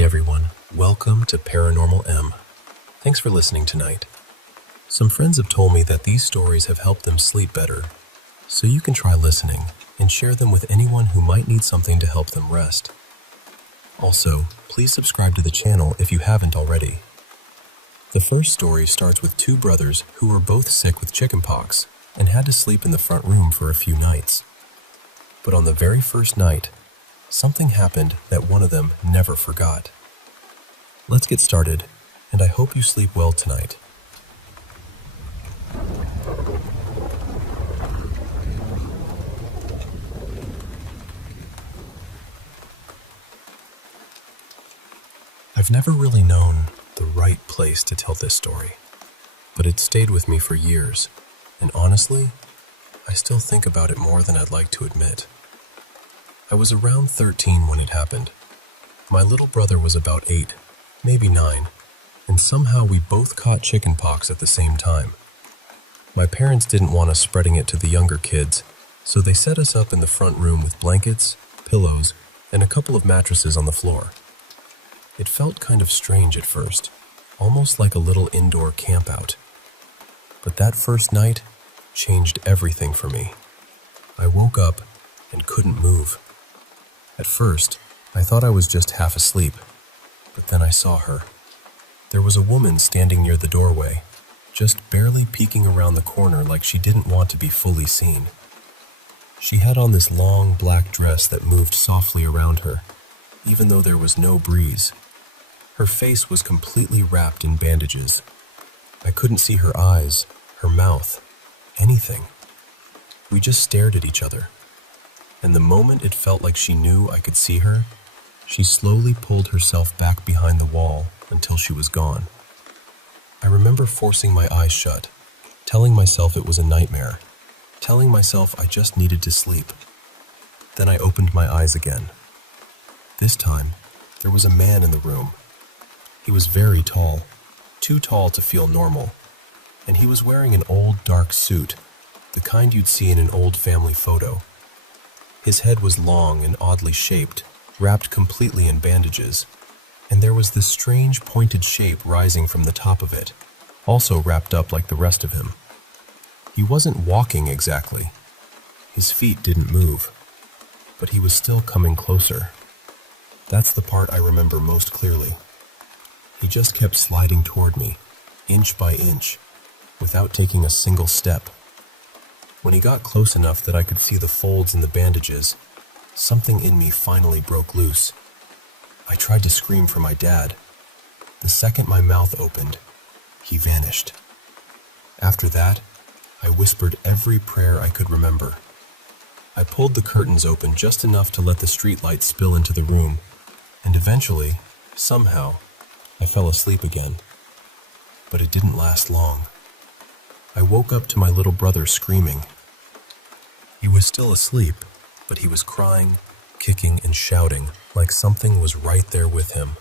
Hey everyone, welcome to Paranormal M. Thanks for listening tonight. Some friends have told me that these stories have helped them sleep better, so you can try listening and share them with anyone who might need something to help them rest. Also, please subscribe to the channel if you haven't already. The first story starts with two brothers who were both sick with chickenpox and had to sleep in the front room for a few nights. But on the very first night, something happened that one of them never forgot. Let's get started, and I hope you sleep well tonight. I've never really known the right place to tell this story, but it stayed with me for years, and honestly, I still think about it more than I'd like to admit. I was around 13 when it happened. My little brother was about 8, maybe 9, and somehow we both caught chickenpox at the same time. My parents didn't want us spreading it to the younger kids, so they set us up in the front room with blankets, pillows, and a couple of mattresses on the floor. It felt kind of strange at first, almost like a little indoor campout. But that first night changed everything for me. I woke up and couldn't move. At first, I thought I was just half asleep, but then I saw her. There was a woman standing near the doorway, just barely peeking around the corner like she didn't want to be fully seen. She had on this long black dress that moved softly around her, even though there was no breeze. Her face was completely wrapped in bandages. I couldn't see her eyes, her mouth, anything. We just stared at each other. And the moment it felt like she knew I could see her, she slowly pulled herself back behind the wall until she was gone. I remember forcing my eyes shut, telling myself it was a nightmare, telling myself I just needed to sleep. Then I opened my eyes again. This time, there was a man in the room. He was very tall, too tall to feel normal, and he was wearing an old dark suit, the kind you'd see in an old family photo. His head was long and oddly shaped, wrapped completely in bandages, and there was this strange pointed shape rising from the top of it, also wrapped up like the rest of him. He wasn't walking exactly. His feet didn't move, but he was still coming closer. That's the part I remember most clearly. He just kept sliding toward me, inch by inch, without taking a single step. When he got close enough that I could see the folds in the bandages, something in me finally broke loose. I tried to scream for my dad. The second my mouth opened, he vanished. After that, I whispered every prayer I could remember. I pulled the curtains open just enough to let the streetlight spill into the room, and eventually, somehow, I fell asleep again. But it didn't last long. I woke up to my little brother screaming. He was still asleep, but he was crying, kicking, and shouting like something was right there with him.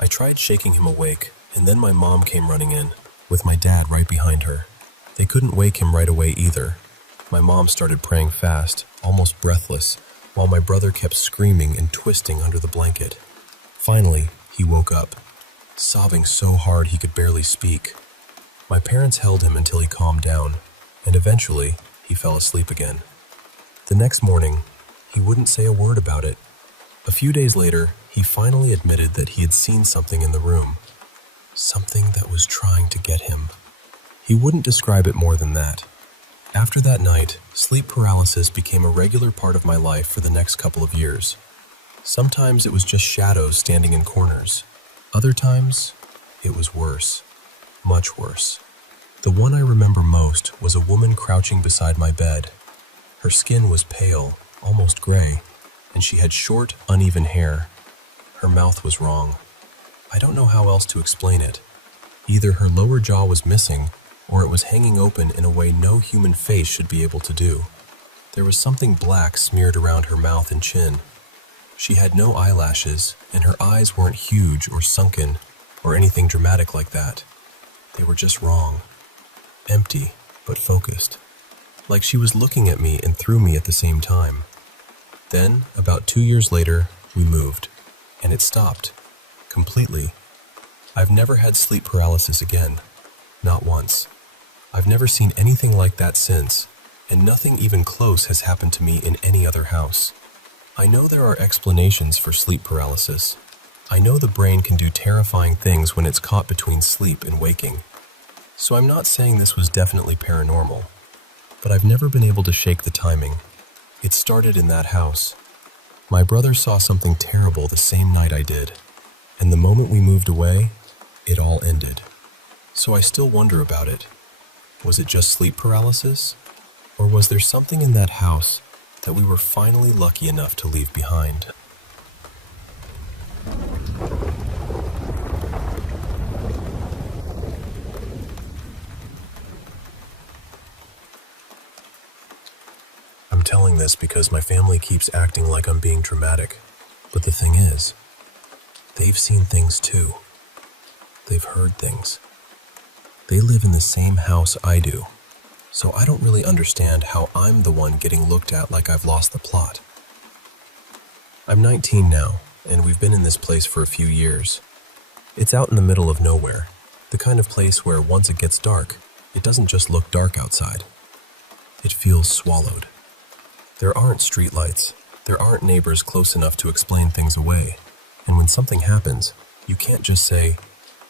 I tried shaking him awake, and then my mom came running in, with my dad right behind her. They couldn't wake him right away either. My mom started praying fast, almost breathless, while my brother kept screaming and twisting under the blanket. Finally, he woke up, sobbing so hard he could barely speak. My parents held him until he calmed down, and eventually, he fell asleep again. The next morning, he wouldn't say a word about it. A few days later, he finally admitted that he had seen something in the room. Something that was trying to get him. He wouldn't describe it more than that. After that night, sleep paralysis became a regular part of my life for the next couple of years. Sometimes it was just shadows standing in corners. Other times, it was worse. Much worse. The one I remember most was a woman crouching beside my bed. Her skin was pale, almost gray, and she had short, uneven hair. Her mouth was wrong. I don't know how else to explain it. Either her lower jaw was missing, or it was hanging open in a way no human face should be able to do. There was something black smeared around her mouth and chin. She had no eyelashes, and her eyes weren't huge or sunken, or anything dramatic like that. They were just wrong. Empty, but focused. Like she was looking at me and through me at the same time. Then, about 2 years later, we moved, and it stopped. completely. I've never had sleep paralysis again. Not once. I've never seen anything like that since, and nothing even close has happened to me in any other house. I know there are explanations for sleep paralysis. I know the brain can do terrifying things when it's caught between sleep and waking. So I'm not saying this was definitely paranormal, but I've never been able to shake the timing. It started in that house. My brother saw something terrible the same night I did, and the moment we moved away, it all ended. So I still wonder about it. Was it just sleep paralysis? Or was there something in that house that we were finally lucky enough to leave behind? I'm telling this because my family keeps acting like I'm being dramatic. But the thing is, they've seen things too. They've heard things. They live in the same house I do, so I don't really understand how I'm the one getting looked at like I've lost the plot. I'm 19 now, and we've been in this place for a few years. It's out in the middle of nowhere, the kind of place where once it gets dark, it doesn't just look dark outside. It feels swallowed. There aren't streetlights, there aren't neighbors close enough to explain things away, and when something happens, you can't just say,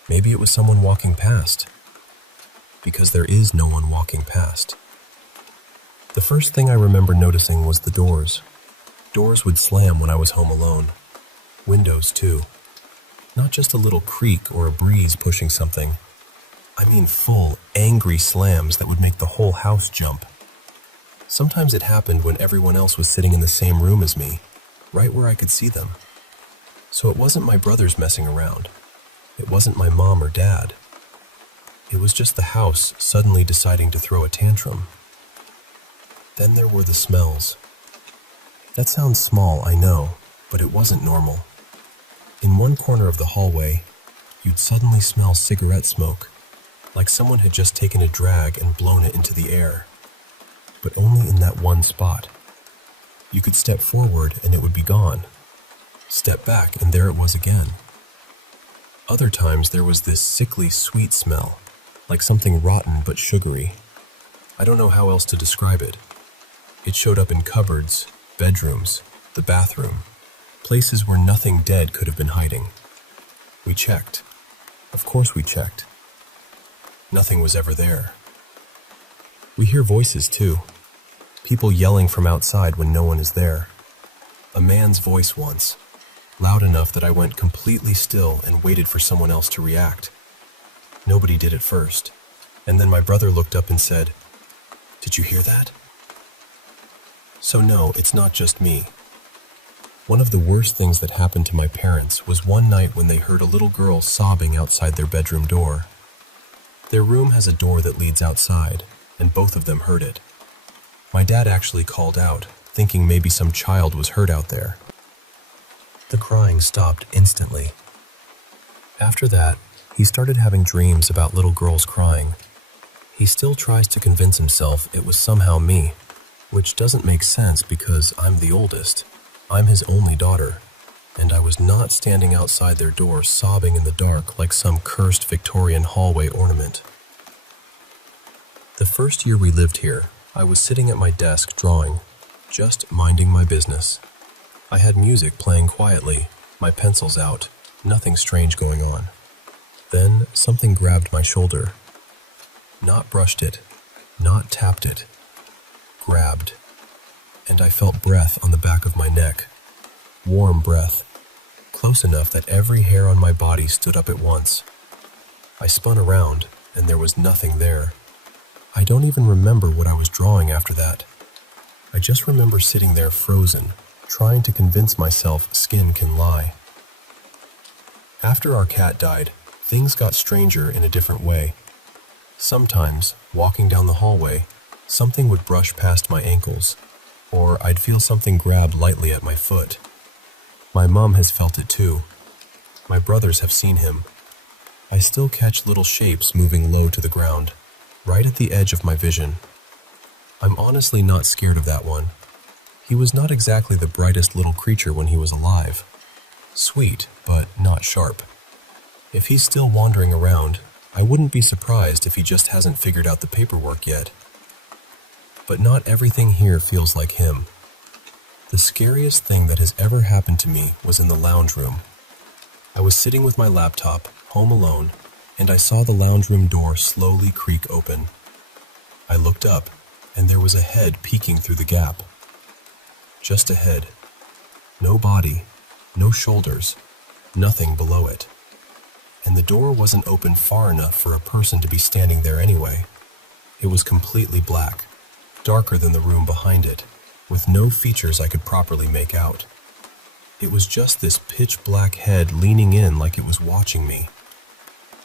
maybe it was someone walking past. Because there is no one walking past. The first thing I remember noticing was the doors. Doors would slam when I was home alone. Windows too. Not just a little creak or a breeze pushing something. I mean full, angry slams that would make the whole house jump. Sometimes it happened when everyone else was sitting in the same room as me, right where I could see them. So it wasn't my brothers messing around. It wasn't my mom or dad. It was just the house suddenly deciding to throw a tantrum. Then there were the smells. That sounds small, I know, but it wasn't normal. In one corner of the hallway, you'd suddenly smell cigarette smoke, like someone had just taken a drag and blown it into the air. But only in that one spot. You could step forward and it would be gone. Step back and there it was again. Other times there was this sickly sweet smell, like something rotten but sugary. I don't know how else to describe it. It showed up in cupboards, bedrooms, the bathroom, places where nothing dead could have been hiding. We checked. Of course we checked. Nothing was ever there. We hear voices too. People yelling from outside when no one is there. A man's voice once, loud enough that I went completely still and waited for someone else to react. Nobody did at first, and then my brother looked up and said, "Did you hear that?" So no, it's not just me. One of the worst things that happened to my parents was one night when they heard a little girl sobbing outside their bedroom door. Their room has a door that leads outside, and both of them heard it. My dad actually called out, thinking maybe some child was hurt out there. The crying stopped instantly. After that, he started having dreams about little girls crying. He still tries to convince himself it was somehow me, which doesn't make sense because I'm the oldest. I'm his only daughter, and I was not standing outside their door sobbing in the dark like some cursed Victorian hallway ornament. The first year we lived here, I was sitting at my desk drawing, just minding my business. I had music playing quietly, my pencils out, nothing strange going on. Then something grabbed my shoulder. Not brushed it, not tapped it. Grabbed. And I felt breath on the back of my neck. Warm breath. Close enough that every hair on my body stood up at once. I spun around, and there was nothing there. I don't even remember what I was drawing after that. I just remember sitting there frozen, trying to convince myself skin can lie. After our cat died, things got stranger in a different way. Sometimes, walking down the hallway, something would brush past my ankles, or I'd feel something grab lightly at my foot. My mom has felt it too. My brothers have seen him. I still catch little shapes moving low to the ground, right at the edge of my vision. I'm honestly not scared of that one. He was not exactly the brightest little creature when he was alive. Sweet, but not sharp. If he's still wandering around, I wouldn't be surprised if he just hasn't figured out the paperwork yet. But not everything here feels like him. The scariest thing that has ever happened to me was in the lounge room. I was sitting with my laptop, home alone, and I saw the lounge room door slowly creak open. I looked up, and there was a head peeking through the gap. Just a head. No body, no shoulders, nothing below it. And the door wasn't open far enough for a person to be standing there anyway. It was completely black, darker than the room behind it, with no features I could properly make out. It was just this pitch-black head leaning in like it was watching me.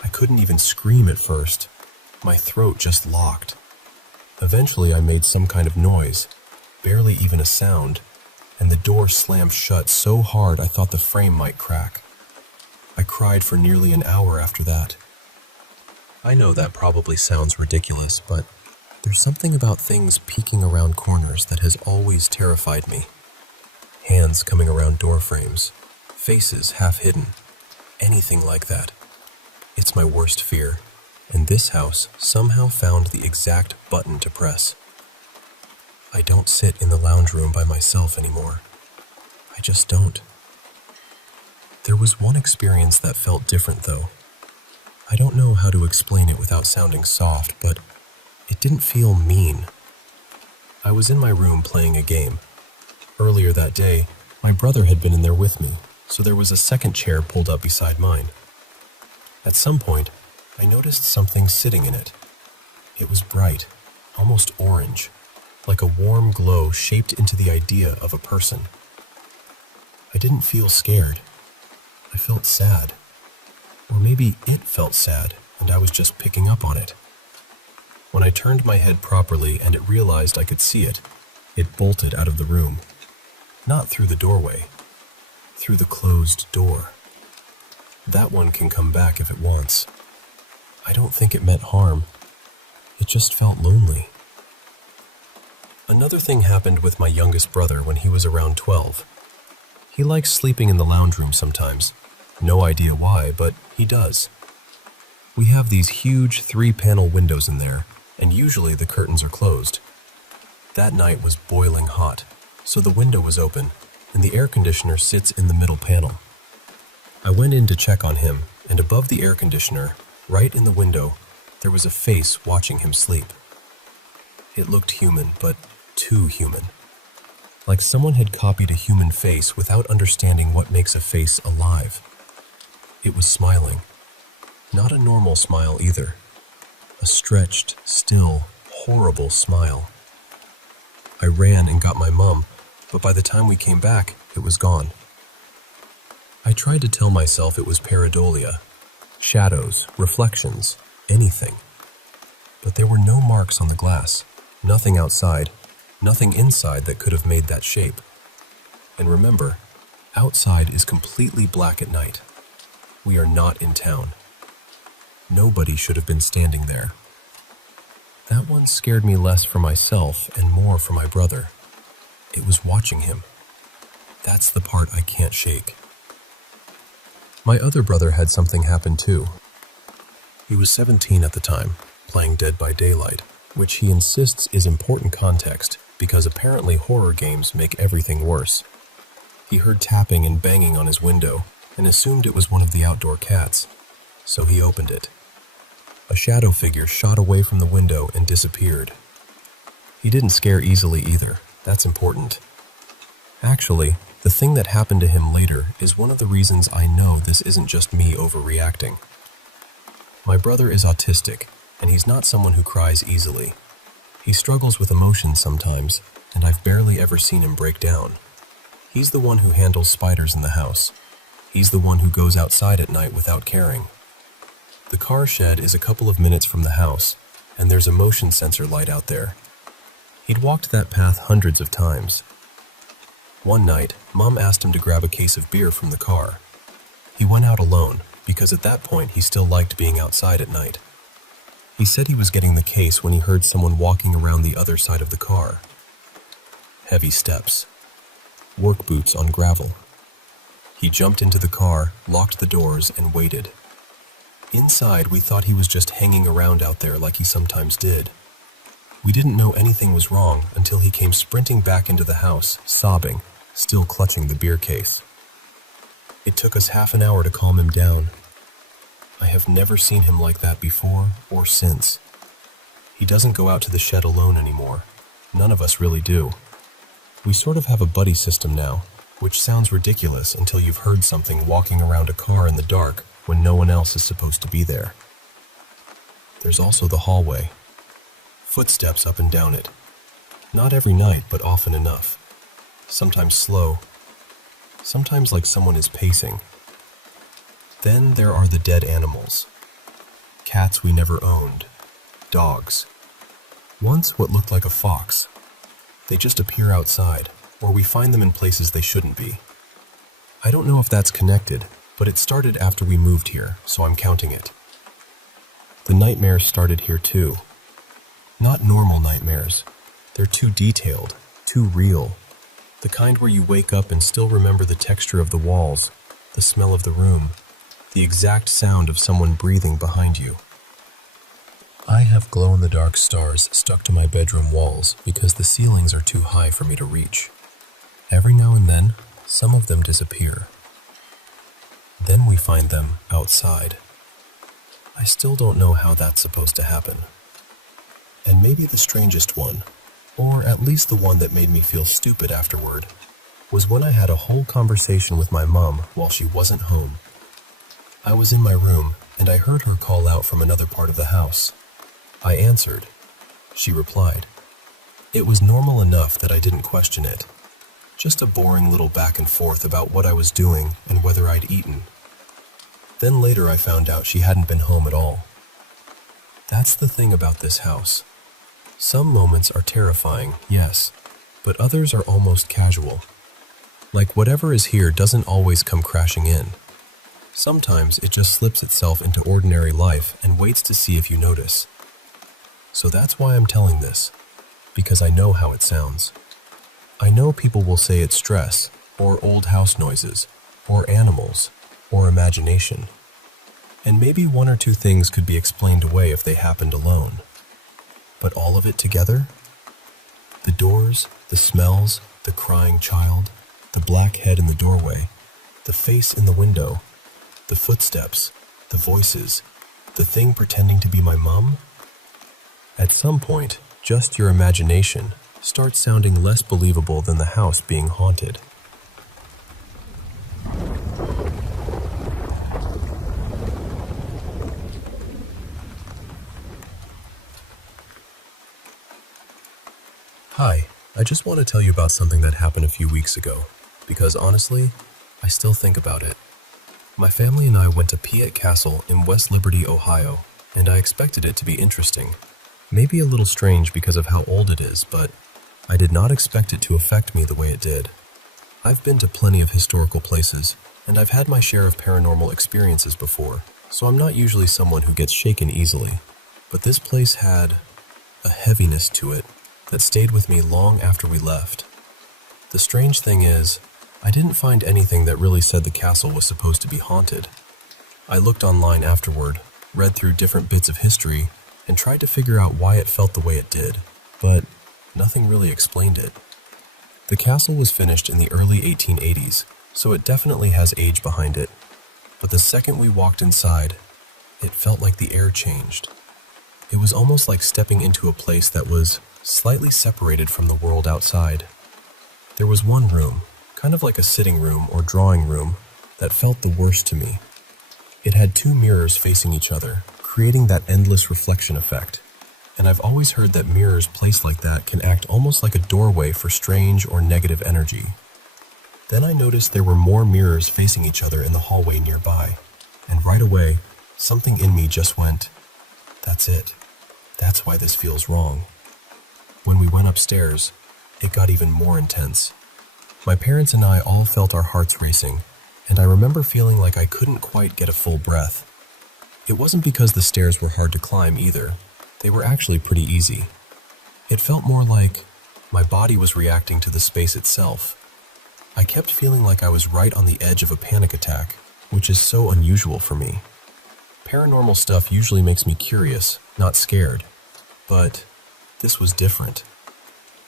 I couldn't even scream at first. My throat just locked. Eventually I made some kind of noise, barely even a sound, and the door slammed shut so hard I thought the frame might crack. I cried for nearly an hour after that. I know that probably sounds ridiculous, but there's something about things peeking around corners that has always terrified me. Hands coming around door frames, faces half hidden, anything like that. It's my worst fear, and this house somehow found the exact button to press. I don't sit in the lounge room by myself anymore. I just don't. There was one experience that felt different, though. I don't know how to explain it without sounding soft, but it didn't feel mean. I was in my room playing a game. Earlier that day, my brother had been in there with me, so there was a second chair pulled up beside mine. At some point, I noticed something sitting in it. It was bright, almost orange, like a warm glow shaped into the idea of a person. I didn't feel scared. I felt sad. Or maybe it felt sad, and I was just picking up on it. When I turned my head properly and it realized I could see it, it bolted out of the room. Not through the doorway, through the closed door. That one can come back if it wants. I don't think it meant harm. It just felt lonely. Another thing happened with my youngest brother when he was around 12. He likes sleeping in the lounge room sometimes. No idea why, but he does. We have these huge 3-panel windows in there, and usually the curtains are closed. That night was boiling hot, so the window was open, and the air conditioner sits in the middle panel. I went in to check on him, and above the air conditioner, right in the window, there was a face watching him sleep. It looked human, but too human. Like someone had copied a human face without understanding what makes a face alive. It was smiling. Not a normal smile either. A stretched, still, horrible smile. I ran and got my mom, but by the time we came back, it was gone. I tried to tell myself it was pareidolia, shadows, reflections, anything. But there were no marks on the glass, nothing outside, nothing inside that could have made that shape. And remember, outside is completely black at night. We are not in town. Nobody should have been standing there. That one scared me less for myself and more for my brother. It was watching him. That's the part I can't shake. My other brother had something happen too. He was 17 at the time, playing Dead by Daylight, which he insists is important context because apparently horror games make everything worse. He heard tapping and banging on his window and assumed it was one of the outdoor cats, so he opened it. A shadow figure shot away from the window and disappeared. He didn't scare easily either. That's important. Actually, the thing that happened to him later is one of the reasons I know this isn't just me overreacting. My brother is autistic, and he's not someone who cries easily. He struggles with emotions sometimes, and I've barely ever seen him break down. He's the one who handles spiders in the house. He's the one who goes outside at night without caring. The car shed is a couple of minutes from the house, and there's a motion sensor light out there. He'd walked that path hundreds of times. One night, Mom asked him to grab a case of beer from the car. He went out alone, because at that point he still liked being outside at night. He said he was getting the case when he heard someone walking around the other side of the car. Heavy steps. Work boots on gravel. He jumped into the car, locked the doors, and waited. Inside, we thought he was just hanging around out there like he sometimes did. We didn't know anything was wrong until he came sprinting back into the house, sobbing, still clutching the beer case. It took us half an hour to calm him down. I have never seen him like that before or since. He doesn't go out to the shed alone anymore. None of us really do. We sort of have a buddy system now, which sounds ridiculous until you've heard something walking around a car in the dark when no one else is supposed to be there. There's also the hallway. Footsteps up and down it. Not every night, but often enough. Sometimes slow. Sometimes like someone is pacing. Then there are the dead animals. Cats we never owned. Dogs. Once what looked like a fox. They just appear outside, or we find them in places they shouldn't be. I don't know if that's connected, but it started after we moved here, so I'm counting it. The nightmares started here too. Not normal nightmares. They're too detailed, too real. The kind where you wake up and still remember the texture of the walls, the smell of the room, the exact sound of someone breathing behind you. I have glow-in-the-dark stars stuck to my bedroom walls because the ceilings are too high for me to reach. Every now and then, some of them disappear. Then we find them outside. I still don't know how that's supposed to happen. And maybe the strangest one, or at least the one that made me feel stupid afterward, was when I had a whole conversation with my mom while she wasn't home. I was in my room, and I heard her call out from another part of the house. I answered. She replied. It was normal enough that I didn't question it. Just a boring little back and forth about what I was doing and whether I'd eaten. Then later I found out she hadn't been home at all. That's the thing about this house. Some moments are terrifying, yes, but others are almost casual. Like whatever is here doesn't always come crashing in. Sometimes it just slips itself into ordinary life and waits to see if you notice. So that's why I'm telling this, because I know how it sounds. I know people will say it's stress, or old house noises, or animals, or imagination. And maybe one or two things could be explained away if they happened alone. But all of it together? The doors, the smells, the crying child, the black head in the doorway, the face in the window, the footsteps, the voices, the thing pretending to be my mom? At some point, just your imagination starts sounding less believable than the house being haunted. Hi, I just want to tell you about something that happened a few weeks ago, because honestly, I still think about it. My family and I went to Piet Castle in West Liberty, Ohio, and I expected it to be interesting. Maybe a little strange because of how old it is, but I did not expect it to affect me the way it did. I've been to plenty of historical places, and I've had my share of paranormal experiences before, so I'm not usually someone who gets shaken easily. But this place had a heaviness to it that stayed with me long after we left. The strange thing is, I didn't find anything that really said the castle was supposed to be haunted. I looked online afterward, read through different bits of history, and tried to figure out why it felt the way it did, but nothing really explained it. The castle was finished in the early 1880s, so it definitely has age behind it. But the second we walked inside, it felt like the air changed. It was almost like stepping into a place that was slightly separated from the world outside. There was one room, kind of like a sitting room or drawing room, that felt the worst to me. It had two mirrors facing each other, creating that endless reflection effect. And I've always heard that mirrors placed like that can act almost like a doorway for strange or negative energy. Then I noticed there were more mirrors facing each other in the hallway nearby, and right away, something in me just went, that's it. That's why this feels wrong. When we went upstairs, it got even more intense. My parents and I all felt our hearts racing, and I remember feeling like I couldn't quite get a full breath. It wasn't because the stairs were hard to climb either. They were actually pretty easy. It felt more like my body was reacting to the space itself. I kept feeling like I was right on the edge of a panic attack, which is so unusual for me. Paranormal stuff usually makes me curious, not scared. But this was different.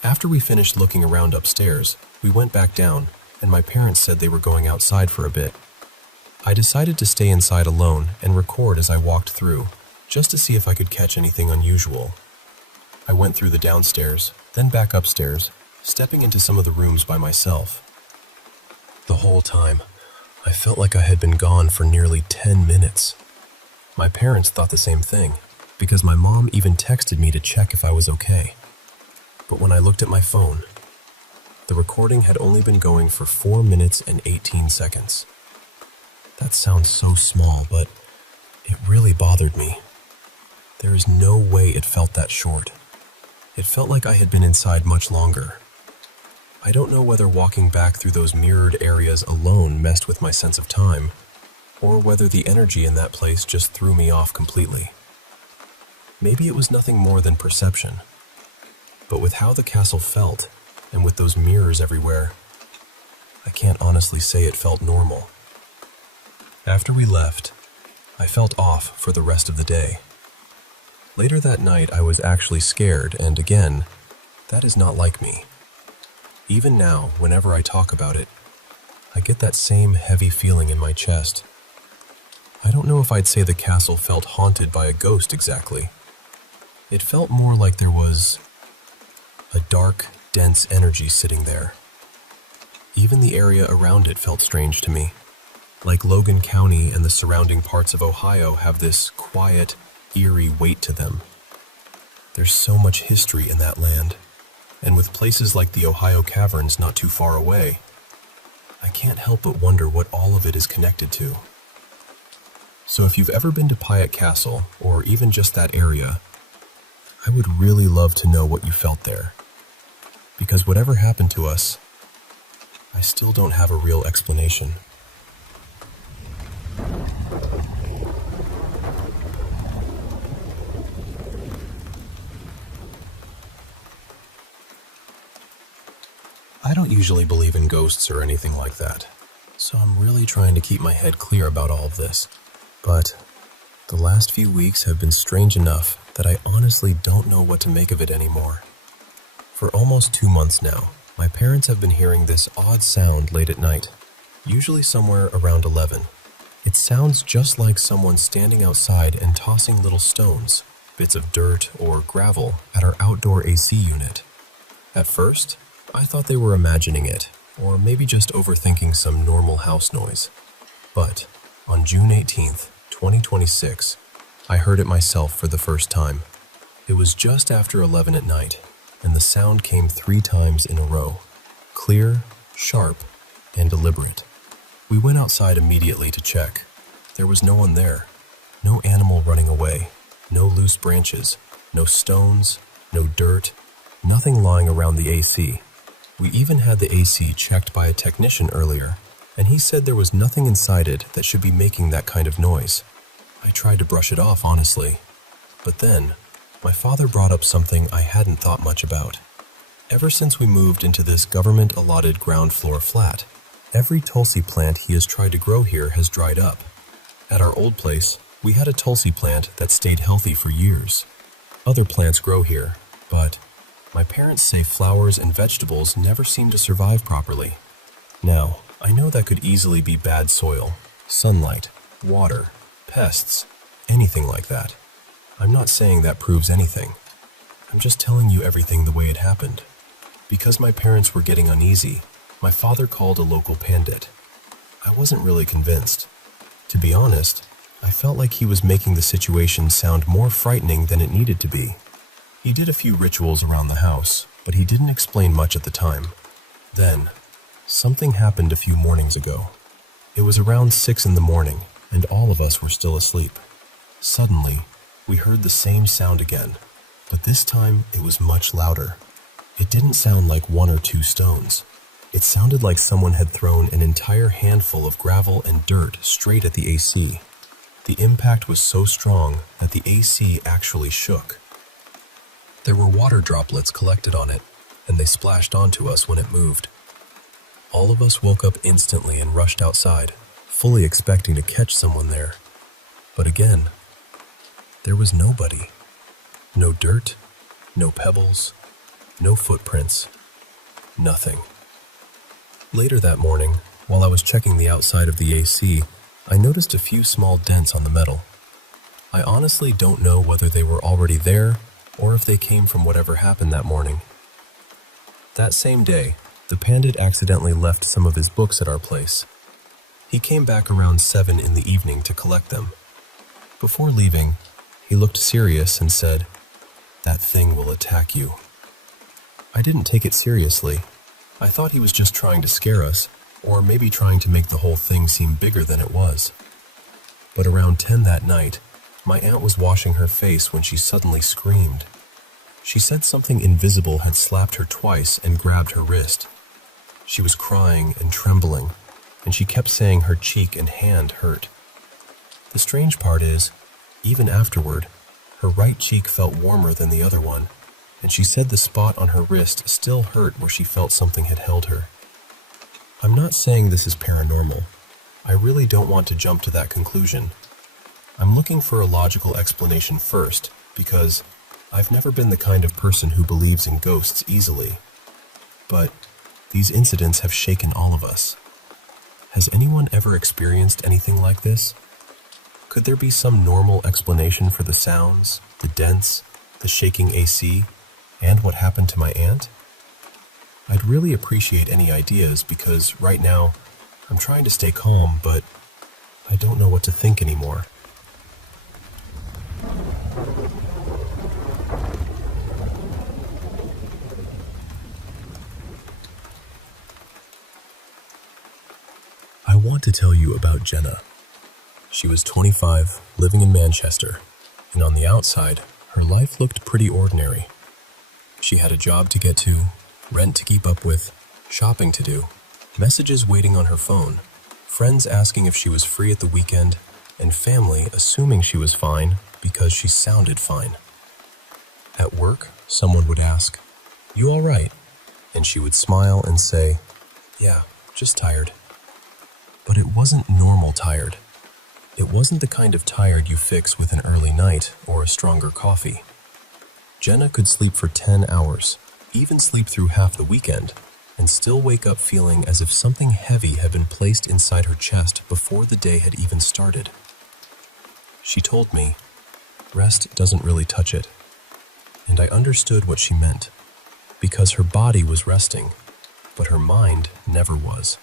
After we finished looking around upstairs, we went back down, and my parents said they were going outside for a bit. I decided to stay inside alone and record as I walked through, just to see if I could catch anything unusual. I went through the downstairs, then back upstairs, stepping into some of the rooms by myself. The whole time, I felt like I had been gone for nearly 10 minutes. My parents thought the same thing, because my mom even texted me to check if I was okay. But when I looked at my phone, the recording had only been going for 4 minutes and 18 seconds. That sounds so small, but it really bothered me. There is no way it felt that short. It felt like I had been inside much longer. I don't know whether walking back through those mirrored areas alone messed with my sense of time, or whether the energy in that place just threw me off completely. Maybe it was nothing more than perception. But with how the castle felt, and with those mirrors everywhere, I can't honestly say it felt normal. After we left, I felt off for the rest of the day. Later that night, I was actually scared, and again, that is not like me. Even now, whenever I talk about it, I get that same heavy feeling in my chest. I don't know if I'd say the castle felt haunted by a ghost exactly. It felt more like there was a dark, dense energy sitting there. Even the area around it felt strange to me. Like Logan County and the surrounding parts of Ohio have this quiet, eerie weight to them. There's so much history in that land, and with places like the Ohio Caverns not too far away, I can't help but wonder what all of it is connected to. So if you've ever been to Piatt Castle, or even just that area, I would really love to know what you felt there. Because whatever happened to us, I still don't have a real explanation. I don't usually believe in ghosts or anything like that, so I'm really trying to keep my head clear about all of this. But the last few weeks have been strange enough that I honestly don't know what to make of it anymore. For almost 2 months now, my parents have been hearing this odd sound late at night, usually somewhere around 11. It sounds just like someone standing outside and tossing little stones, bits of dirt or gravel, at our outdoor AC unit. At first, I thought they were imagining it, or maybe just overthinking some normal house noise. But on June 18th, 2026, I heard it myself for the first time. It was just after 11 at night, and the sound came 3 times in a row. Clear, sharp, and deliberate. We went outside immediately to check. There was no one there. No animal running away. No loose branches. No stones. No dirt. Nothing lying around the AC. We even had the AC checked by a technician earlier, and he said there was nothing inside it that should be making that kind of noise. I tried to brush it off, honestly. But then, my father brought up something I hadn't thought much about. Ever since we moved into this government-allotted ground floor flat, every Tulsi plant he has tried to grow here has dried up. At our old place, we had a Tulsi plant that stayed healthy for years. Other plants grow here, but my parents say flowers and vegetables never seem to survive properly. Now, I know that could easily be bad soil, sunlight, water, pests, anything like that. I'm not saying that proves anything. I'm just telling you everything the way it happened. Because my parents were getting uneasy, my father called a local pandit. I wasn't really convinced. To be honest, I felt like he was making the situation sound more frightening than it needed to be. He did a few rituals around the house, but he didn't explain much at the time. Then, something happened a few mornings ago. It was around 6 in the morning, and all of us were still asleep. Suddenly, we heard the same sound again, but this time it was much louder. It didn't sound like 1 or 2 stones. It sounded like someone had thrown an entire handful of gravel and dirt straight at the AC. The impact was so strong that the AC actually shook. There were water droplets collected on it, and they splashed onto us when it moved. All of us woke up instantly and rushed outside, fully expecting to catch someone there. But again, there was nobody. No dirt, no pebbles, no footprints, nothing. Later that morning, while I was checking the outside of the AC, I noticed a few small dents on the metal. I honestly don't know whether they were already there or if they came from whatever happened that morning. That same day, the Pandit accidentally left some of his books at our place. He came back around 7 in the evening to collect them. Before leaving, he looked serious and said, "That thing will attack you." I didn't take it seriously. I thought he was just trying to scare us, or maybe trying to make the whole thing seem bigger than it was. But around 10 that night, my aunt was washing her face when she suddenly screamed. She said something invisible had slapped her twice and grabbed her wrist. She was crying and trembling, and she kept saying her cheek and hand hurt. The strange part is, even afterward, her right cheek felt warmer than the other one, and she said the spot on her wrist still hurt where she felt something had held her. I'm not saying this is paranormal. I really don't want to jump to that conclusion. I'm looking for a logical explanation first, because I've never been the kind of person who believes in ghosts easily. But these incidents have shaken all of us. Has anyone ever experienced anything like this? Could there be some normal explanation for the sounds, the dents, the shaking AC, and what happened to my aunt? I'd really appreciate any ideas because right now I'm trying to stay calm, but I don't know what to think anymore. I want to tell you about Jenna. She was 25, living in Manchester, and on the outside, her life looked pretty ordinary. She had a job to get to, rent to keep up with, shopping to do, messages waiting on her phone, friends asking if she was free at the weekend, and family assuming she was fine because she sounded fine. At work, someone would ask, "You all right?" And she would smile and say, "Yeah, just tired." But it wasn't normal tired. It wasn't the kind of tired you fix with an early night or a stronger coffee. Jenna could sleep for 10 hours, even sleep through half the weekend, and still wake up feeling as if something heavy had been placed inside her chest before the day had even started. She told me, rest doesn't really touch it. And I understood what she meant, because her body was resting, but her mind never was.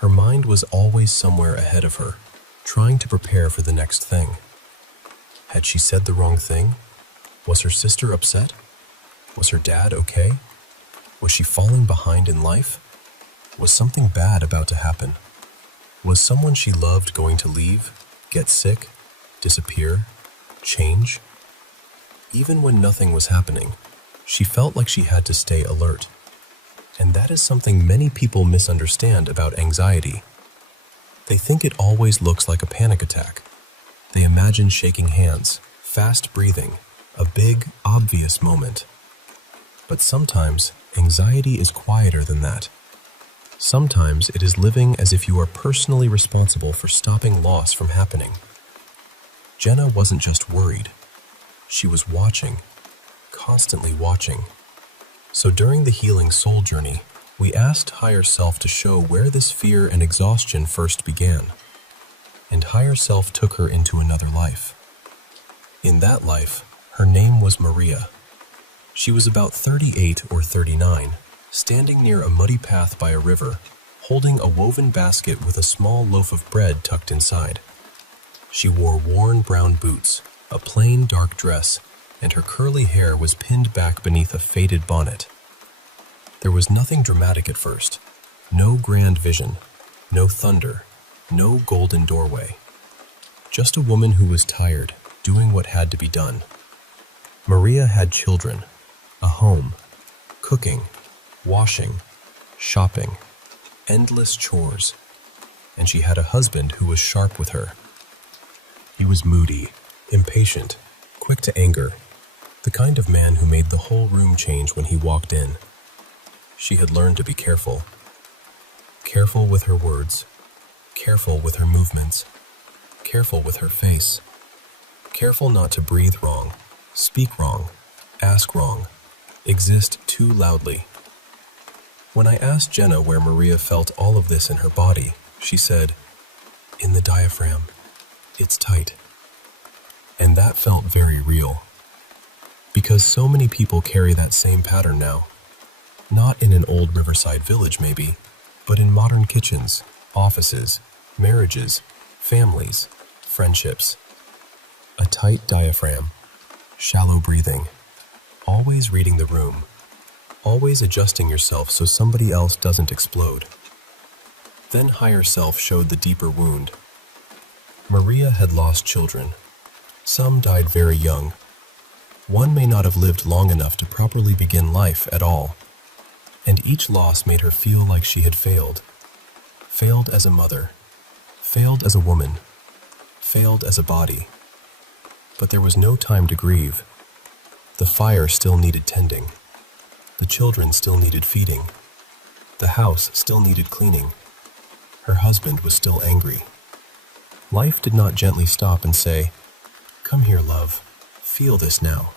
Her mind was always somewhere ahead of her, trying to prepare for the next thing. Had she said the wrong thing? Was her sister upset? Was her dad okay? Was she falling behind in life? Was something bad about to happen? Was someone she loved going to leave, get sick, disappear, change? Even when nothing was happening, she felt like she had to stay alert. And that is something many people misunderstand about anxiety. They think it always looks like a panic attack. They imagine shaking hands, fast breathing, a big, obvious moment. But sometimes, anxiety is quieter than that. Sometimes it is living as if you are personally responsible for stopping loss from happening. Jenna wasn't just worried. She was watching, constantly watching. So during the healing soul journey, we asked Higher Self to show where this fear and exhaustion first began. And Higher Self took her into another life. In that life, her name was Maria. She was about 38 or 39, standing near a muddy path by a river, holding a woven basket with a small loaf of bread tucked inside. She wore worn brown boots, a plain dark dress, and her curly hair was pinned back beneath a faded bonnet. There was nothing dramatic at first. No grand vision, no thunder, no golden doorway. Just a woman who was tired, doing what had to be done. Maria had children, a home, cooking, washing, shopping, endless chores, and she had a husband who was sharp with her. He was moody, impatient, quick to anger, the kind of man who made the whole room change when he walked in. She had learned to be careful. Careful with her words, careful with her movements, careful with her face, careful not to breathe wrong, speak wrong, ask wrong, exist too loudly. When I asked Jenna where Maria felt all of this in her body, she said, "In the diaphragm. It's tight." And that felt very real. Because so many people carry that same pattern now. Not in an old riverside village maybe, but in modern kitchens, offices, marriages, families, friendships. A tight diaphragm, shallow breathing, always reading the room, always adjusting yourself so somebody else doesn't explode. Then higher self showed the deeper wound. Maria had lost children. Some died very young. One may not have lived long enough to properly begin life at all. And each loss made her feel like she had failed. Failed as a mother. Failed as a woman. Failed as a body. But there was no time to grieve. The fire still needed tending. The children still needed feeding. The house still needed cleaning. Her husband was still angry. Life did not gently stop and say, "Come here, love. Feel this now."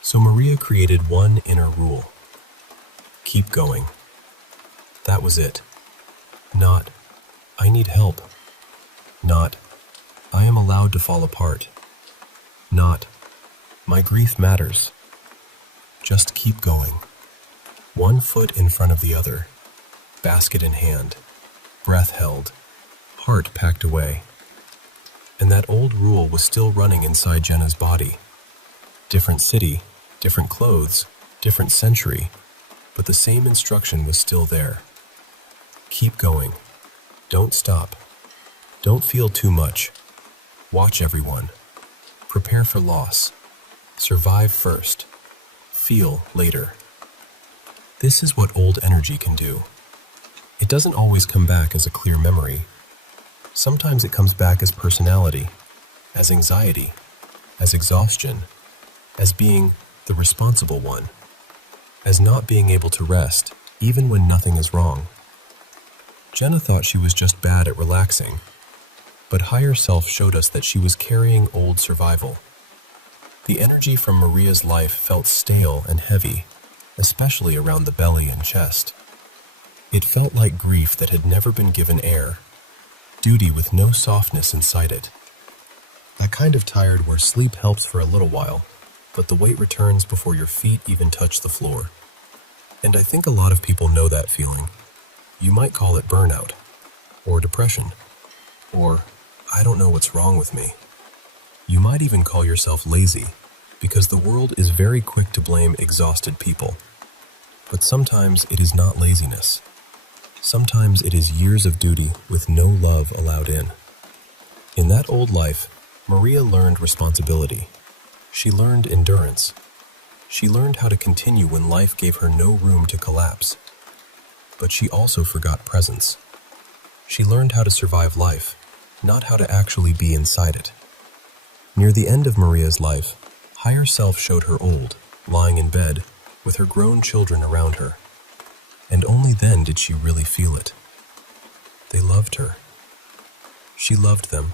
So Maria created one inner rule. Keep going. That was it. Not, "I need help." Not, "I am allowed to fall apart." Not, "My grief matters." Just keep going. One foot in front of the other, basket in hand, breath held, heart packed away. And that old rule was still running inside Jenna's body. Different city, different clothes, different century, but the same instruction was still there. Keep going. Don't stop. Don't feel too much. Watch everyone. Prepare for loss. Survive first. Feel later. This is what old energy can do. It doesn't always come back as a clear memory. Sometimes it comes back as personality, as anxiety, as exhaustion, as being the responsible one, as not being able to rest, even when nothing is wrong. Jenna thought she was just bad at relaxing, but higher self showed us that she was carrying old survival. The energy from Maria's life felt stale and heavy, especially around the belly and chest. It felt like grief that had never been given air, duty with no softness inside it. That kind of tired where sleep helps for a little while, but the weight returns before your feet even touch the floor. And I think a lot of people know that feeling. You might call it burnout, or depression, or I don't know what's wrong with me. You might even call yourself lazy, because the world is very quick to blame exhausted people. But sometimes it is not laziness. Sometimes it is years of duty with no love allowed in. In that old life, Maria learned responsibility. She learned endurance. She learned how to continue when life gave her no room to collapse. But she also forgot presence. She learned how to survive life, not how to actually be inside it. Near the end of Maria's life, higher self showed her old, lying in bed, with her grown children around her. And only then did she really feel it. They loved her. She loved them.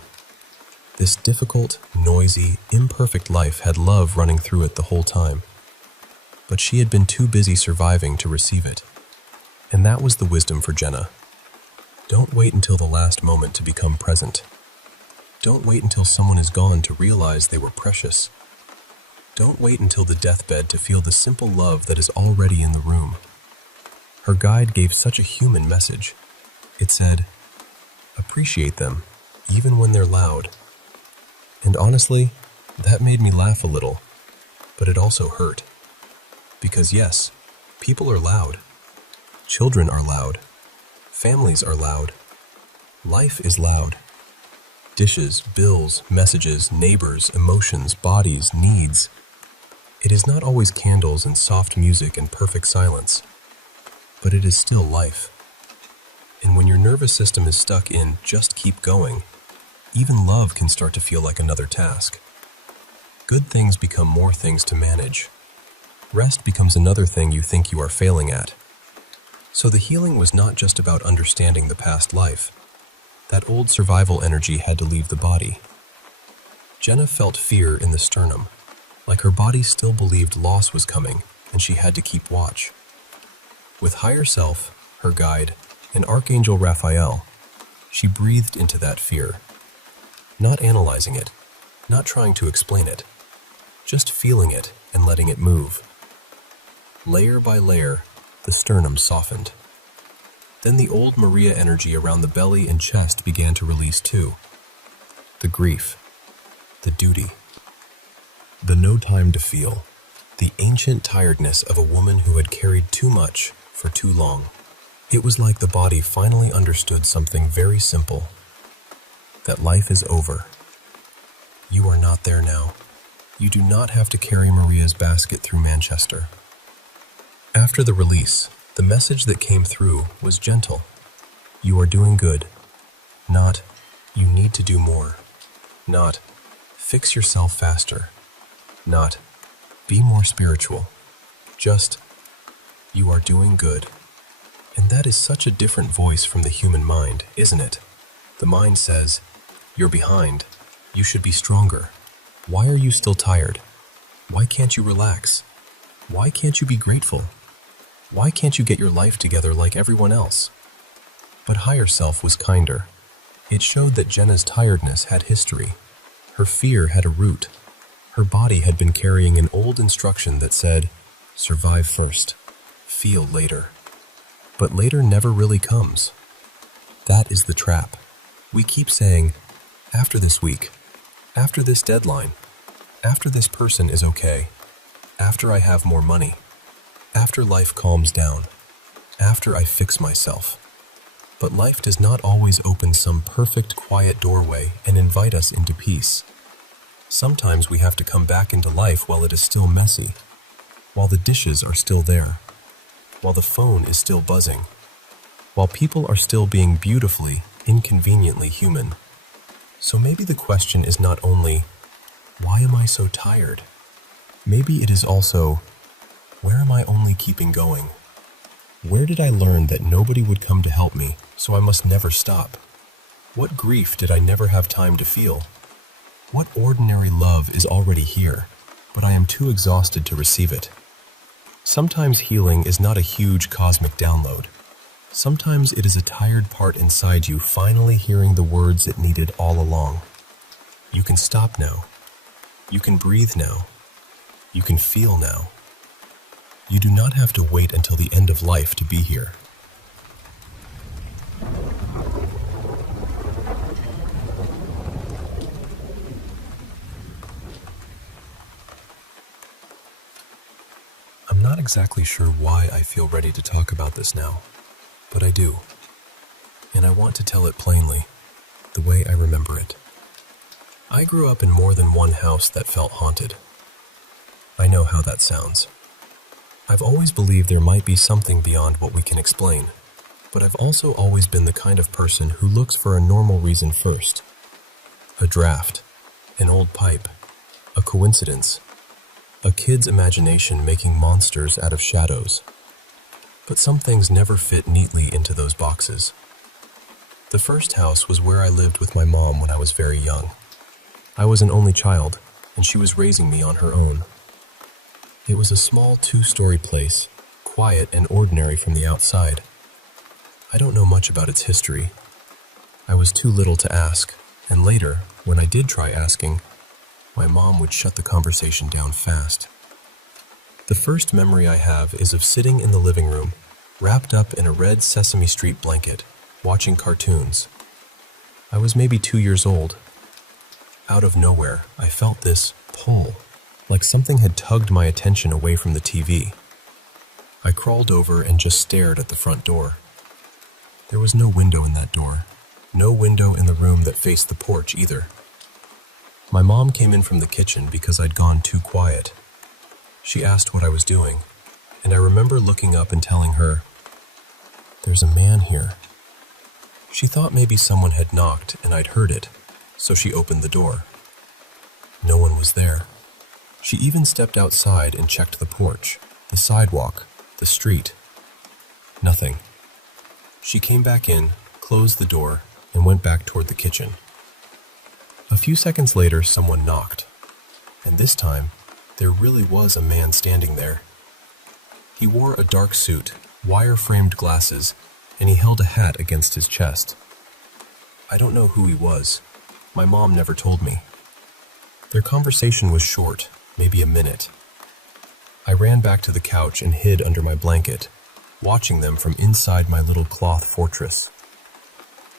This difficult, noisy, imperfect life had love running through it the whole time. But she had been too busy surviving to receive it. And that was the wisdom for Jenna. Don't wait until the last moment to become present. Don't wait until someone is gone to realize they were precious. Don't wait until the deathbed to feel the simple love that is already in the room. Her guide gave such a human message. It said, "Appreciate them, even when they're loud." And honestly, that made me laugh a little, but it also hurt. Because yes, people are loud. Children are loud. Families are loud. Life is loud. Dishes, bills, messages, neighbors, emotions, bodies, needs. It is not always candles and soft music and perfect silence, but it is still life. And when your nervous system is stuck in just keep going, even love can start to feel like another task. Good things become more things to manage. Rest becomes another thing you think you are failing at. So the healing was not just about understanding the past life. That old survival energy had to leave the body. Jenna felt fear in the sternum, like her body still believed loss was coming and she had to keep watch. With higher self, her guide, and Archangel Raphael, she breathed into that fear, not analyzing it, not trying to explain it, just feeling it and letting it move. Layer by layer, the sternum softened. Then the old Maria energy around the belly and chest began to release too. The grief, the duty, the no time to feel, the ancient tiredness of a woman who had carried too much for too long. It was like the body finally understood something very simple, that life is over. You are not there now. You do not have to carry Maria's basket through Manchester. After the release, the message that came through was gentle. You are doing good. Not, you need to do more. Not, fix yourself faster. Not, be more spiritual. Just, you are doing good. And that is such a different voice from the human mind, isn't it? The mind says, you're behind. You should be stronger. Why are you still tired? Why can't you relax? Why can't you be grateful? Why can't you get your life together like everyone else? But higher self was kinder. It showed that Jenna's tiredness had history. Her fear had a root. Her body had been carrying an old instruction that said, survive first, feel later. But later never really comes. That is the trap. We keep saying, after this week, after this deadline, after this person is okay, after I have more money, after life calms down, after I fix myself. But life does not always open some perfect, quiet doorway and invite us into peace. Sometimes we have to come back into life while it is still messy, while the dishes are still there, while the phone is still buzzing, while people are still being beautifully, inconveniently human. So maybe the question is not only, why am I so tired? Maybe it is also, where am I only keeping going? Where did I learn that nobody would come to help me, so I must never stop? What grief did I never have time to feel? What ordinary love is already here, but I am too exhausted to receive it? Sometimes healing is not a huge cosmic download. Sometimes it is a tired part inside you finally hearing the words it needed all along. You can stop now. You can breathe now. You can feel now. You do not have to wait until the end of life to be here. I'm not exactly sure why I feel ready to talk about this now, but I do. And I want to tell it plainly, the way I remember it. I grew up in more than one house that felt haunted. I know how that sounds. I've always believed there might be something beyond what we can explain, but I've also always been the kind of person who looks for a normal reason first. A draft, an old pipe, a coincidence, a kid's imagination making monsters out of shadows. But some things never fit neatly into those boxes. The first house was where I lived with my mom when I was very young. I was an only child, and she was raising me on her own. It was a small 2-story place, quiet and ordinary from the outside. I don't know much about its history. I was too little to ask, and later, when I did try asking, my mom would shut the conversation down fast. The first memory I have is of sitting in the living room, wrapped up in a red Sesame Street blanket, watching cartoons. I was maybe 2 years old. Out of nowhere, I felt this pull, like something had tugged my attention away from the TV. I crawled over and just stared at the front door. There was no window in that door, no window in the room that faced the porch either. My mom came in from the kitchen because I'd gone too quiet. She asked what I was doing, and I remember looking up and telling her, "There's a man here." She thought maybe someone had knocked and I'd heard it, so she opened the door. No one was there. She even stepped outside and checked the porch, the sidewalk, the street. Nothing. She came back in, closed the door, and went back toward the kitchen. A few seconds later, someone knocked, and this time, there really was a man standing there. He wore a dark suit, wire-framed glasses, and he held a hat against his chest. I don't know who he was. My mom never told me. Their conversation was short, maybe a minute. I ran back to the couch and hid under my blanket, watching them from inside my little cloth fortress.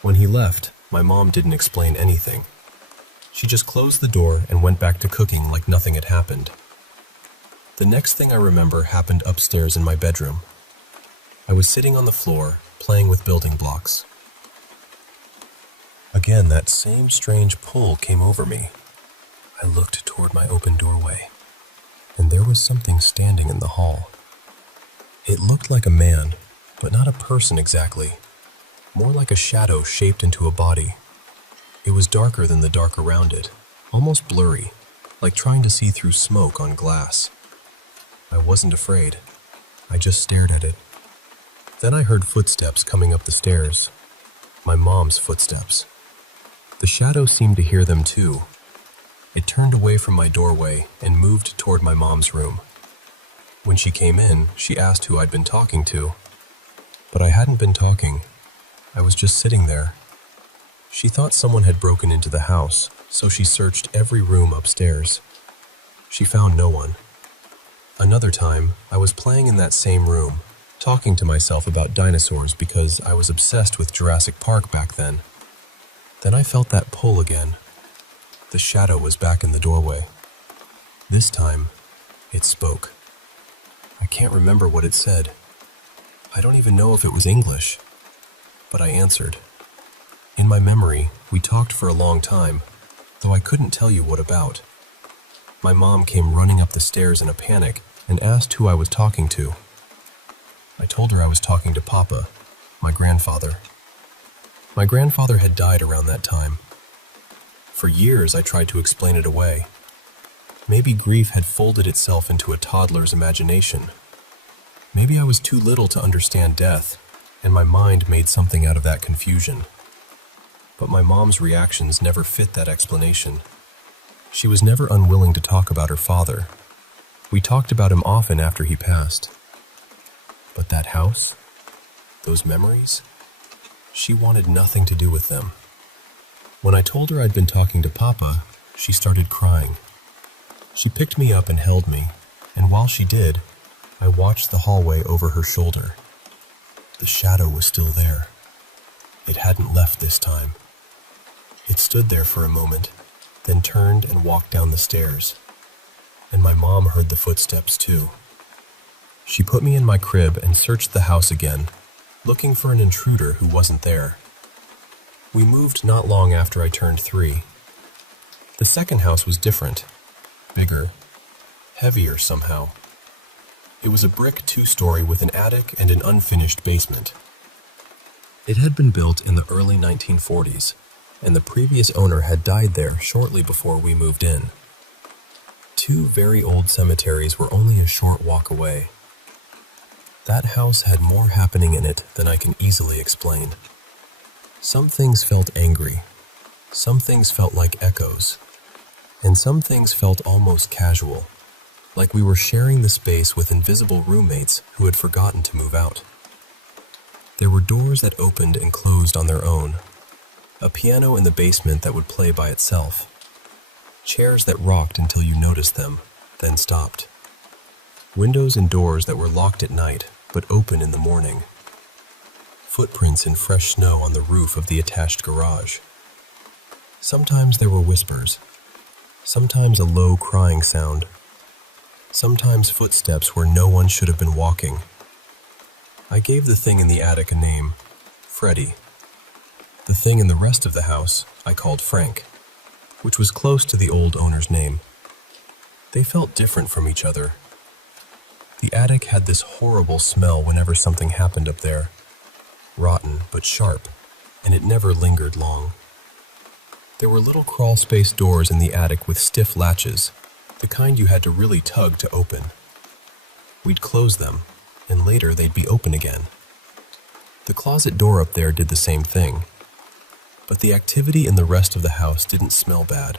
When he left, my mom didn't explain anything. She just closed the door and went back to cooking like nothing had happened. The next thing I remember happened upstairs in my bedroom. I was sitting on the floor, playing with building blocks. Again, that same strange pull came over me. I looked toward my open doorway, and there was something standing in the hall. It looked like a man, but not a person exactly. More like a shadow shaped into a body. It was darker than the dark around it, almost blurry, like trying to see through smoke on glass. I wasn't afraid. I just stared at it. Then I heard footsteps coming up the stairs. My mom's footsteps. The shadow seemed to hear them too. It turned away from my doorway and moved toward my mom's room. When she came in, she asked who I'd been talking to. But I hadn't been talking. I was just sitting there. She thought someone had broken into the house, so she searched every room upstairs. She found no one. Another time, I was playing in that same room, talking to myself about dinosaurs because I was obsessed with Jurassic Park back then. Then I felt that pull again. The shadow was back in the doorway. This time, it spoke. I can't remember what it said. I don't even know if it was English. But I answered. In my memory, we talked for a long time, though I couldn't tell you what about. My mom came running up the stairs in a panic and asked who I was talking to. I told her I was talking to Papa, my grandfather. My grandfather had died around that time. For years, I tried to explain it away. Maybe grief had folded itself into a toddler's imagination. Maybe I was too little to understand death, and my mind made something out of that confusion. But my mom's reactions never fit that explanation. She was never unwilling to talk about her father. We talked about him often after he passed. But that house? Those memories? She wanted nothing to do with them. When I told her I'd been talking to Papa, she started crying. She picked me up and held me, and while she did, I watched the hallway over her shoulder. The shadow was still there. It hadn't left this time. It stood there for a moment, then turned and walked down the stairs. And my mom heard the footsteps too. She put me in my crib and searched the house again, looking for an intruder who wasn't there. We moved not long after I turned 3. The second house was different, bigger, heavier somehow. It was a brick 2-story with an attic and an unfinished basement. It had been built in the early 1940s, and the previous owner had died there shortly before we moved in. 2 very old cemeteries were only a short walk away. That house had more happening in it than I can easily explain. Some things felt angry, some things felt like echoes, and some things felt almost casual, like we were sharing the space with invisible roommates who had forgotten to move out. There were doors that opened and closed on their own, a piano in the basement that would play by itself, chairs that rocked until you noticed them, then stopped, windows and doors that were locked at night but open in the morning, footprints in fresh snow on the roof of the attached garage. Sometimes there were whispers, sometimes a low crying sound, sometimes footsteps where no one should have been walking. I gave the thing in the attic a name, Freddy. The thing in the rest of the house I called Frank, which was close to the old owner's name. They felt different from each other. The attic had this horrible smell whenever something happened up there, rotten but sharp, and it never lingered long. There were little crawl-space doors in the attic with stiff latches, the kind you had to really tug to open. We'd close them, and later they'd be open again. The closet door up there did the same thing, but the activity in the rest of the house didn't smell bad.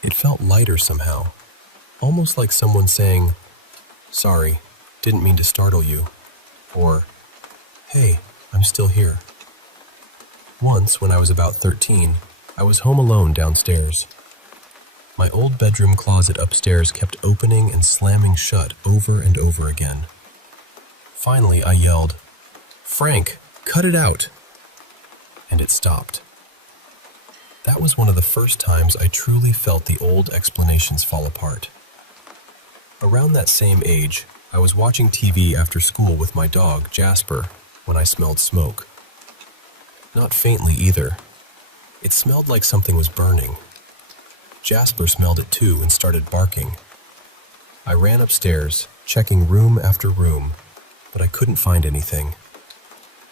It felt lighter somehow, almost like someone saying, "Sorry, didn't mean to startle you," or, "Hey, I'm still here." Once, when I was about 13, I was home alone downstairs. My old bedroom closet upstairs kept opening and slamming shut over and over again. Finally, I yelled, "Frank, cut it out!" And it stopped. That was one of the first times I truly felt the old explanations fall apart. Around that same age, I was watching TV after school with my dog, Jasper, when I smelled smoke. Not faintly either. It smelled like something was burning. Jasper smelled it too and started barking. I ran upstairs, checking room after room, but I couldn't find anything.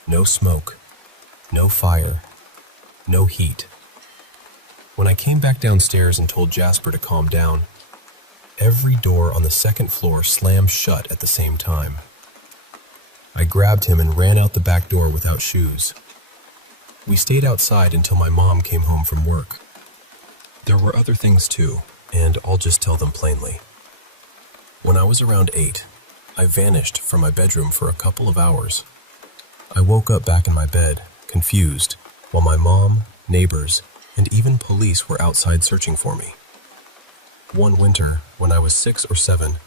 No smoke, no fire, no heat. When I came back downstairs and told Jasper to calm down, every door on the second floor slammed shut at the same time. I grabbed him and ran out the back door without shoes. We stayed outside until my mom came home from work. There were other things too, and I'll just tell them plainly. When I was around 8, I vanished from my bedroom for a couple of hours. I woke up back in my bed, confused, while my mom, neighbors, and even police were outside searching for me. One winter, when I was 6 or 7,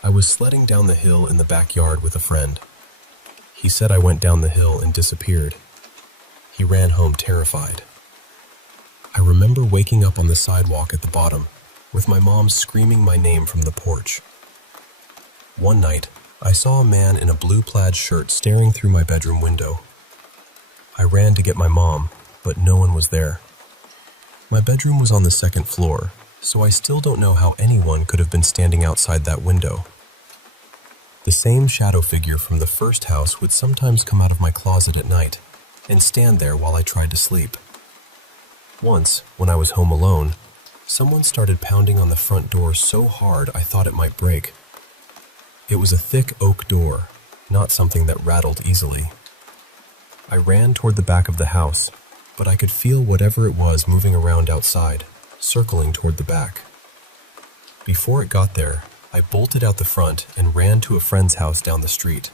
I was sledding down the hill in the backyard with a friend. He said I went down the hill and disappeared. He ran home terrified. I remember waking up on the sidewalk at the bottom, with my mom screaming my name from the porch. One night, I saw a man in a blue plaid shirt staring through my bedroom window. I ran to get my mom, but no one was there. My bedroom was on the second floor, so I still don't know how anyone could have been standing outside that window. The same shadow figure from the first house would sometimes come out of my closet at night and stand there while I tried to sleep. Once, when I was home alone, someone started pounding on the front door so hard I thought it might break. It was a thick oak door, not something that rattled easily. I ran toward the back of the house, but I could feel whatever it was moving around outside, circling toward the back. Before it got there, I bolted out the front and ran to a friend's house down the street.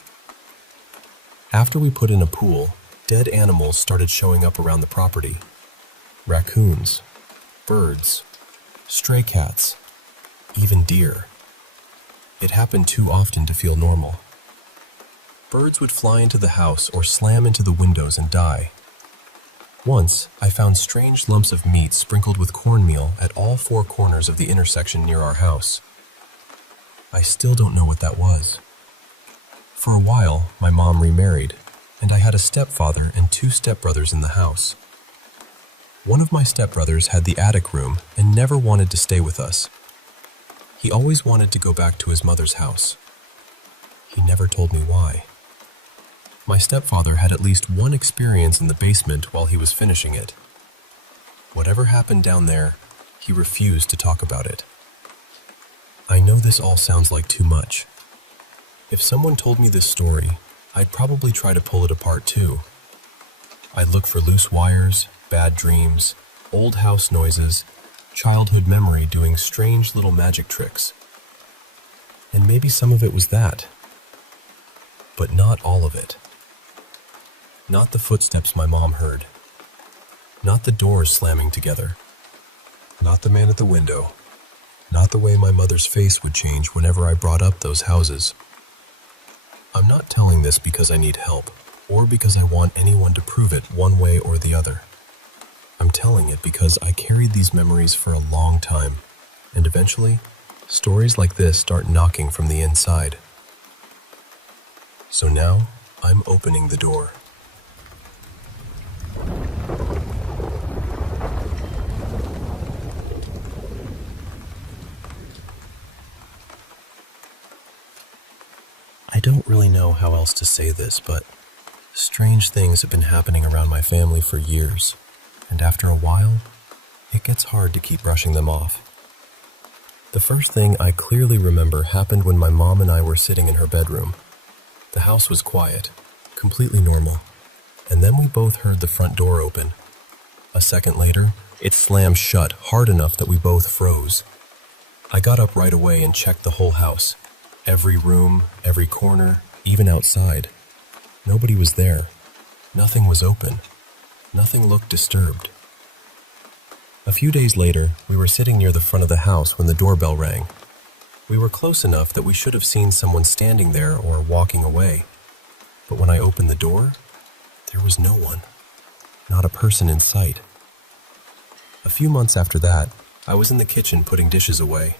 After we put in a pool, dead animals started showing up around the property. Raccoons, birds, stray cats, even deer. It happened too often to feel normal. Birds would fly into the house or slam into the windows and die. Once, I found strange lumps of meat sprinkled with cornmeal at all 4 corners of the intersection near our house. I still don't know what that was. For a while, my mom remarried, and I had a stepfather and 2 stepbrothers in the house. One of my stepbrothers had the attic room and never wanted to stay with us. He always wanted to go back to his mother's house. He never told me why. My stepfather had at least one experience in the basement while he was finishing it. Whatever happened down there, he refused to talk about it. I know this all sounds like too much. If someone told me this story, I'd probably try to pull it apart too. I'd look for loose wires, bad dreams, old house noises, childhood memory doing strange little magic tricks. And maybe some of it was that. But not all of it. Not the footsteps my mom heard. Not the doors slamming together. Not the man at the window. Not the way my mother's face would change whenever I brought up those houses. I'm not telling this because I need help, or because I want anyone to prove it one way or the other. I'm telling it because I carried these memories for a long time, and eventually, stories like this start knocking from the inside. So now, I'm opening the door. I don't really know how else to say this, but strange things have been happening around my family for years, and after a while, it gets hard to keep brushing them off. The first thing I clearly remember happened when my mom and I were sitting in her bedroom. The house was quiet, completely normal, and then we both heard the front door open. A second later, it slammed shut hard enough that we both froze. I got up right away and checked the whole house. Every room, every corner, even outside. Nobody was there. Nothing was open. Nothing looked disturbed. A few days later, we were sitting near the front of the house when the doorbell rang. We were close enough that we should have seen someone standing there or walking away. But when I opened the door, there was no one. Not a person in sight. A few months after that, I was in the kitchen putting dishes away.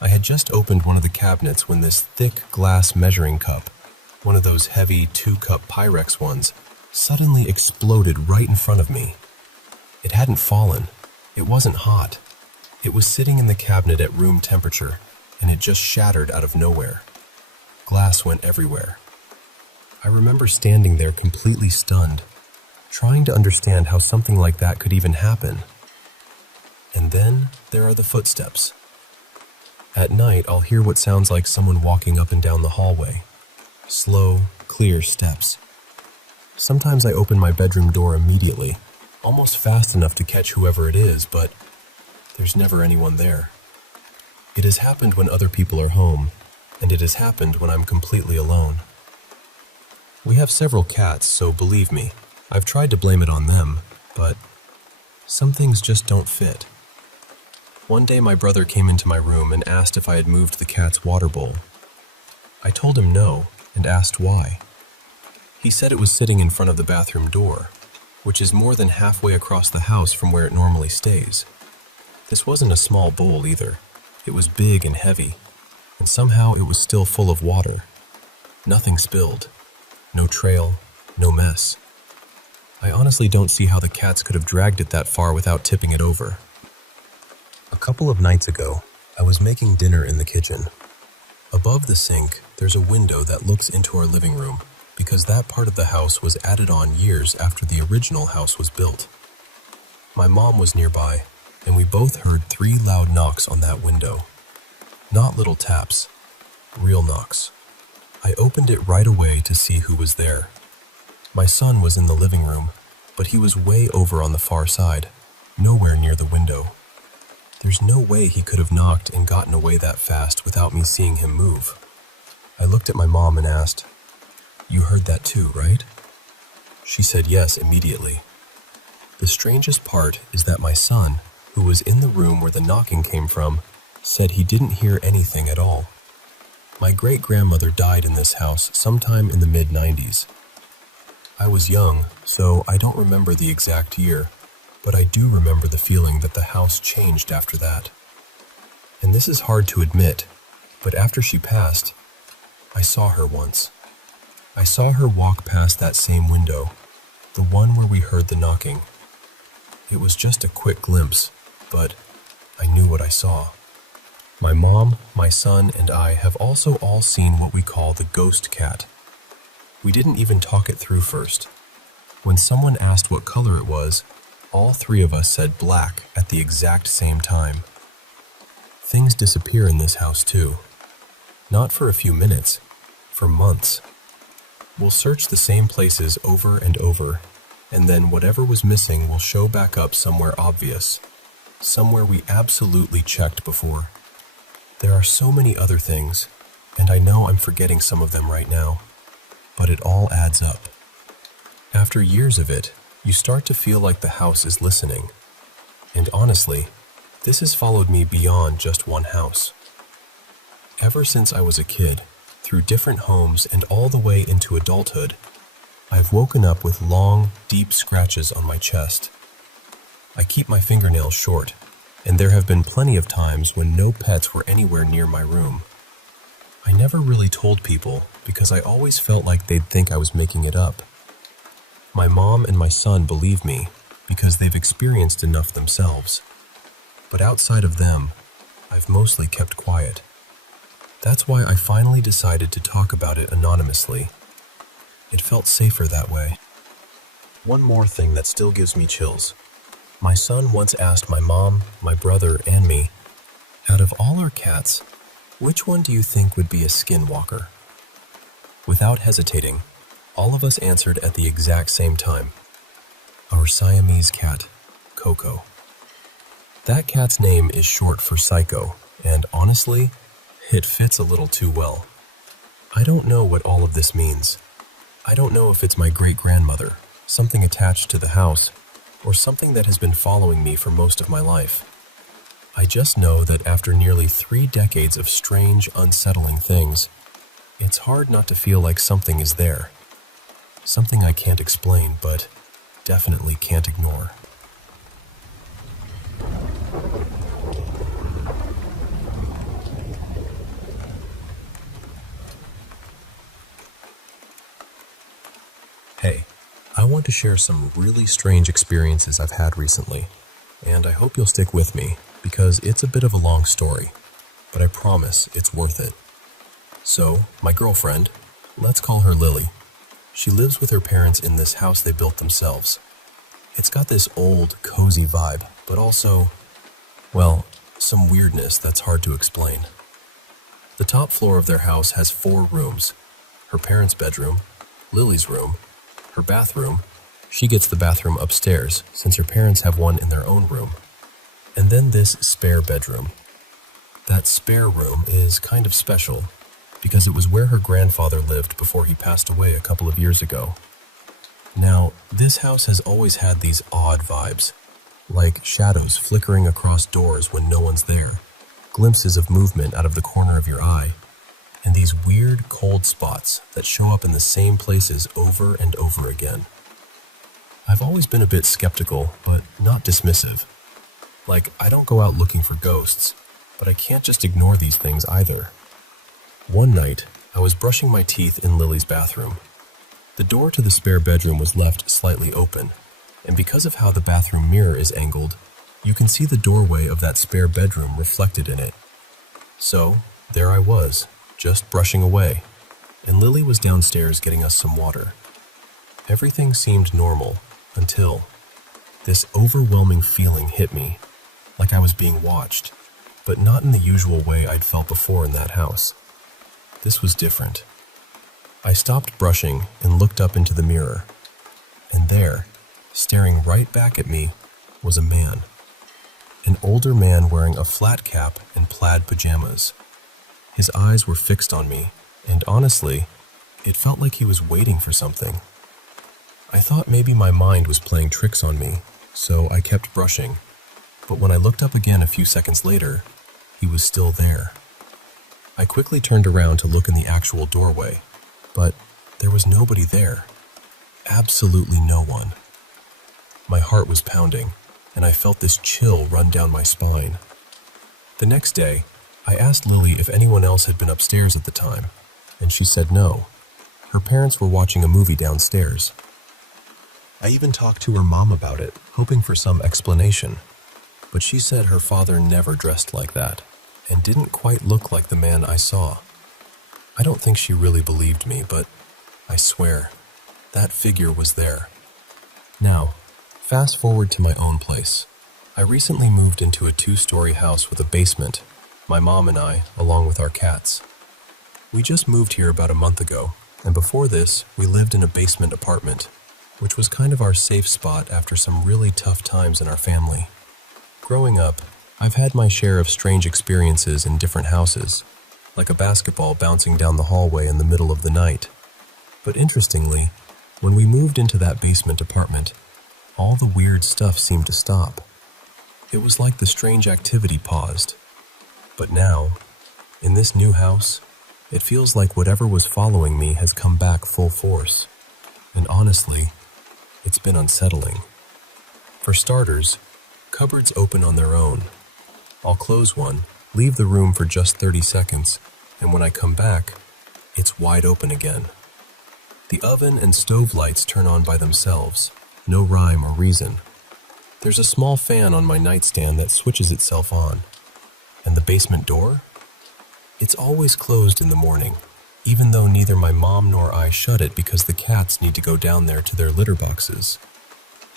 I had just opened one of the cabinets when this thick glass measuring cup, one of those heavy 2-cup Pyrex ones, suddenly exploded right in front of me. It hadn't fallen. It wasn't hot. It was sitting in the cabinet at room temperature, and it just shattered out of nowhere. Glass went everywhere. I remember standing there completely stunned, trying to understand how something like that could even happen. And then there are the footsteps. At night, I'll hear what sounds like someone walking up and down the hallway. Slow, clear steps. Sometimes I open my bedroom door immediately, almost fast enough to catch whoever it is, but there's never anyone there. It has happened when other people are home, and it has happened when I'm completely alone. We have several cats, so believe me, I've tried to blame it on them, but some things just don't fit. One day my brother came into my room and asked if I had moved the cat's water bowl. I told him no and asked why. He said it was sitting in front of the bathroom door, which is more than halfway across the house from where it normally stays. This wasn't a small bowl either. It was big and heavy, and somehow it was still full of water. Nothing spilled. No trail, no mess. I honestly don't see how the cats could have dragged it that far without tipping it over. A couple of nights ago, I was making dinner in the kitchen. Above the sink, there's a window that looks into our living room because that part of the house was added on years after the original house was built. My mom was nearby, and we both heard 3 loud knocks on that window. Not little taps, real knocks. I opened it right away to see who was there. My son was in the living room, but he was way over on the far side, nowhere near the window. There's no way he could have knocked and gotten away that fast without me seeing him move. I looked at my mom and asked, "You heard that too, right?" She said yes immediately. The strangest part is that my son, who was in the room where the knocking came from, said he didn't hear anything at all. My great-grandmother died in this house sometime in the mid-90s. I was young, so I don't remember the exact year, but I do remember the feeling that the house changed after that. And this is hard to admit, but after she passed, I saw her once. I saw her walk past that same window, the one where we heard the knocking. It was just a quick glimpse, but I knew what I saw. My mom, my son, and I have also all seen what we call the ghost cat. We didn't even talk it through first. When someone asked what color it was, all 3 of us said black at the exact same time. Things disappear in this house too. Not for a few minutes, for months. We'll search the same places over and over, and then whatever was missing will show back up somewhere obvious, somewhere we absolutely checked before. There are so many other things, and I know I'm forgetting some of them right now, but it all adds up. After years of it, you start to feel like the house is listening. And honestly, this has followed me beyond just one house. Ever since I was a kid, through different homes and all the way into adulthood, I've woken up with long, deep scratches on my chest. I keep my fingernails short, and there have been plenty of times when no pets were anywhere near my room. I never really told people because I always felt like they'd think I was making it up. My mom and my son believe me because they've experienced enough themselves. But outside of them, I've mostly kept quiet. That's why I finally decided to talk about it anonymously. It felt safer that way. One more thing that still gives me chills. My son once asked my mom, my brother, and me, out of all our cats, which one do you think would be a skinwalker? Without hesitating, all of us answered at the exact same time. Our Siamese cat, Coco. That cat's name is short for Psycho, and honestly, it fits a little too well. I don't know what all of this means. I don't know if it's my great-grandmother, something attached to the house, or something that has been following me for most of my life. I just know that after nearly 3 decades of strange, unsettling things, it's hard not to feel like something is there. Something I can't explain, but definitely can't ignore. Hey, I want to share some really strange experiences I've had recently, and I hope you'll stick with me because it's a bit of a long story, but I promise it's worth it. So, my girlfriend, let's call her Lily. She lives with her parents in this house they built themselves. It's got this old, cozy vibe, but also, well, some weirdness that's hard to explain. The top floor of their house has 4 rooms: her parents' bedroom, Lily's room, her bathroom. She gets the bathroom upstairs since her parents have one in their own room. And then this spare bedroom. That spare room is kind of special because it was where her grandfather lived before he passed away a couple of years ago. Now, this house has always had these odd vibes, like shadows flickering across doors when no one's there, glimpses of movement out of the corner of your eye, and these weird cold spots that show up in the same places over and over again. I've always been a bit skeptical, but not dismissive. Like, I don't go out looking for ghosts, but I can't just ignore these things either. One night, I was brushing my teeth in Lily's bathroom. The door to the spare bedroom was left slightly open, and because of how the bathroom mirror is angled, you can see the doorway of that spare bedroom reflected in it. So, there I was, just brushing away, and Lily was downstairs getting us some water. Everything seemed normal until this overwhelming feeling hit me, like I was being watched, but not in the usual way I'd felt before in that house. This was different. I stopped brushing and looked up into the mirror, and there, staring right back at me, was a man. An older man wearing a flat cap and plaid pajamas. His eyes were fixed on me, and honestly, it felt like he was waiting for something. I thought maybe my mind was playing tricks on me, so I kept brushing. But when I looked up again a few seconds later, he was still there. I quickly turned around to look in the actual doorway, but there was nobody there. Absolutely no one. My heart was pounding, and I felt this chill run down my spine. The next day, I asked Lily if anyone else had been upstairs at the time, and she said no. Her parents were watching a movie downstairs. I even talked to her mom about it, hoping for some explanation, but she said her father never dressed like that, and didn't quite look like the man I saw. I don't think she really believed me, but I swear, that figure was there. Now, fast forward to my own place. I recently moved into a 2-story house with a basement, my mom and I, along with our cats. We just moved here about a month ago, and before this, we lived in a basement apartment, which was kind of our safe spot after some really tough times in our family. Growing up, I've had my share of strange experiences in different houses, like a basketball bouncing down the hallway in the middle of the night. But interestingly, when we moved into that basement apartment, all the weird stuff seemed to stop. It was like the strange activity paused. But now, in this new house, it feels like whatever was following me has come back full force. And honestly, it's been unsettling. For starters, cupboards open on their own. I'll close one, leave the room for just 30 seconds, and when I come back, it's wide open again. The oven and stove lights turn on by themselves, no rhyme or reason. There's a small fan on my nightstand that switches itself on. And the basement door? It's always closed in the morning, even though neither my mom nor I shut it because the cats need to go down there to their litter boxes.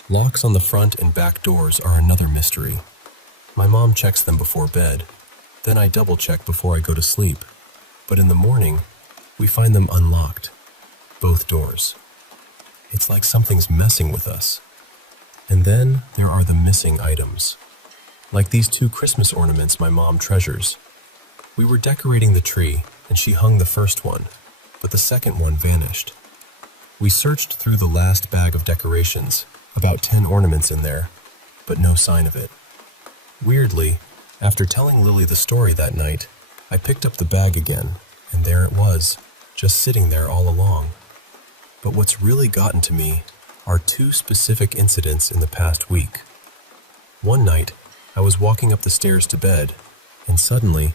Locks on the front and back doors are another mystery. My mom checks them before bed, then I double-check before I go to sleep. But in the morning, we find them unlocked, both doors. It's like something's messing with us. And then there are the missing items, like these 2 Christmas ornaments my mom treasures. We were decorating the tree, and she hung the first one, but the second one vanished. We searched through the last bag of decorations, about 10 ornaments in there, but no sign of it. Weirdly, after telling Lily the story that night, I picked up the bag again, and there it was, just sitting there all along. But what's really gotten to me are 2 specific incidents in the past week. One night, I was walking up the stairs to bed, and suddenly,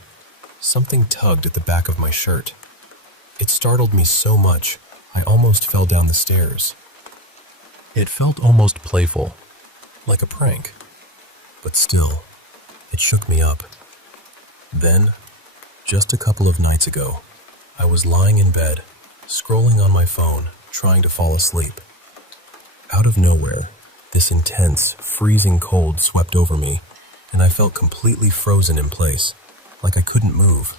something tugged at the back of my shirt. It startled me so much, I almost fell down the stairs. It felt almost playful, like a prank, but still, it shook me up. Then, just a couple of nights ago, I was lying in bed, scrolling on my phone, trying to fall asleep. Out of nowhere, this intense, freezing cold swept over me, and I felt completely frozen in place, like I couldn't move.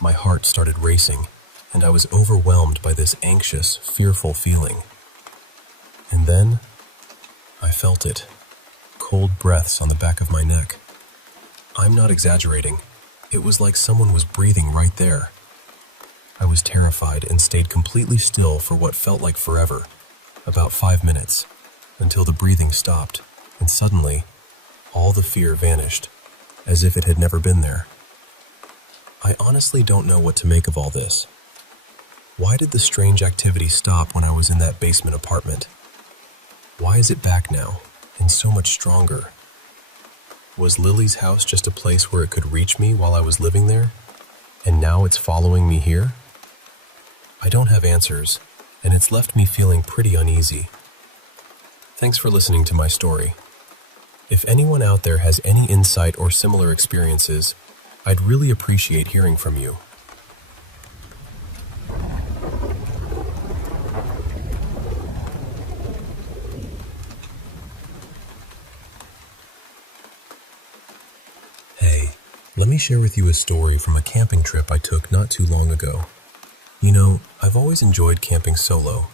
My heart started racing, and I was overwhelmed by this anxious, fearful feeling. And then, I felt it. Cold breaths on the back of my neck. I'm not exaggerating. It was like someone was breathing right there. I was terrified and stayed completely still for what felt like forever, about 5 minutes, until the breathing stopped, and suddenly, all the fear vanished, as if it had never been there. I honestly don't know what to make of all this. Why did the strange activity stop when I was in that basement apartment? Why is it back now, and so much stronger? Was Lily's house just a place where it could reach me while I was living there, and now it's following me here? I don't have answers, and it's left me feeling pretty uneasy. Thanks for listening to my story. If anyone out there has any insight or similar experiences, I'd really appreciate hearing from you. Hey, let me share with you a story from a camping trip I took not too long ago. You know, I've always enjoyed camping solo.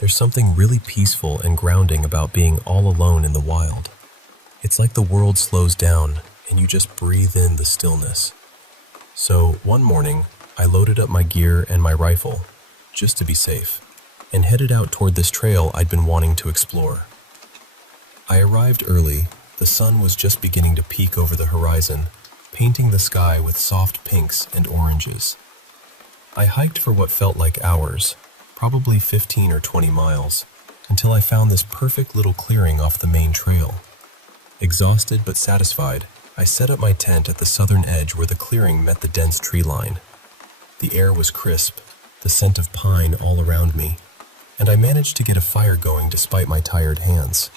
There's something really peaceful and grounding about being all alone in the wild. It's like the world slows down and you just breathe in the stillness. So one morning, I loaded up my gear and my rifle, just to be safe, and headed out toward this trail I'd been wanting to explore. I arrived early. The sun was just beginning to peek over the horizon, painting the sky with soft pinks and oranges. I hiked for what felt like hours, probably 15 or 20 miles, until I found this perfect little clearing off the main trail. Exhausted but satisfied, I set up my tent at the southern edge where the clearing met the dense tree line. The air was crisp, the scent of pine all around me, and I managed to get a fire going despite my tired hands.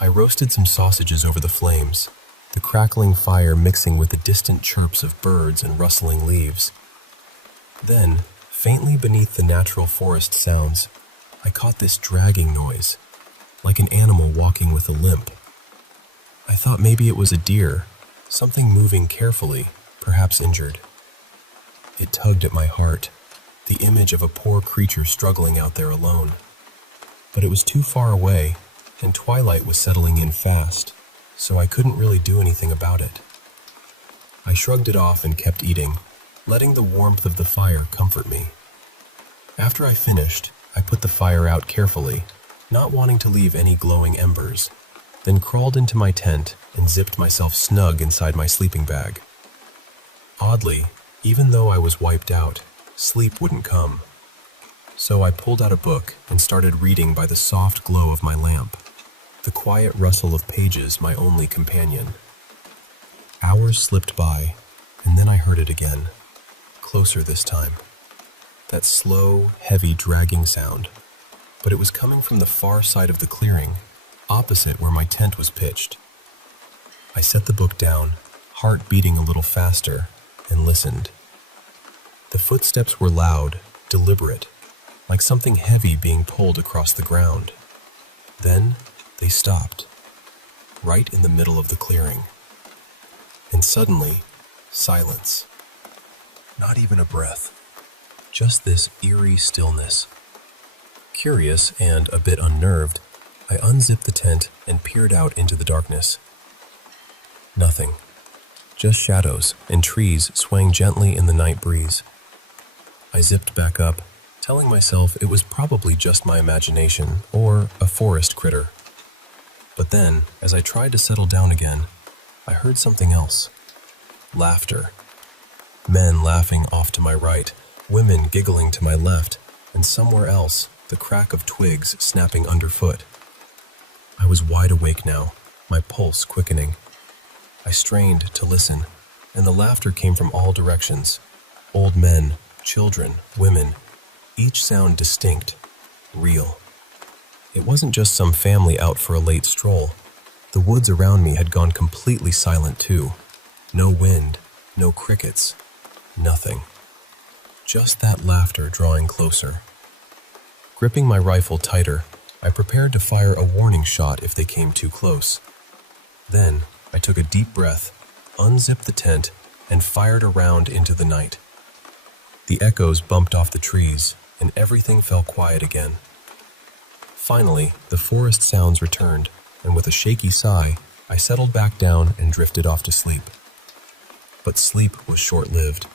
I roasted some sausages over the flames, the crackling fire mixing with the distant chirps of birds and rustling leaves. Then, faintly beneath the natural forest sounds, I caught this dragging noise, like an animal walking with a limp. I thought maybe it was a deer, something moving carefully, perhaps injured. It tugged at my heart, the image of a poor creature struggling out there alone. But it was too far away, and twilight was settling in fast, so I couldn't really do anything about it. I shrugged it off and kept eating, letting the warmth of the fire comfort me. After I finished, I put the fire out carefully, not wanting to leave any glowing embers, then crawled into my tent and zipped myself snug inside my sleeping bag. Oddly, even though I was wiped out, sleep wouldn't come. So I pulled out a book and started reading by the soft glow of my lamp, the quiet rustle of pages my only companion. Hours slipped by, and then I heard it again, closer this time. That slow, heavy dragging sound, but it was coming from the far side of the clearing, opposite where my tent was pitched. I set the book down, heart beating a little faster, and listened. The footsteps were loud, deliberate, like something heavy being pulled across the ground. Then they stopped, right in the middle of the clearing. And suddenly, silence. Not even a breath. Just this eerie stillness. Curious and a bit unnerved, I unzipped the tent and peered out into the darkness. Nothing. Just shadows and trees swaying gently in the night breeze. I zipped back up, telling myself it was probably just my imagination or a forest critter. But then, as I tried to settle down again, I heard something else. Laughter. Men laughing off to my right, women giggling to my left, and somewhere else, the crack of twigs snapping underfoot. I was wide awake now, my pulse quickening. I strained to listen, and the laughter came from all directions. Old men, children, women, each sound distinct, real. It wasn't just some family out for a late stroll. The woods around me had gone completely silent too. No wind, no crickets, nothing. Just that laughter drawing closer. Gripping my rifle tighter, I prepared to fire a warning shot if they came too close. Then, I took a deep breath, unzipped the tent, and fired a round into the night. The echoes bumped off the trees, and everything fell quiet again. Finally, the forest sounds returned, and with a shaky sigh, I settled back down and drifted off to sleep. But sleep was short-lived.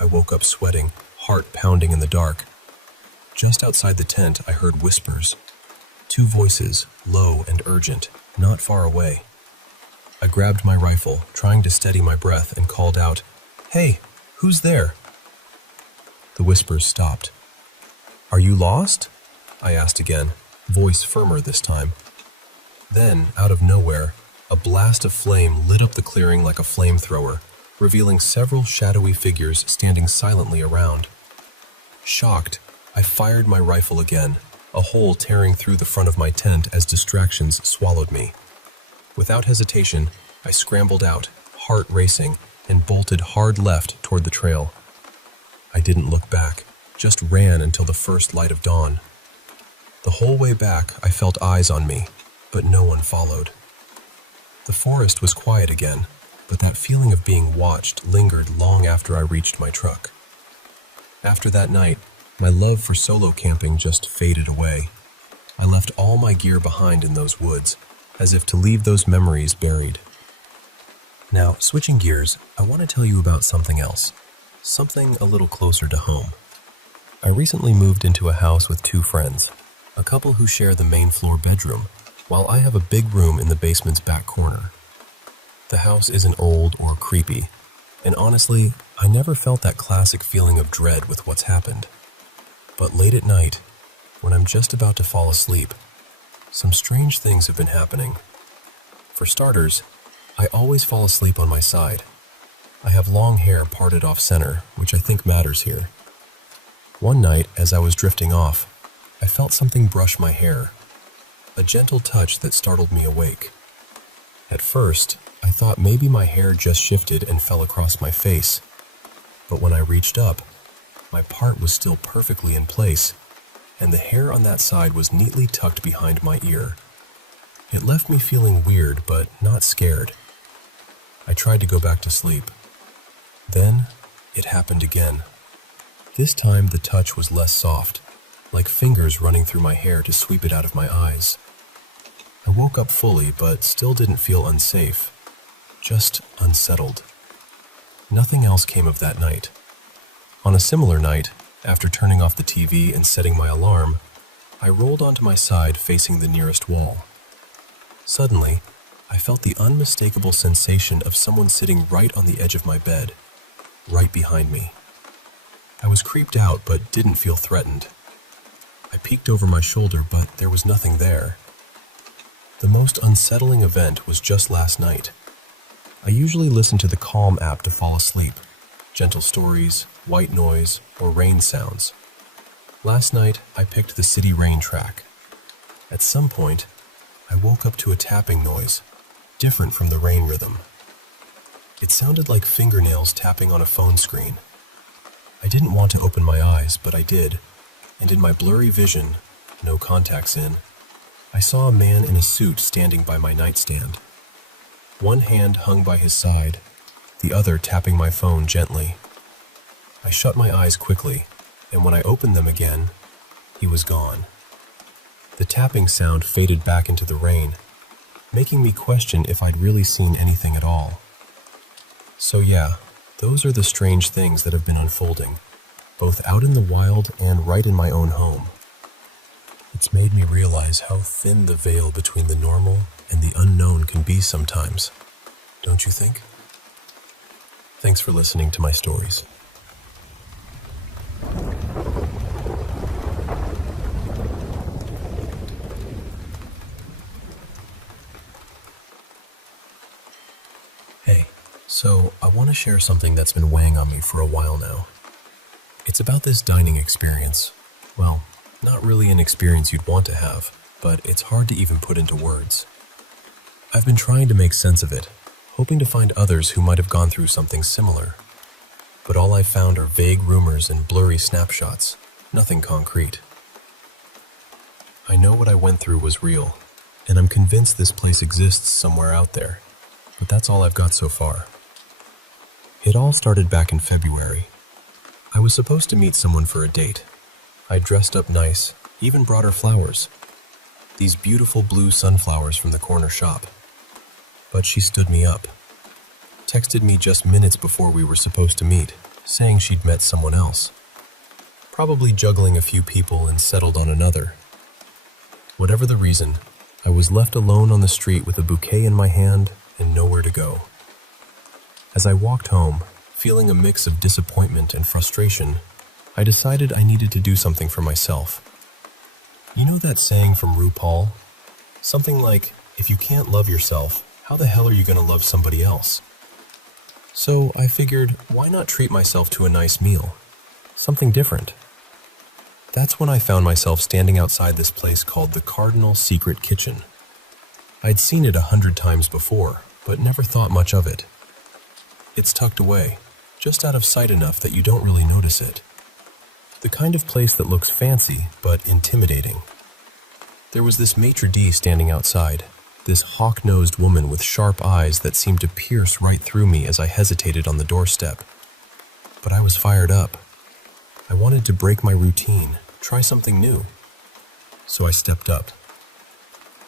I woke up sweating, heart pounding in the dark. Just outside the tent, I heard whispers. 2 voices, low and urgent, not far away. I grabbed my rifle, trying to steady my breath, and called out, "Hey, who's there?" The whispers stopped. "Are you lost?" I asked again, voice firmer this time. Then, out of nowhere, a blast of flame lit up the clearing like a flamethrower, revealing several shadowy figures standing silently around. Shocked, I fired my rifle again, a hole tearing through the front of my tent as distractions swallowed me. Without hesitation, I scrambled out, heart racing, and bolted hard left toward the trail. I didn't look back, just ran until the first light of dawn. The whole way back, I felt eyes on me, but no one followed. The forest was quiet again, but that feeling of being watched lingered long after I reached my truck. After that night, my love for solo camping just faded away. I left all my gear behind in those woods, as if to leave those memories buried. Now, switching gears, I want to tell you about something else. Something a little closer to home. I recently moved into a house with 2 friends, a couple who share the main floor bedroom, while I have a big room in the basement's back corner. The house isn't old or creepy, and honestly, I never felt that classic feeling of dread with what's happened. But late at night, when I'm just about to fall asleep, some strange things have been happening. For starters, I always fall asleep on my side. I have long hair parted off center, which I think matters here. One night, as I was drifting off, I felt something brush my hair, a gentle touch that startled me awake. At first, I thought maybe my hair just shifted and fell across my face, but when I reached up, my part was still perfectly in place, and the hair on that side was neatly tucked behind my ear. It left me feeling weird, but not scared. I tried to go back to sleep. Then, it happened again. This time, the touch was less soft, like fingers running through my hair to sweep it out of my eyes. I woke up fully, but still didn't feel unsafe, just unsettled. Nothing else came of that night. On a similar night, after turning off the TV and setting my alarm, I rolled onto my side facing the nearest wall. Suddenly, I felt the unmistakable sensation of someone sitting right on the edge of my bed, right behind me. I was creeped out but didn't feel threatened. I peeked over my shoulder, but there was nothing there. The most unsettling event was just last night. I usually listen to the Calm app to fall asleep. Gentle stories, white noise, or rain sounds. Last night, I picked the city rain track. At some point, I woke up to a tapping noise, different from the rain rhythm. It sounded like fingernails tapping on a phone screen. I didn't want to open my eyes, but I did, and in my blurry vision, no contacts in, I saw a man in a suit standing by my nightstand. One hand hung by his side, the other tapping my phone gently. I shut my eyes quickly, and when I opened them again, he was gone. The tapping sound faded back into the rain, making me question if I'd really seen anything at all. So yeah, those are the strange things that have been unfolding, both out in the wild and right in my own home. It's made me realize how thin the veil between the normal and the unknown can be sometimes, don't you think? Thanks for listening to my stories. Hey, so I want to share something that's been weighing on me for a while now. It's about this dining experience. Well, not really an experience you'd want to have, but it's hard to even put into words. I've been trying to make sense of it, hoping to find others who might have gone through something similar. But all I've found are vague rumors and blurry snapshots, nothing concrete. I know what I went through was real, and I'm convinced this place exists somewhere out there, but that's all I've got so far. It all started back in February. I was supposed to meet someone for a date. I dressed up nice, even brought her flowers. These beautiful blue sunflowers from the corner shop. But she stood me up. Texted me just minutes before we were supposed to meet, saying she'd met someone else. Probably juggling a few people and settled on another. Whatever the reason, I was left alone on the street with a bouquet in my hand and nowhere to go. As I walked home, feeling a mix of disappointment and frustration, I decided I needed to do something for myself. You know that saying from RuPaul? Something like, if you can't love yourself, how the hell are you going to love somebody else? So I figured, why not treat myself to a nice meal? Something different. That's when I found myself standing outside this place called the Cardinal Secret Kitchen. I'd seen it 100 times before, but never thought much of it. It's tucked away, just out of sight enough that you don't really notice it. The kind of place that looks fancy, but intimidating. There was this maitre d' standing outside, this hawk-nosed woman with sharp eyes that seemed to pierce right through me as I hesitated on the doorstep. But I was fired up. I wanted to break my routine, try something new. So I stepped up.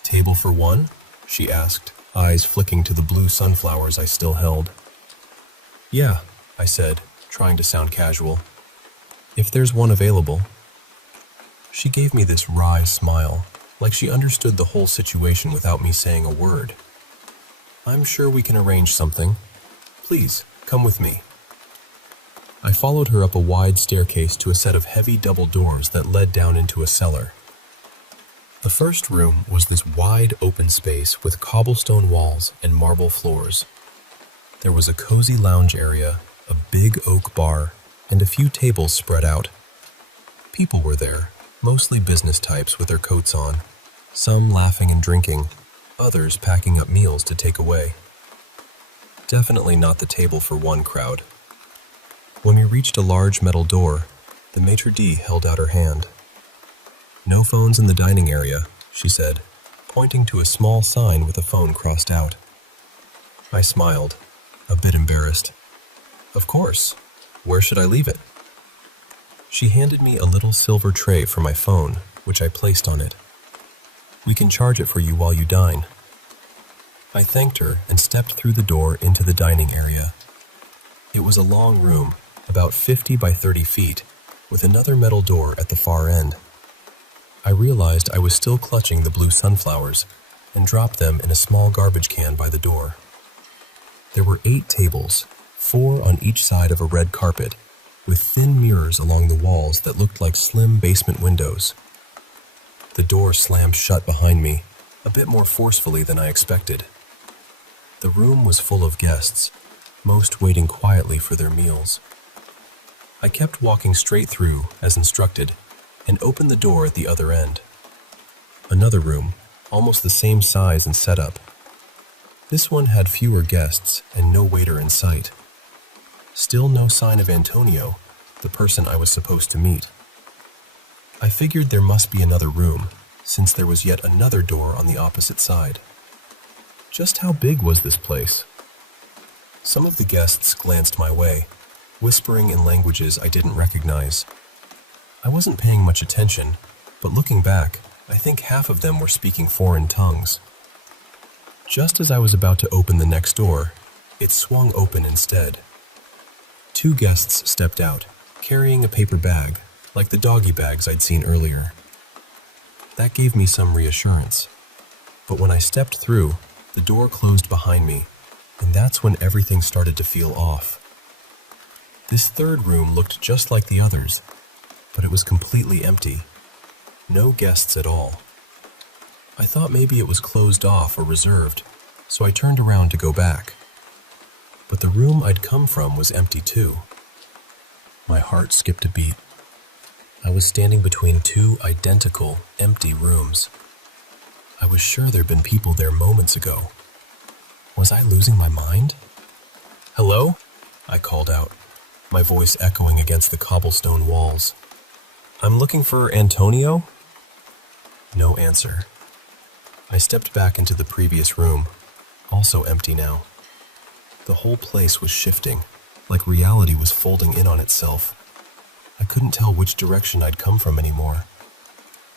"Table for one?" she asked, eyes flicking to the blue sunflowers I still held. "Yeah," I said, trying to sound casual. "If there's one available." She gave me this wry smile, like she understood the whole situation without me saying a word. "I'm sure we can arrange something. Please, come with me." I followed her up a wide staircase to a set of heavy double doors that led down into a cellar. The first room was this wide open space with cobblestone walls and marble floors. There was a cozy lounge area, a big oak bar, and a few tables spread out. People were there, mostly business types with their coats on, some laughing and drinking, others packing up meals to take away. Definitely not the table for one crowd. When we reached a large metal door, the maitre d' held out her hand. "No phones in the dining area," she said, pointing to a small sign with a phone crossed out. I smiled, a bit embarrassed. "Of course. Where should I leave it?" She handed me a little silver tray for my phone, which I placed on it. "We can charge it for you while you dine." I thanked her and stepped through the door into the dining area. It was a long room, about 50 by 30 feet, with another metal door at the far end. I realized I was still clutching the blue sunflowers and dropped them in a small garbage can by the door. There were 8 tables, 4 on each side of a red carpet, with thin mirrors along the walls that looked like slim basement windows. The door slammed shut behind me, a bit more forcefully than I expected. The room was full of guests, most waiting quietly for their meals. I kept walking straight through, as instructed, and opened the door at the other end. Another room, almost the same size and setup. This one had fewer guests and no waiter in sight. Still no sign of Antonio, the person I was supposed to meet. I figured there must be another room, since there was yet another door on the opposite side. Just how big was this place? Some of the guests glanced my way, whispering in languages I didn't recognize. I wasn't paying much attention, but looking back, I think half of them were speaking foreign tongues. Just as I was about to open the next door, it swung open instead. 2 guests stepped out, carrying a paper bag, like the doggy bags I'd seen earlier. That gave me some reassurance. But when I stepped through, the door closed behind me, and that's when everything started to feel off. This third room looked just like the others, but it was completely empty. No guests at all. I thought maybe it was closed off or reserved, so I turned around to go back. But the room I'd come from was empty too. My heart skipped a beat. I was standing between 2 identical, empty rooms. I was sure there'd been people there moments ago. Was I losing my mind? "Hello?" I called out, my voice echoing against the cobblestone walls. "I'm looking for Antonio?" No answer. I stepped back into the previous room, also empty now. The whole place was shifting, like reality was folding in on itself. I couldn't tell which direction I'd come from anymore.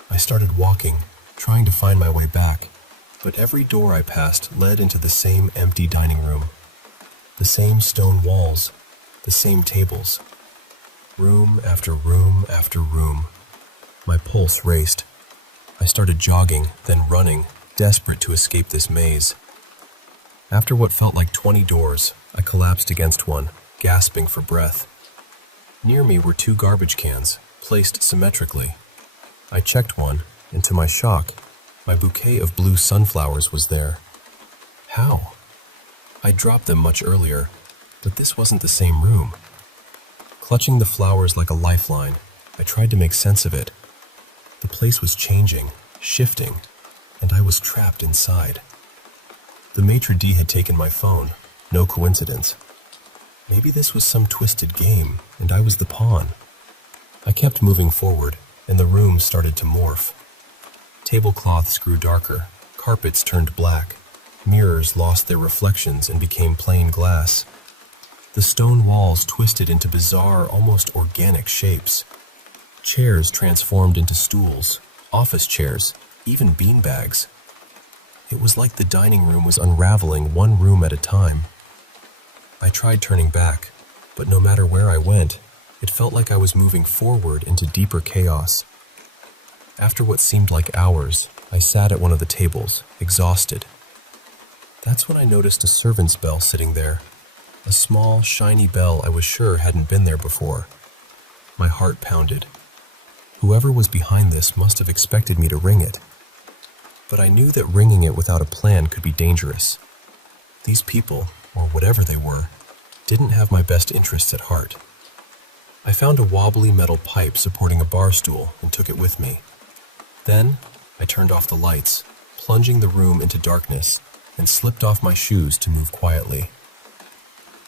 I started walking, trying to find my way back, but every door I passed led into the same empty dining room. The same stone walls, the same tables. Room after room after room. My pulse raced. I started jogging, then running, desperate to escape this maze. After what felt like 20 doors, I collapsed against one, gasping for breath. Near me were 2 garbage cans, placed symmetrically. I checked one, and to my shock, my bouquet of blue sunflowers was there. How? I dropped them much earlier, but this wasn't the same room. Clutching the flowers like a lifeline, I tried to make sense of it. The place was changing, shifting, and I was trapped inside. The maitre d' had taken my phone, no coincidence. Maybe this was some twisted game, and I was the pawn. I kept moving forward, and the room started to morph. Tablecloths grew darker, carpets turned black, mirrors lost their reflections and became plain glass. The stone walls twisted into bizarre, almost organic shapes. Chairs transformed into stools, office chairs, even beanbags. It was like the dining room was unraveling one room at a time. I tried turning back, but no matter where I went, it felt like I was moving forward into deeper chaos. After what seemed like hours, I sat at one of the tables, exhausted. That's when I noticed a servant's bell sitting there. A small, shiny bell I was sure hadn't been there before. My heart pounded. Whoever was behind this must have expected me to ring it. But I knew that ringing it without a plan could be dangerous. These people, or whatever they were, didn't have my best interests at heart. I found a wobbly metal pipe supporting a bar stool and took it with me. Then, I turned off the lights, plunging the room into darkness, and slipped off my shoes to move quietly.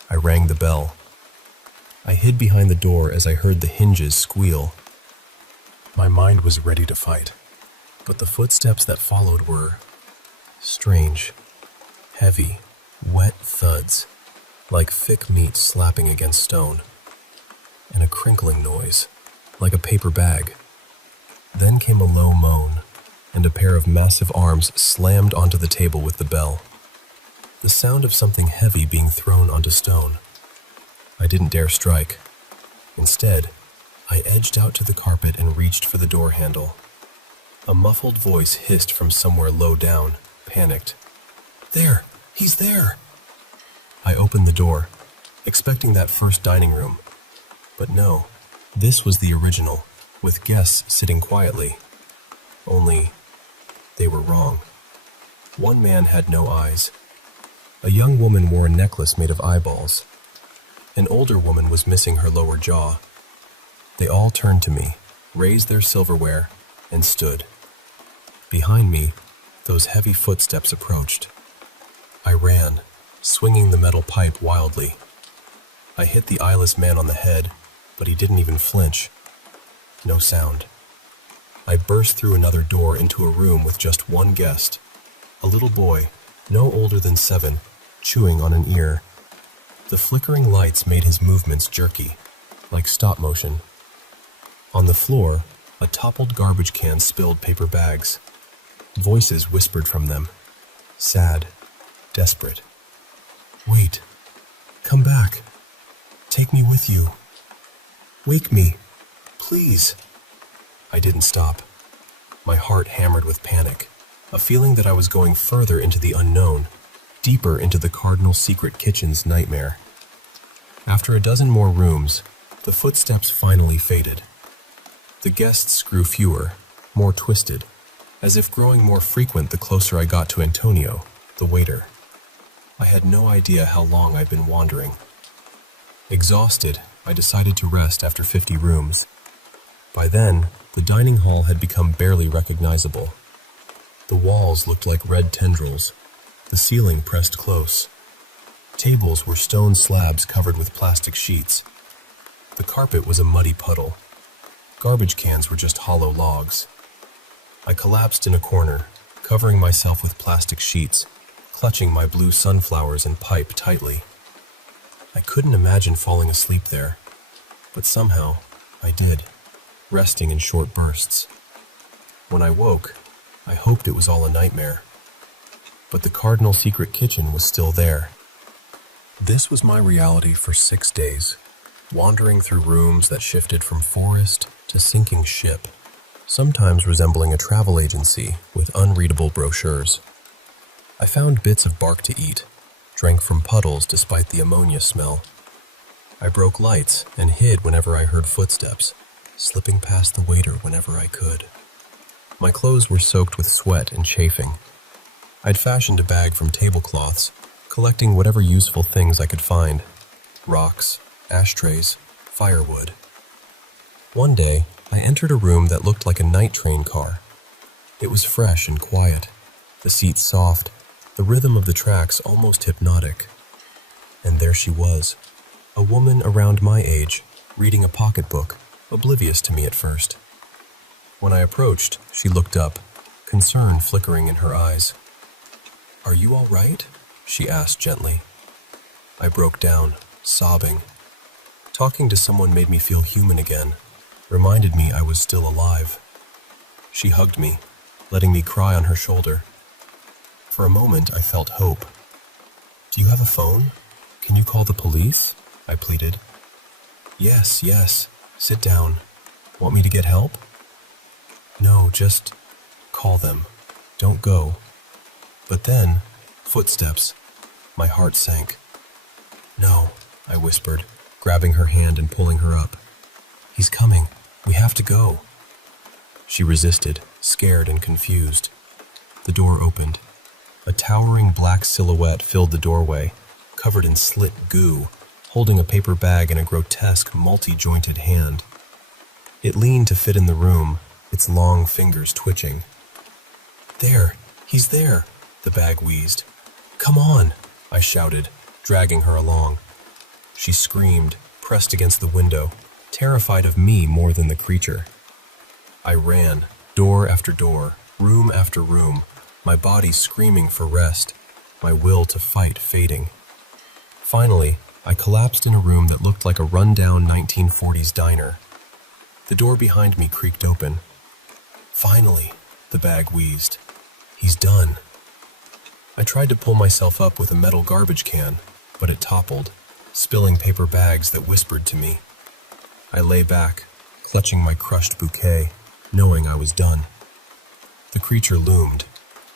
I rang the bell. I hid behind the door as I heard the hinges squeal. My mind was ready to fight, but the footsteps that followed were strange, heavy, wet thuds, like thick meat slapping against stone, and a crinkling noise, like a paper bag. Then came a low moan, and a pair of massive arms slammed onto the table with the bell. The sound of something heavy being thrown onto stone. I didn't dare strike. Instead, I edged out to the carpet and reached for the door handle. A muffled voice hissed from somewhere low down, panicked. "There! He's there!" I opened the door, expecting that first dining room. But no, this was the original, with guests sitting quietly. Only, they were wrong. One man had no eyes. A young woman wore a necklace made of eyeballs. An older woman was missing her lower jaw. They all turned to me, raised their silverware, and stood. Behind me, those heavy footsteps approached. I ran, swinging the metal pipe wildly. I hit the eyeless man on the head, but he didn't even flinch. No sound. I burst through another door into a room with just one guest, a little boy, no older than 7, chewing on an ear. The flickering lights made his movements jerky, like stop motion. On the floor, A toppled garbage can spilled paper bags. Voices whispered from them, sad, desperate. Wait, come back. Take me with you. Wake me, please. I didn't stop. My heart hammered with panic, a feeling that I was going further into the unknown, deeper into the Cardinal Secret Kitchen's nightmare. After a dozen more rooms, the footsteps finally faded. The guests grew fewer, more twisted, as if growing more frequent the closer I got to Antonio, the waiter. I had no idea how long I'd been wandering. Exhausted, I decided to rest after 50 rooms. By then, the dining hall had become barely recognizable. The walls looked like red tendrils, the ceiling pressed close. Tables were stone slabs covered with plastic sheets. The carpet was a muddy puddle. Garbage cans were just hollow logs. I collapsed in a corner, covering myself with plastic sheets, clutching my blue sunflowers and pipe tightly. I couldn't imagine falling asleep there, but somehow I did, resting in short bursts. When I woke, I hoped it was all a nightmare. But the Cardinal Secret Kitchen was still there. This was my reality for 6 days, wandering through rooms that shifted from forest to sinking ship, sometimes resembling a travel agency with unreadable brochures. I found bits of bark to eat, drank from puddles despite the ammonia smell. I broke lights and hid whenever I heard footsteps, slipping past the waiter whenever I could. My clothes were soaked with sweat and chafing. I'd fashioned a bag from tablecloths, collecting whatever useful things I could find: rocks, ashtrays, firewood. One day, I entered a room that looked like a night train car. It was fresh and quiet, the seats soft, the rhythm of the tracks almost hypnotic. And there she was, a woman around my age, reading a pocketbook, oblivious to me at first. When I approached, she looked up, concern flickering in her eyes. "Are you all right?" she asked gently. I broke down, sobbing. Talking to someone made me feel human again, reminded me I was still alive. She hugged me, letting me cry on her shoulder. For a moment, I felt hope. "Do you have a phone? Can you call the police?" I pleaded. Yes. Sit down. Want me to get help?" "No, just call them. Don't go." But then, footsteps. My heart sank. "No," I whispered, grabbing her hand and pulling her up. "He's coming. We have to go." She resisted, scared and confused. The door opened. A towering black silhouette filled the doorway, covered in slit goo, holding a paper bag in a grotesque, multi-jointed hand. It leaned to fit in the room, its long fingers twitching. "There! He's there!" the bag wheezed. "Come on!" I shouted, dragging her along. She screamed, pressed against the window, terrified of me more than the creature. I ran, door after door, room after room, my body screaming for rest, my will to fight fading. Finally, I collapsed in a room that looked like a run-down 1940s diner. The door behind me creaked open. "Finally," the bag wheezed. "He's done." I tried to pull myself up with a metal garbage can, but it toppled, spilling paper bags that whispered to me. I lay back, clutching my crushed bouquet, knowing I was done. The creature loomed,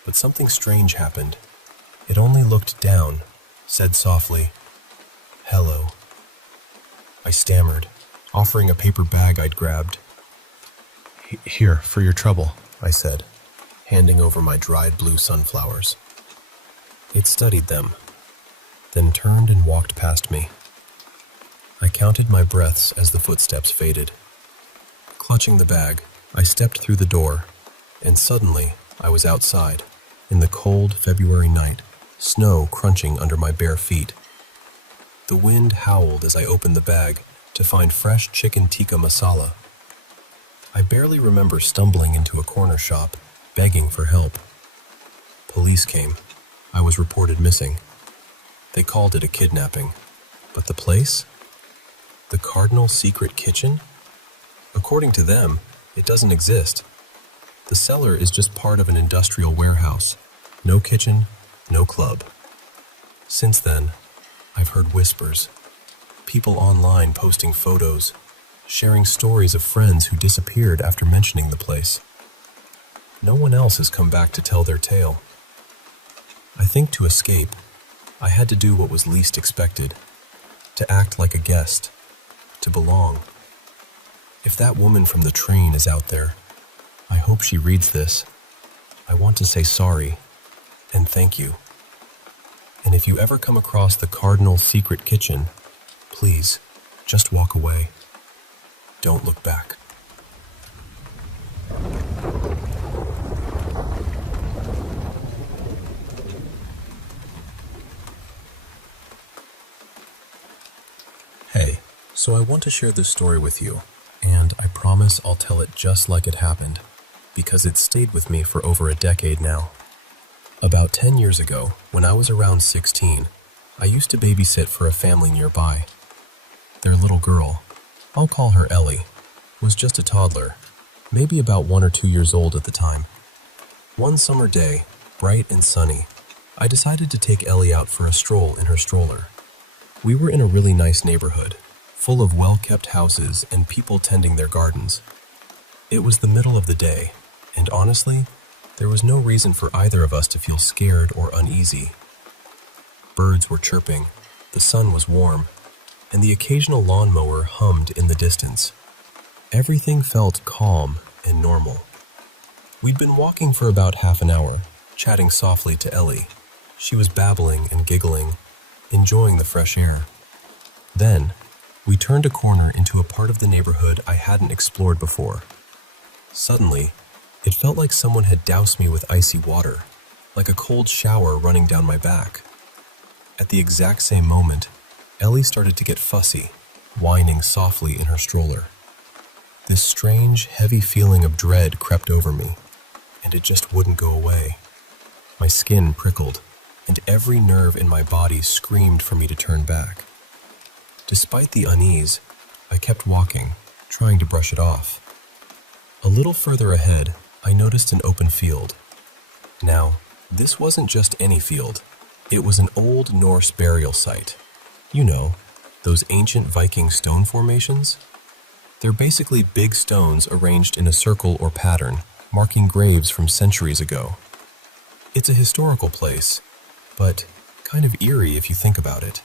but something strange happened. It only looked down, said softly, "Hello." I stammered, offering a paper bag I'd grabbed. "Here, for your trouble," I said, handing over my dried blue sunflowers. It studied them, then turned and walked past me. I counted my breaths as the footsteps faded. Clutching the bag, I stepped through the door, and suddenly I was outside, in the cold February night, snow crunching under my bare feet. The wind howled as I opened the bag to find fresh chicken tikka masala. I barely remember stumbling into a corner shop, begging for help. Police came. I was reported missing. They called it a kidnapping. But the place? The Cardinal Secret Kitchen? According to them, It doesn't exist. The cellar is just part of an industrial warehouse. No kitchen, no club. Since then, I've heard whispers. People online posting photos, sharing stories of friends who disappeared after mentioning the place. No one else has come back to tell their tale. I think to escape, I had to do what was least expected, to act like a guest, to belong. If that woman from the train is out there, I hope she reads this. I want to say sorry and thank you. And if you ever come across the Cardinal Secret Kitchen, please, just walk away. Don't look back. Hey, so I want to share this story with you, and I promise I'll tell it just like it happened, because it's stayed with me for over a decade now. About 10 years ago, when I was around 16, I used to babysit for a family nearby. Their little girl, I'll call her Ellie, was just a toddler, maybe about 1 or 2 years old at the time. One summer day, bright and sunny, I decided to take Ellie out for a stroll in her stroller. We were in a really nice neighborhood, full of well-kept houses and people tending their gardens. It was the middle of the day, and honestly, there was no reason for either of us to feel scared or uneasy. Birds were chirping, the sun was warm, and the occasional lawnmower hummed in the distance. Everything felt calm and normal. We'd been walking for about half an hour, chatting softly to Ellie. She was babbling and giggling, enjoying the fresh air. Then, we turned a corner into a part of the neighborhood I hadn't explored before. Suddenly, it felt like someone had doused me with icy water, like a cold shower running down my back. At the exact same moment, Ellie started to get fussy, whining softly in her stroller. This strange, heavy feeling of dread crept over me, and it just wouldn't go away. My skin prickled, and every nerve in my body screamed for me to turn back. Despite the unease, I kept walking, trying to brush it off. A little further ahead, I noticed an open field. Now, this wasn't just any field. It was an old Norse burial site. You know, those ancient Viking stone formations? They're basically big stones arranged in a circle or pattern, marking graves from centuries ago. It's a historical place, but kind of eerie if you think about it.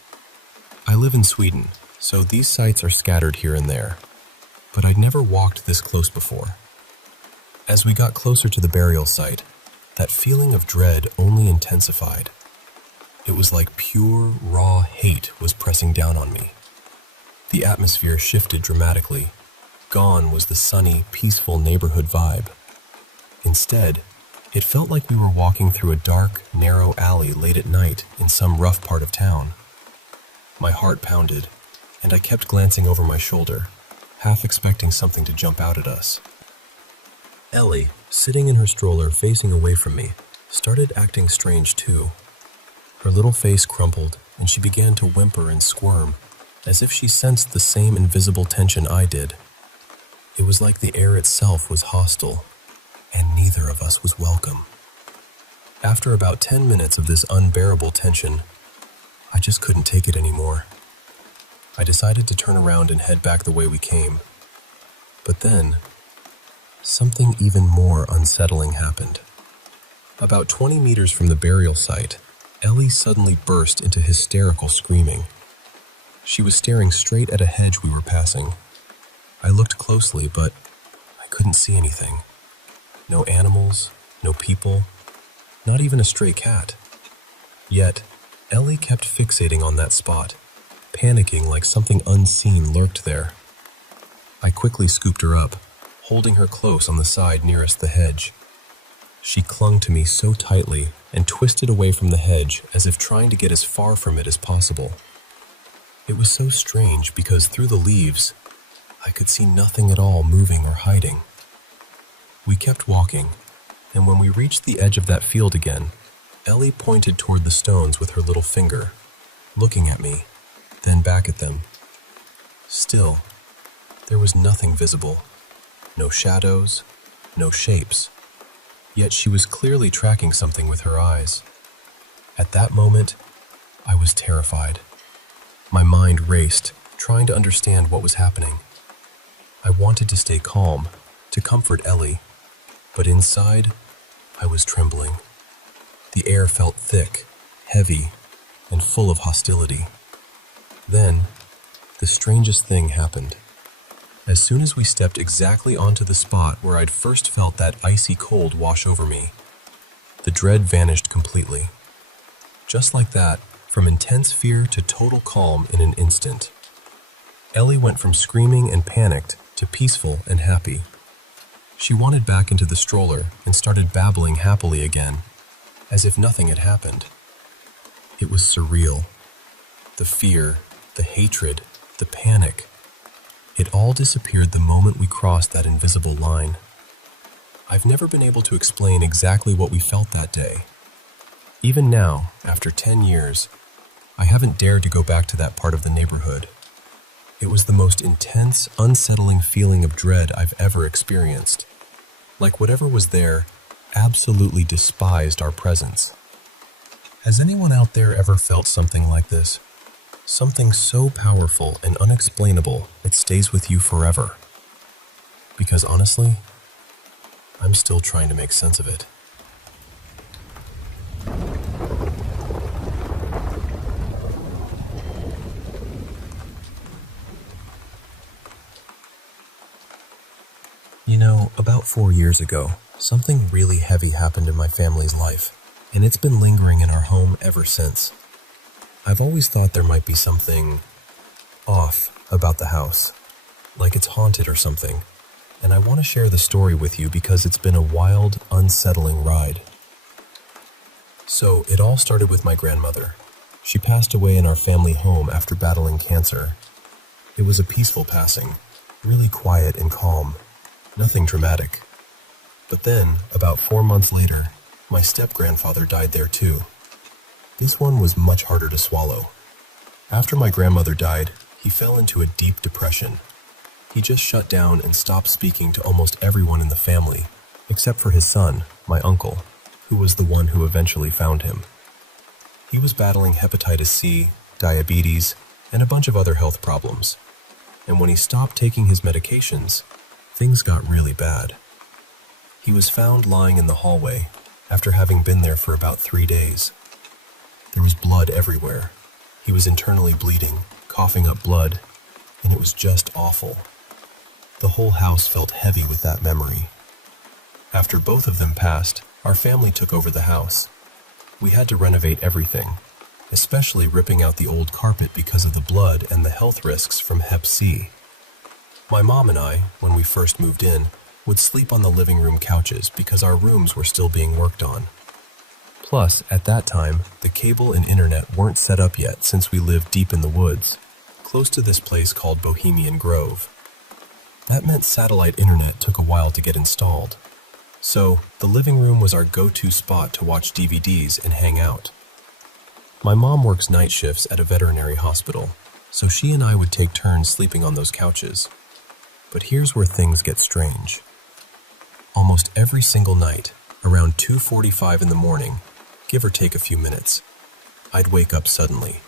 I live in Sweden, so these sites are scattered here and there, but I'd never walked this close before. As we got closer to the burial site, that feeling of dread only intensified. It was like pure, raw hate was pressing down on me. The atmosphere shifted dramatically. Gone was the sunny, peaceful neighborhood vibe. Instead, it felt like we were walking through a dark, narrow alley late at night in some rough part of town. My heart pounded, and I kept glancing over my shoulder, half expecting something to jump out at us. Ellie, sitting in her stroller facing away from me, started acting strange too. Her little face crumpled, and she began to whimper and squirm, as if she sensed the same invisible tension I did. It was like the air itself was hostile, and neither of us was welcome. After about 10 minutes of this unbearable tension, I just couldn't take it anymore. I decided to turn around and head back the way we came. But then, something even more unsettling happened. About 20 meters from the burial site, Ellie suddenly burst into hysterical screaming. She was staring straight at a hedge we were passing. I looked closely, but I couldn't see anything. No animals, no people, not even a stray cat. Yet, Ellie kept fixating on that spot, panicking like something unseen lurked there. I quickly scooped her up, holding her close on the side nearest the hedge. She clung to me so tightly and twisted away from the hedge as if trying to get as far from it as possible. It was so strange because through the leaves, I could see nothing at all moving or hiding. We kept walking, and when we reached the edge of that field again, Ellie pointed toward the stones with her little finger, looking at me, then back at them. Still, there was nothing visible. No shadows, no shapes. Yet she was clearly tracking something with her eyes. At that moment, I was terrified. My mind raced, trying to understand what was happening. I wanted to stay calm, to comfort Ellie, but inside, I was trembling. The air felt thick, heavy, and full of hostility. Then, the strangest thing happened. As soon as we stepped exactly onto the spot where I'd first felt that icy cold wash over me, the dread vanished completely. Just like that, from intense fear to total calm in an instant. Ellie went from screaming and panicked to peaceful and happy. She wanted back into the stroller and started babbling happily again, as if nothing had happened. It was surreal. The fear, the hatred, the panic. It all disappeared the moment we crossed that invisible line. I've never been able to explain exactly what we felt that day. Even now, after 10 years, I haven't dared to go back to that part of the neighborhood. It was the most intense, unsettling feeling of dread I've ever experienced. Like whatever was there absolutely despised our presence. Has anyone out there ever felt something like this? Something so powerful and unexplainable it stays with you forever. Because honestly, I'm still trying to make sense of it. You know, about 4 years ago, something really heavy happened in my family's life, and it's been lingering in our home ever since. I've always thought there might be something off about the house, like it's haunted or something, and I want to share the story with you because it's been a wild, unsettling ride. So, it all started with my grandmother. She passed away in our family home after battling cancer. It was a peaceful passing, really quiet and calm, nothing dramatic. But then, about 4 months later, my step-grandfather died there too. This one was much harder to swallow. After my grandmother died, he fell into a deep depression. He just shut down and stopped speaking to almost everyone in the family, except for his son, my uncle, who was the one who eventually found him. He was battling hepatitis C, diabetes, and a bunch of other health problems. And when he stopped taking his medications, things got really bad. He was found lying in the hallway after having been there for about 3 days. There was blood everywhere. He was internally bleeding, coughing up blood, and it was just awful. The whole house felt heavy with that memory. After both of them passed, our family took over the house. We had to renovate everything, especially ripping out the old carpet because of the blood and the health risks from Hep C. My mom and I, when we first moved in, would sleep on the living room couches because our rooms were still being worked on. Plus, at that time, the cable and internet weren't set up yet since we lived deep in the woods, close to this place called Bohemian Grove. That meant satellite internet took a while to get installed. So, the living room was our go-to spot to watch DVDs and hang out. My mom works night shifts at a veterinary hospital, so she and I would take turns sleeping on those couches. But here's where things get strange. Almost every single night, around 2:45 in the morning, give or take a few minutes, I'd wake up suddenly.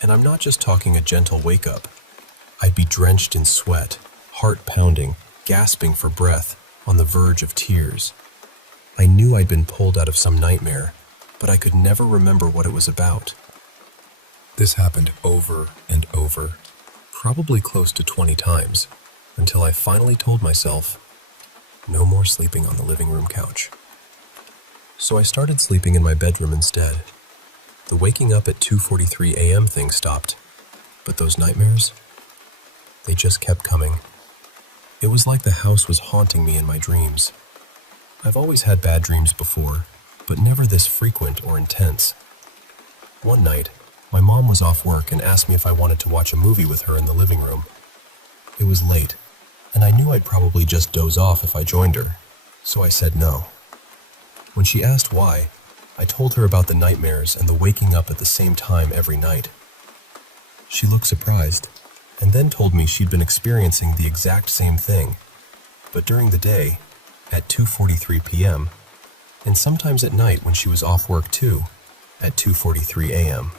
And I'm not just talking a gentle wake-up. I'd be drenched in sweat, heart pounding, gasping for breath, on the verge of tears. I knew I'd been pulled out of some nightmare, but I could never remember what it was about. This happened over and over, probably close to 20 times, until I finally told myself, no more sleeping on the living room couch. So I started sleeping in my bedroom instead. The waking up at 2:43 a.m. thing stopped, but those nightmares, they just kept coming. It was like the house was haunting me in my dreams. I've always had bad dreams before, but never this frequent or intense. One night, my mom was off work and asked me if I wanted to watch a movie with her in the living room. It was late, and I knew I'd probably just doze off if I joined her, so I said no. When she asked why, I told her about the nightmares and the waking up at the same time every night. She looked surprised, and then told me she'd been experiencing the exact same thing, but during the day, at 2:43 p.m., and sometimes at night when she was off work too, at 2:43 a.m.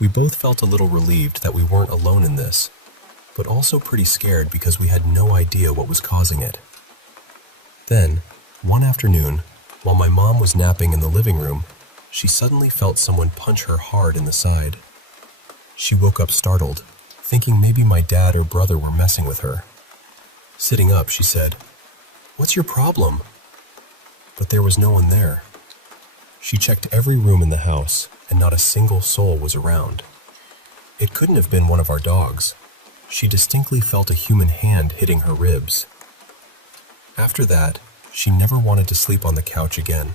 We both felt a little relieved that we weren't alone in this, but also pretty scared because we had no idea what was causing it. Then, one afternoon, while my mom was napping in the living room, she suddenly felt someone punch her hard in the side. She woke up startled, thinking maybe my dad or brother were messing with her. Sitting up, she said, "What's your problem?" But there was no one there. She checked every room in the house, and not a single soul was around. It couldn't have been one of our dogs. She distinctly felt a human hand hitting her ribs. After that, she never wanted to sleep on the couch again.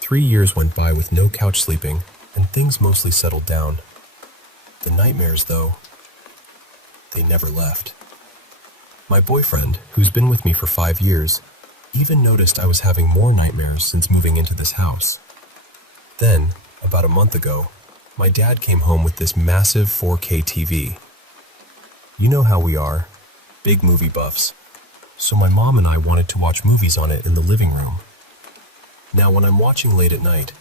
3 years went by with no couch sleeping, and things mostly settled down. The nightmares, though, they never left. My boyfriend, who's been with me for 5 years, even noticed I was having more nightmares since moving into this house. Then, about a month ago, my dad came home with this massive 4K TV. You know how we are, big movie buffs, so my mom and I wanted to watch movies on it in the living room. Now, when I'm watching late at night,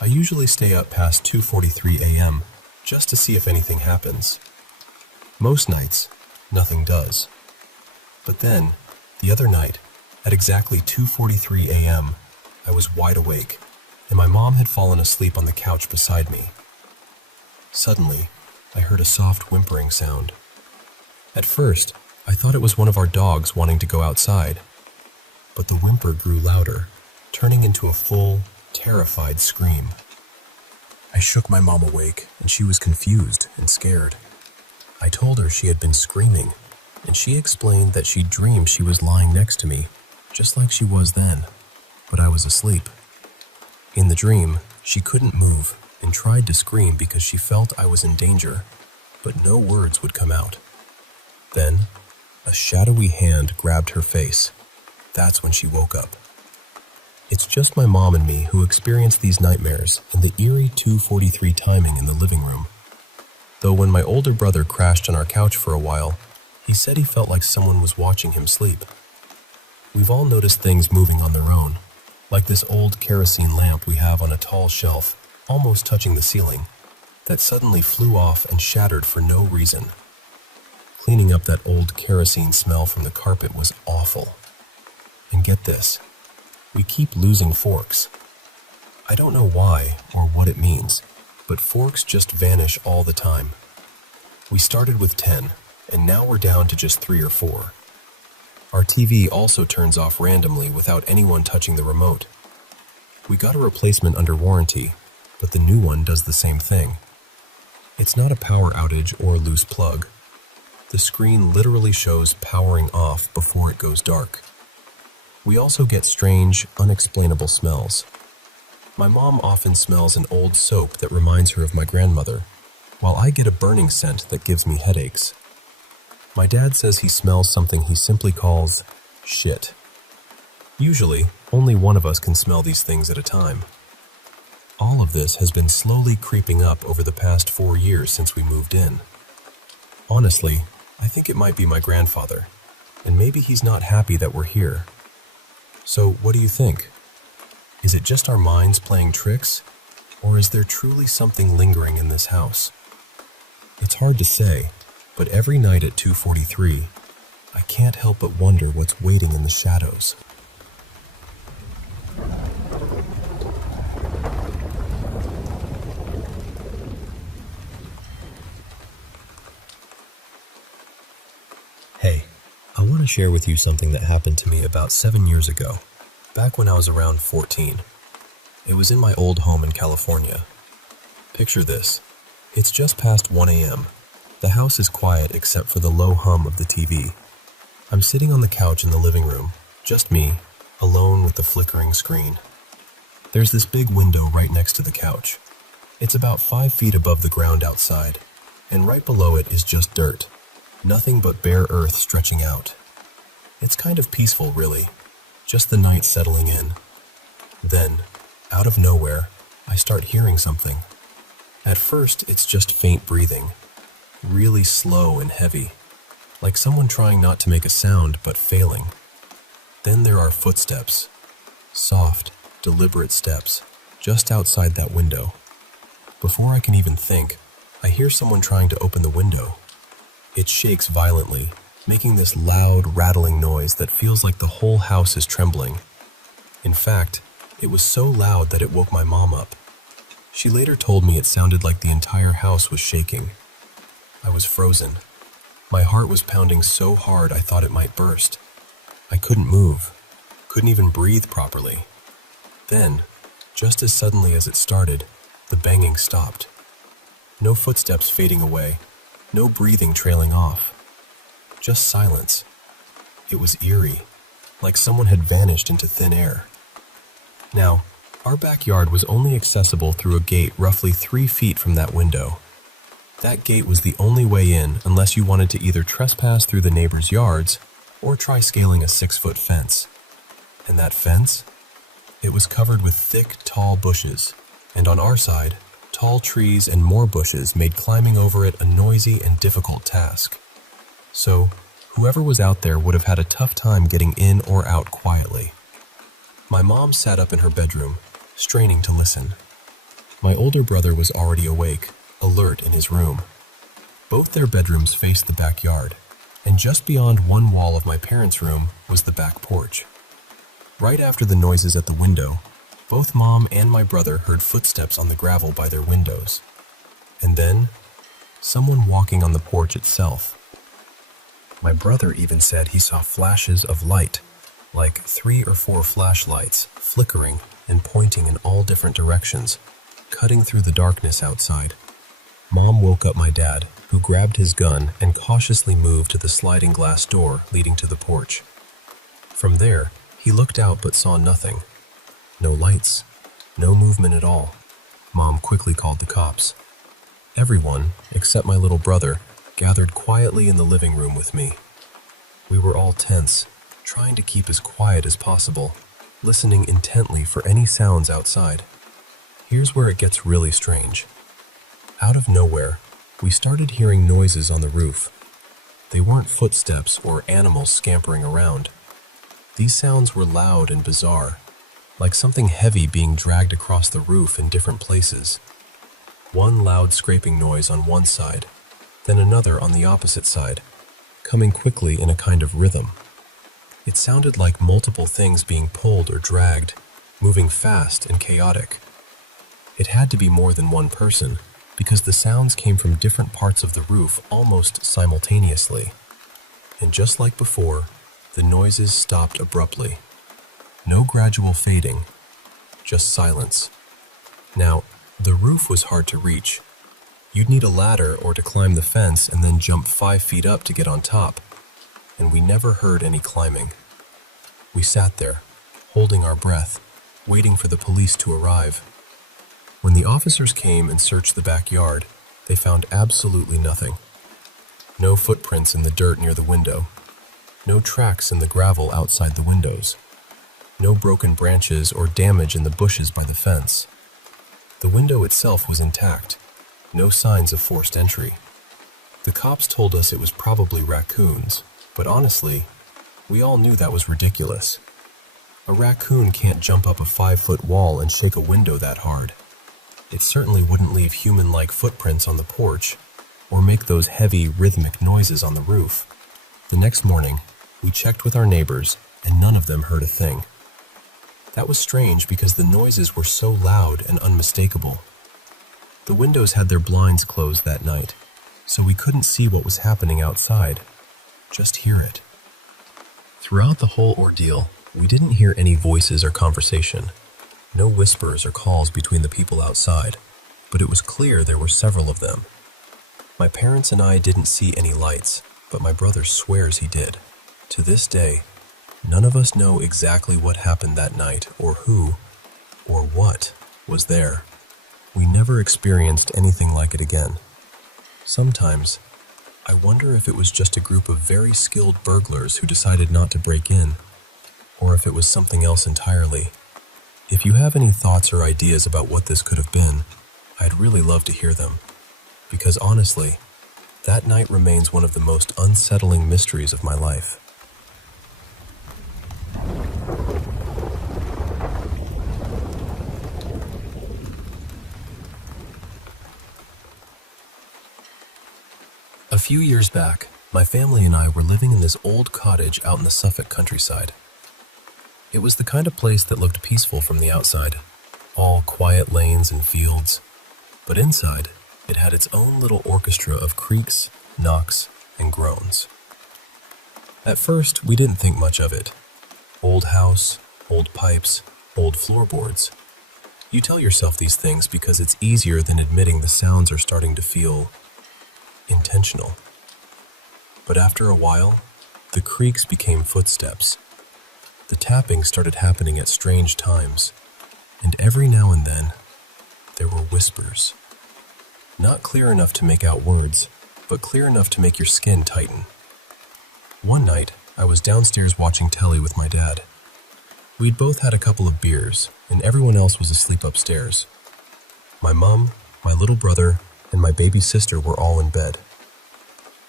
I usually stay up past 2:43 a.m. just to see if anything happens. Most nights, nothing does. But then, the other night, at exactly 2:43 a.m., I was wide awake, and my mom had fallen asleep on the couch beside me. Suddenly, I heard a soft whimpering sound. At first, I thought it was one of our dogs wanting to go outside, but the whimper grew louder, turning into a full, terrified scream. I shook my mom awake, and she was confused and scared. I told her she had been screaming, and she explained that she dreamed she was lying next to me, just like she was then, but I was asleep. In the dream, she couldn't move and tried to scream because she felt I was in danger, but no words would come out. Then, a shadowy hand grabbed her face. That's when she woke up. It's just my mom and me who experience these nightmares in the eerie 2:43 timing in the living room. Though when my older brother crashed on our couch for a while, he said he felt like someone was watching him sleep. We've all noticed things moving on their own, like this old kerosene lamp we have on a tall shelf, almost touching the ceiling, that suddenly flew off and shattered for no reason. Cleaning up that old kerosene smell from the carpet was awful. And get this, we keep losing forks. I don't know why or what it means, but forks just vanish all the time. We started with 10, and now we're down to just 3 or 4. Our TV also turns off randomly without anyone touching the remote. We got a replacement under warranty, but the new one does the same thing. It's not a power outage or a loose plug. The screen literally shows powering off before it goes dark. We also get strange, unexplainable smells. My mom often smells an old soap that reminds her of my grandmother, while I get a burning scent that gives me headaches. My dad says he smells something he simply calls shit. Usually, only one of us can smell these things at a time. All of this has been slowly creeping up over the past 4 years since we moved in. Honestly, I think it might be my grandfather, and maybe he's not happy that we're here. So, what do you think? Is it just our minds playing tricks, or is there truly something lingering in this house? It's hard to say, but every night at 2:43, I can't help but wonder what's waiting in the shadows. Hey, I want to share with you something that happened to me about 7 years ago, back when I was around 14. It was in my old home in California. Picture this. It's just past 1 a.m. The house is quiet except for the low hum of the TV. I'm sitting on the couch in the living room, just me, alone with the flickering screen. There's this big window right next to the couch. It's about 5 feet above the ground outside, and right below it is just dirt. Nothing but bare earth stretching out. It's kind of peaceful, really. Just the night settling in. Then, out of nowhere, I start hearing something. At first, it's just faint breathing. Really slow and heavy. like someone trying not to make a sound but failing. Then there are footsteps, soft, deliberate steps, just outside that window. Before I can even think, I hear someone trying to open the window. It shakes violently, making this loud, rattling noise that feels like the whole house is trembling. In fact, it was so loud that it woke my mom up. She later told me it sounded like the entire house was shaking. I was frozen. My heart was pounding so hard I thought it might burst. I couldn't move, couldn't even breathe properly. Then, just as suddenly as it started, the banging stopped. No footsteps fading away, no breathing trailing off. Just silence. It was eerie, like someone had vanished into thin air. Now, our backyard was only accessible through a gate roughly 3 feet from that window. That gate was the only way in unless you wanted to either trespass through the neighbors' yards or try scaling a 6-foot fence. And that fence? It was covered with thick, tall bushes, and on our side, tall trees and more bushes made climbing over it a noisy and difficult task. So, whoever was out there would have had a tough time getting in or out quietly. My mom sat up in her bedroom, straining to listen. My older brother was already awake, alert in his room. Both their bedrooms faced the backyard, and just beyond one wall of my parents' room was the back porch. Right after the noises at the window, both Mom and my brother heard footsteps on the gravel by their windows. And then, someone walking on the porch itself. My brother even said he saw flashes of light, like 3 or 4 flashlights, flickering and pointing in all different directions, cutting through the darkness outside. Mom woke up my dad, who grabbed his gun and cautiously moved to the sliding glass door leading to the porch. From there, he looked out but saw nothing. No lights, no movement at all. Mom quickly called the cops. Everyone, except my little brother, gathered quietly in the living room with me. We were all tense, trying to keep as quiet as possible, listening intently for any sounds outside. Here's where it gets really strange. Out of nowhere, we started hearing noises on the roof. They weren't footsteps or animals scampering around. These sounds were loud and bizarre, like something heavy being dragged across the roof in different places. One loud scraping noise on one side, then another on the opposite side, coming quickly in a kind of rhythm. It sounded like multiple things being pulled or dragged, moving fast and chaotic. It had to be more than one person, because the sounds came from different parts of the roof almost simultaneously. And just like before, the noises stopped abruptly. No gradual fading, just silence. Now, the roof was hard to reach. You'd need a ladder or to climb the fence and then jump 5 feet up to get on top. And we never heard any climbing. We sat there, holding our breath, waiting for the police to arrive. When the officers came and searched the backyard, they found absolutely nothing. No footprints in the dirt near the window. No tracks in the gravel outside the windows. No broken branches or damage in the bushes by the fence. The window itself was intact. No signs of forced entry. The cops told us it was probably raccoons, but honestly, we all knew that was ridiculous. A raccoon can't jump up a 5-foot wall and shake a window that hard. It certainly wouldn't leave human-like footprints on the porch, or make those heavy, rhythmic noises on the roof. The next morning, we checked with our neighbors, and none of them heard a thing. That was strange because the noises were so loud and unmistakable. The windows had their blinds closed that night, so we couldn't see what was happening outside, just hear it. Throughout the whole ordeal, we didn't hear any voices or conversation, no whispers or calls between the people outside, but it was clear there were several of them. My parents and I didn't see any lights, but my brother swears he did. To this day, none of us know exactly what happened that night or who, or what, was there. We never experienced anything like it again. Sometimes, I wonder if it was just a group of very skilled burglars who decided not to break in, or if it was something else entirely. If you have any thoughts or ideas about what this could have been, I'd really love to hear them. Because honestly, That night remains one of the most unsettling mysteries of my life. A few years back, my family and I were living in this old cottage out in the Suffolk countryside. It was the kind of place that looked peaceful from the outside, all quiet lanes and fields, but inside, it had its own little orchestra of creaks, knocks, and groans. At first, we didn't think much of it. Old house, old pipes, old floorboards. You tell yourself these things because it's easier than admitting the sounds are starting to feel intentional. But after a while, the creaks became footsteps. The tapping started happening at strange times, and every now and then, there were whispers. Not clear enough to make out words, but clear enough to make your skin tighten. One night, I was downstairs watching telly with my dad. We'd both had a couple of beers, and everyone else was asleep upstairs. My mom, my little brother, and my baby sister were all in bed.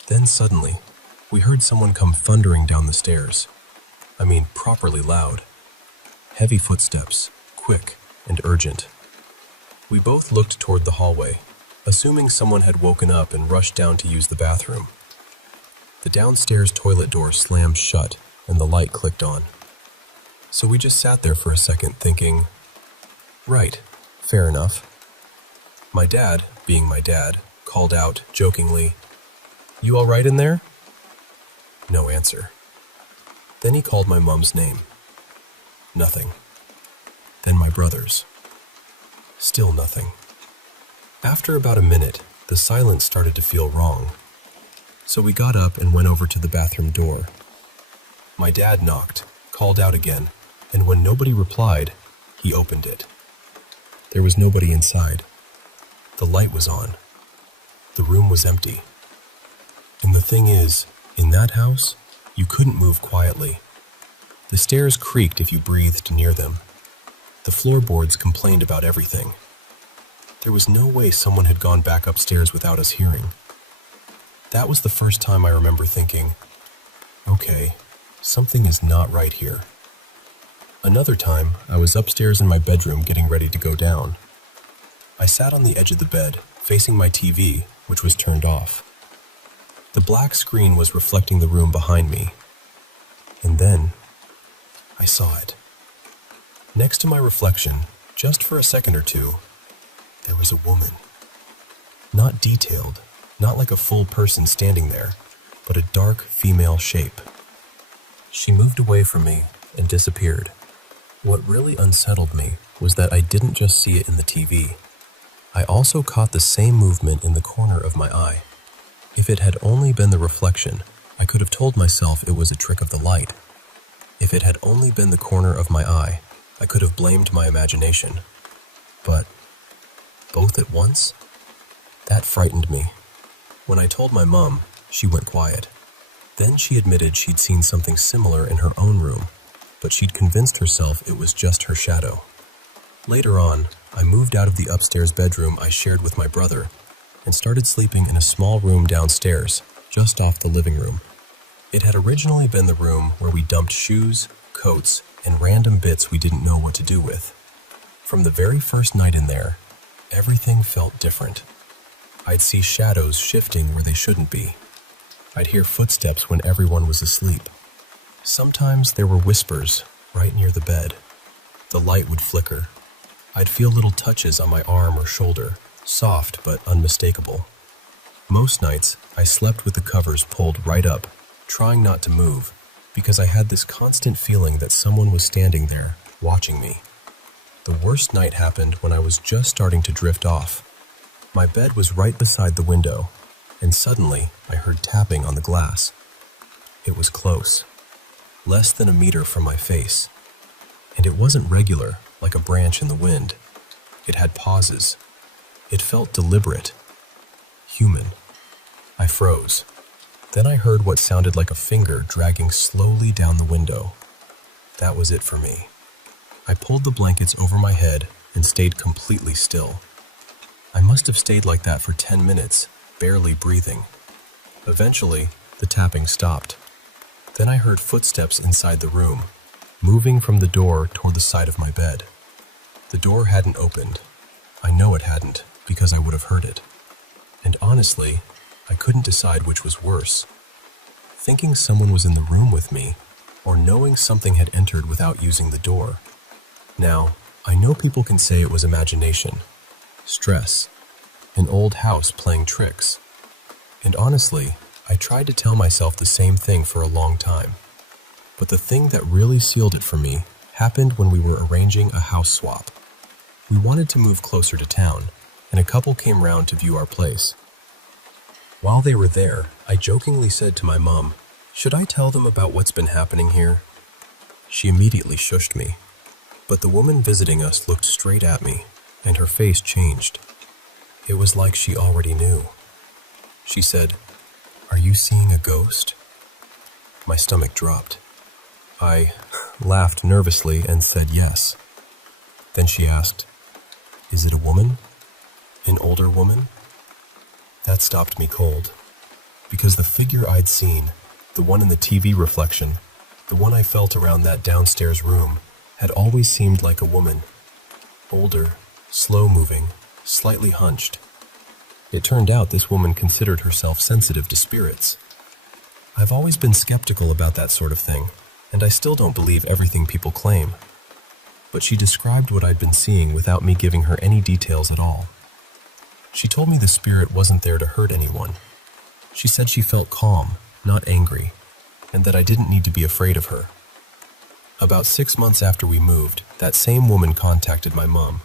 Then suddenly, we heard someone come thundering down the stairs. I mean, properly loud. Heavy footsteps, quick and urgent. We both looked toward the hallway, assuming someone had woken up and rushed down to use the bathroom. The downstairs toilet door slammed shut and the light clicked on. So we just sat there for a second thinking, right, fair enough. My dad, being my dad, called out, jokingly, "You all right in there?" No answer. Then he called my mom's name. Nothing. Then my brother's. Still nothing. After about a minute, the silence started to feel wrong. So we got up and went over to the bathroom door. My dad knocked, called out again, and when nobody replied, he opened it. There was nobody inside. The light was on. The room was empty. And the thing is, in that house, you couldn't move quietly. The stairs creaked if you breathed near them. The floorboards complained about everything. There was no way someone had gone back upstairs without us hearing. That was the first time I remember thinking, okay, something is not right here. Another time, I was upstairs in my bedroom getting ready to go down. I sat on the edge of the bed, facing my TV, which was turned off. The black screen was reflecting the room behind me. And then, I saw it. Next to my reflection, just for a second or two, there was a woman. Not detailed, not like a full person standing there, but a dark female shape. She moved away from me and disappeared. What really unsettled me was that I didn't just see it in the TV. I also caught the same movement in the corner of my eye. If it had only been the reflection, I could have told myself it was a trick of the light. If it had only been the corner of my eye, I could have blamed my imagination. But both at once? That frightened me. When I told my mom, she went quiet. Then she admitted she'd seen something similar in her own room, but she'd convinced herself it was just her shadow. Later on, I moved out of the upstairs bedroom I shared with my brother and started sleeping in a small room downstairs, just off the living room. It had originally been the room where we dumped shoes, coats, and random bits we didn't know what to do with. From the very first night in there, everything felt different. I'd see shadows shifting where they shouldn't be. I'd hear footsteps when everyone was asleep. Sometimes there were whispers right near the bed. The light would flicker. I'd feel little touches on my arm or shoulder, soft but unmistakable. Most nights, I slept with the covers pulled right up, trying not to move, because I had this constant feeling that someone was standing there, watching me. The worst night happened when I was just starting to drift off. My bed was right beside the window, and suddenly I heard tapping on the glass. It was close, less than a meter from my face. And it wasn't regular, like a branch in the wind. It had pauses. It felt deliberate, human. I froze. Then I heard what sounded like a finger dragging slowly down the window. That was it for me. I pulled the blankets over my head and stayed completely still. I must have stayed like that for 10 minutes, barely breathing. Eventually, the tapping stopped. Then I heard footsteps inside the room, moving from the door toward the side of my bed. The door hadn't opened. I know it hadn't, because I would have heard it. And honestly, I couldn't decide which was worse. Thinking someone was in the room with me, or knowing something had entered without using the door. Now, I know people can say it was imagination, stress, an old house playing tricks. And honestly, I tried to tell myself the same thing for a long time. But the thing that really sealed it for me happened when we were arranging a house swap. We wanted to move closer to town, and a couple came round to view our place. While they were there, I jokingly said to my mom, "Should I tell them about what's been happening here?" She immediately shushed me. But the woman visiting us looked straight at me, and her face changed. It was like she already knew. She said, "Are you seeing a ghost?" My stomach dropped. I laughed nervously and said yes. Then she asked, "Is it a woman? An older woman?" That stopped me cold, because the figure I'd seen, the one in the TV reflection, the one I felt around that downstairs room, had always seemed like a woman. Older, slow-moving, slightly hunched. It turned out this woman considered herself sensitive to spirits. I've always been skeptical about that sort of thing, and I still don't believe everything people claim. But she described what I'd been seeing without me giving her any details at all. She told me the spirit wasn't there to hurt anyone. She said she felt calm, not angry, and that I didn't need to be afraid of her. About 6 months after we moved, that same woman contacted my mom.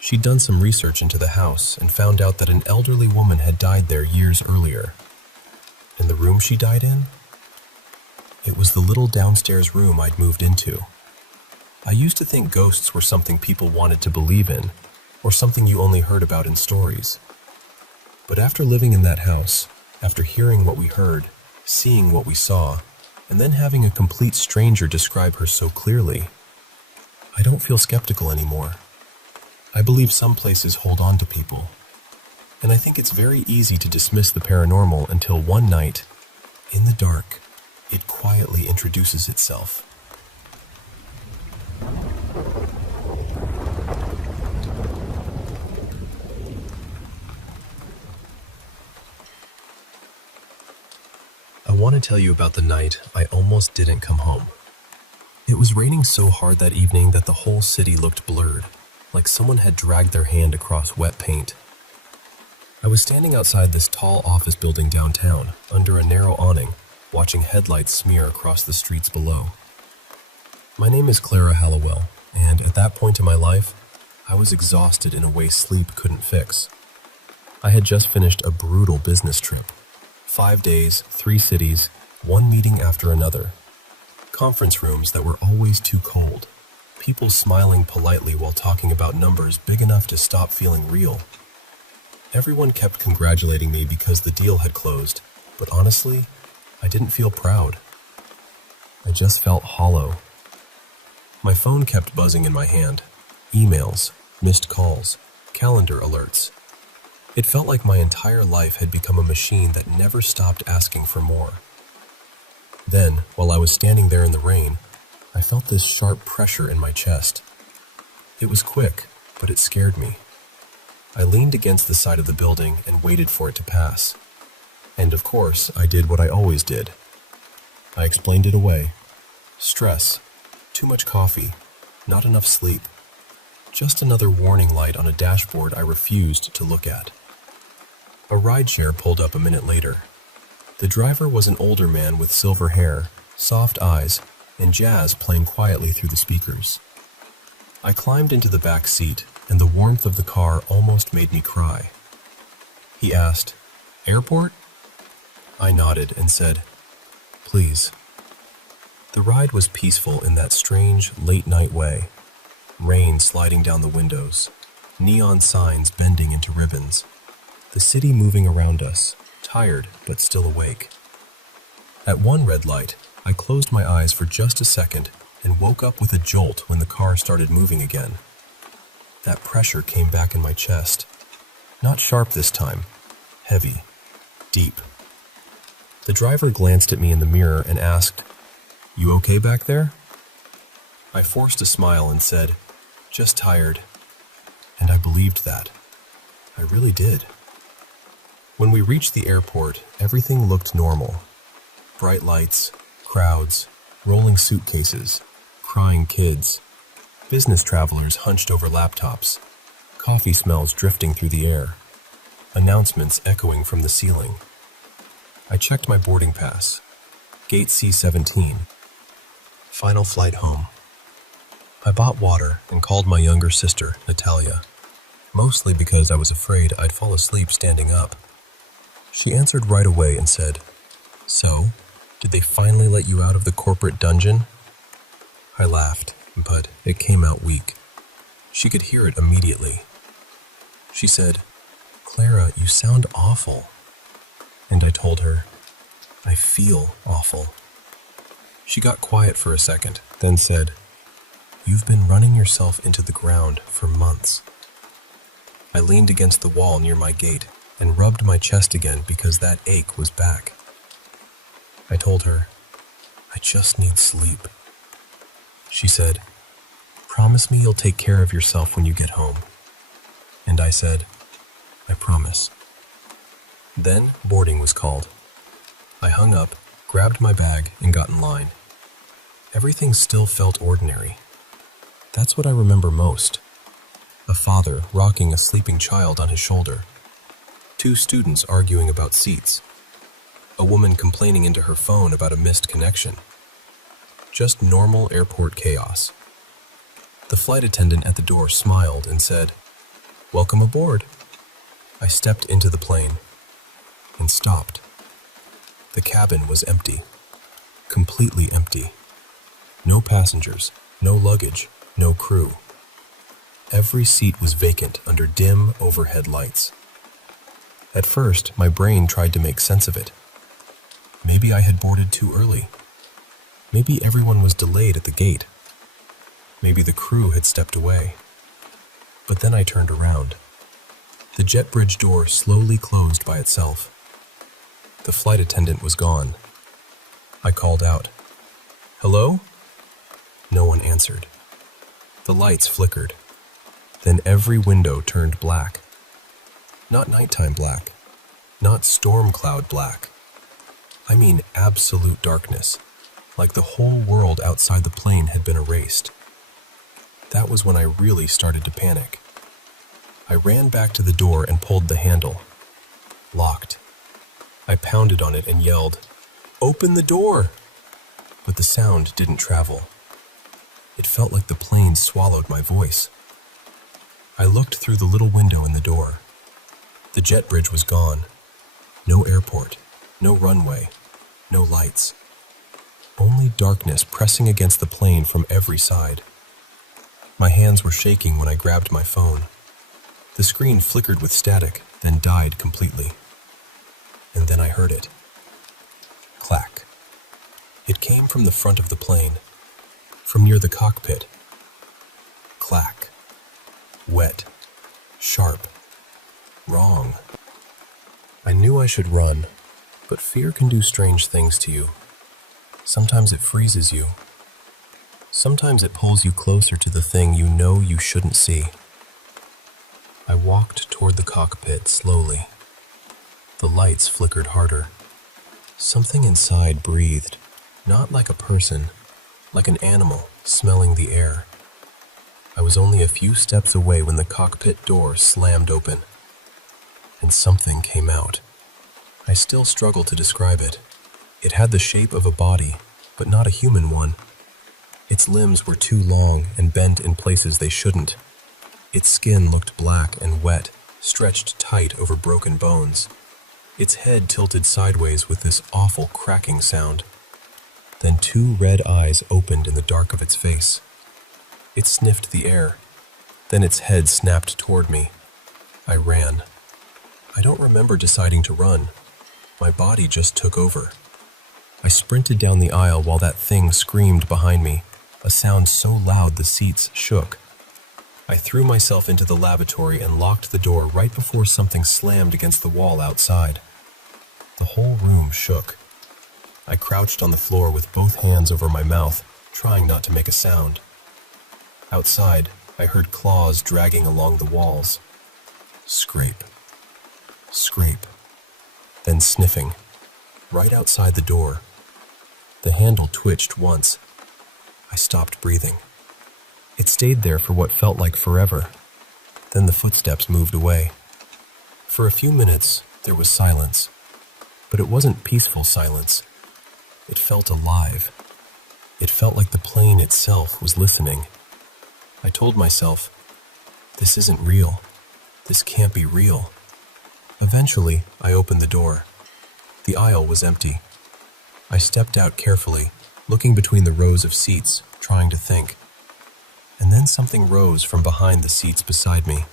She'd done some research into the house and found out that an elderly woman had died there years earlier. And the room she died in? It was the little downstairs room I'd moved into. I used to think ghosts were something people wanted to believe in, or something you only heard about in stories. But after living in that house, after hearing what we heard, seeing what we saw, and then having a complete stranger describe her so clearly, I don't feel skeptical anymore. I believe some places hold on to people. And I think it's very easy to dismiss the paranormal until one night, in the dark, it quietly introduces itself. I want to tell you about the night I almost didn't come home. It was raining so hard that evening that the whole city looked blurred, like someone had dragged their hand across wet paint. I was standing outside this tall office building downtown, under a narrow awning, watching headlights smear across the streets below. My name is Clara Hallowell, and at that point in my life, I was exhausted in a way sleep couldn't fix. I had just finished a brutal business trip. 5 days, 3 cities, one meeting after another. Conference rooms that were always too cold. People smiling politely while talking about numbers big enough to stop feeling real. Everyone kept congratulating me because the deal had closed, but honestly, I didn't feel proud. I just felt hollow. My phone kept buzzing in my hand. Emails, missed calls, calendar alerts. It felt like my entire life had become a machine that never stopped asking for more. Then, while I was standing there in the rain, I felt this sharp pressure in my chest. It was quick, but it scared me. I leaned against the side of the building and waited for it to pass. And of course, I did what I always did. I explained it away. Stress, too much coffee, not enough sleep. Just another warning light on a dashboard I refused to look at. A rideshare pulled up a minute later. The driver was an older man with silver hair, soft eyes, and jazz playing quietly through the speakers. I climbed into the back seat, and the warmth of the car almost made me cry. He asked, "Airport?" I nodded and said, "Please." The ride was peaceful in that strange, late-night way. Rain sliding down the windows, neon signs bending into ribbons. The city moving around us, tired but still awake. At one red light, I closed my eyes for just a second and woke up with a jolt when the car started moving again. That pressure came back in my chest. Not sharp this time, heavy, deep. The driver glanced at me in the mirror and asked, "You okay back there?" I forced a smile and said, "Just tired." And I believed that. I really did. When we reached the airport, everything looked normal. Bright lights, crowds, rolling suitcases, crying kids, business travelers hunched over laptops, coffee smells drifting through the air, announcements echoing from the ceiling. I checked my boarding pass. Gate C-17. Final flight home. I bought water and called my younger sister, Natalia, mostly because I was afraid I'd fall asleep standing up. She answered right away and said, "So, did they finally let you out of the corporate dungeon?" I laughed, but it came out weak. She could hear it immediately. She said, "Clara, you sound awful." And I told her, "I feel awful." She got quiet for a second, then said, "You've been running yourself into the ground for months." I leaned against the wall near my gate and rubbed my chest again because that ache was back. I told her, "I just need sleep." She said, "Promise me you'll take care of yourself when you get home." And I said, "I promise." Then boarding was called. I hung up, grabbed my bag, and got in line. Everything still felt ordinary. That's what I remember most. A father rocking a sleeping child on his shoulder. 2 students arguing about seats. A woman complaining into her phone about a missed connection. Just normal airport chaos. The flight attendant at the door smiled and said, "Welcome aboard." I stepped into the plane and stopped. The cabin was empty. Completely empty. No passengers, no luggage, no crew. Every seat was vacant under dim overhead lights. At first, my brain tried to make sense of it. Maybe I had boarded too early. Maybe everyone was delayed at the gate. Maybe the crew had stepped away. But then I turned around. The jet bridge door slowly closed by itself. The flight attendant was gone. I called out, "Hello?" No one answered. The lights flickered. Then every window turned black. Not nighttime black. Not storm cloud black. I mean absolute darkness, like the whole world outside the plane had been erased. That was when I really started to panic. I ran back to the door and pulled the handle. Locked. I pounded on it and yelled, "Open the door!" But the sound didn't travel. It felt like the plane swallowed my voice. I looked through the little window in the door. The jet bridge was gone. No airport, no runway, no lights. Only darkness pressing against the plane from every side. My hands were shaking when I grabbed my phone. The screen flickered with static, then died completely. And then I heard it. Clack. It came from the front of the plane, from near the cockpit. Clack. Wet. Sharp. Wrong. I knew I should run, but fear can do strange things to you. Sometimes it freezes you. Sometimes it pulls you closer to the thing you know you shouldn't see. I walked toward the cockpit slowly. The lights flickered harder. Something inside breathed, not like a person, like an animal smelling the air. I was only a few steps away when the cockpit door slammed open, and something came out. I still struggle to describe it. It had the shape of a body, but not a human one. Its limbs were too long and bent in places they shouldn't. Its skin looked black and wet, stretched tight over broken bones. Its head tilted sideways with this awful cracking sound. Then 2 red eyes opened in the dark of its face. It sniffed the air. Then its head snapped toward me. I ran. I don't remember deciding to run. My body just took over. I sprinted down the aisle while that thing screamed behind me, a sound so loud the seats shook. I threw myself into the lavatory and locked the door right before something slammed against the wall outside. The whole room shook. I crouched on the floor with both hands over my mouth, trying not to make a sound. Outside, I heard claws dragging along the walls. Scrape. Scrape. Then sniffing. Right outside the door. The handle twitched once. I stopped breathing. It stayed there for what felt like forever. Then the footsteps moved away. For a few minutes, there was silence. But it wasn't peaceful silence. It felt alive. It felt like the plane itself was listening. I told myself, this isn't real. This can't be real. Eventually, I opened the door. The aisle was empty. I stepped out carefully, looking between the rows of seats, trying to think. And then something rose from behind the seats beside me.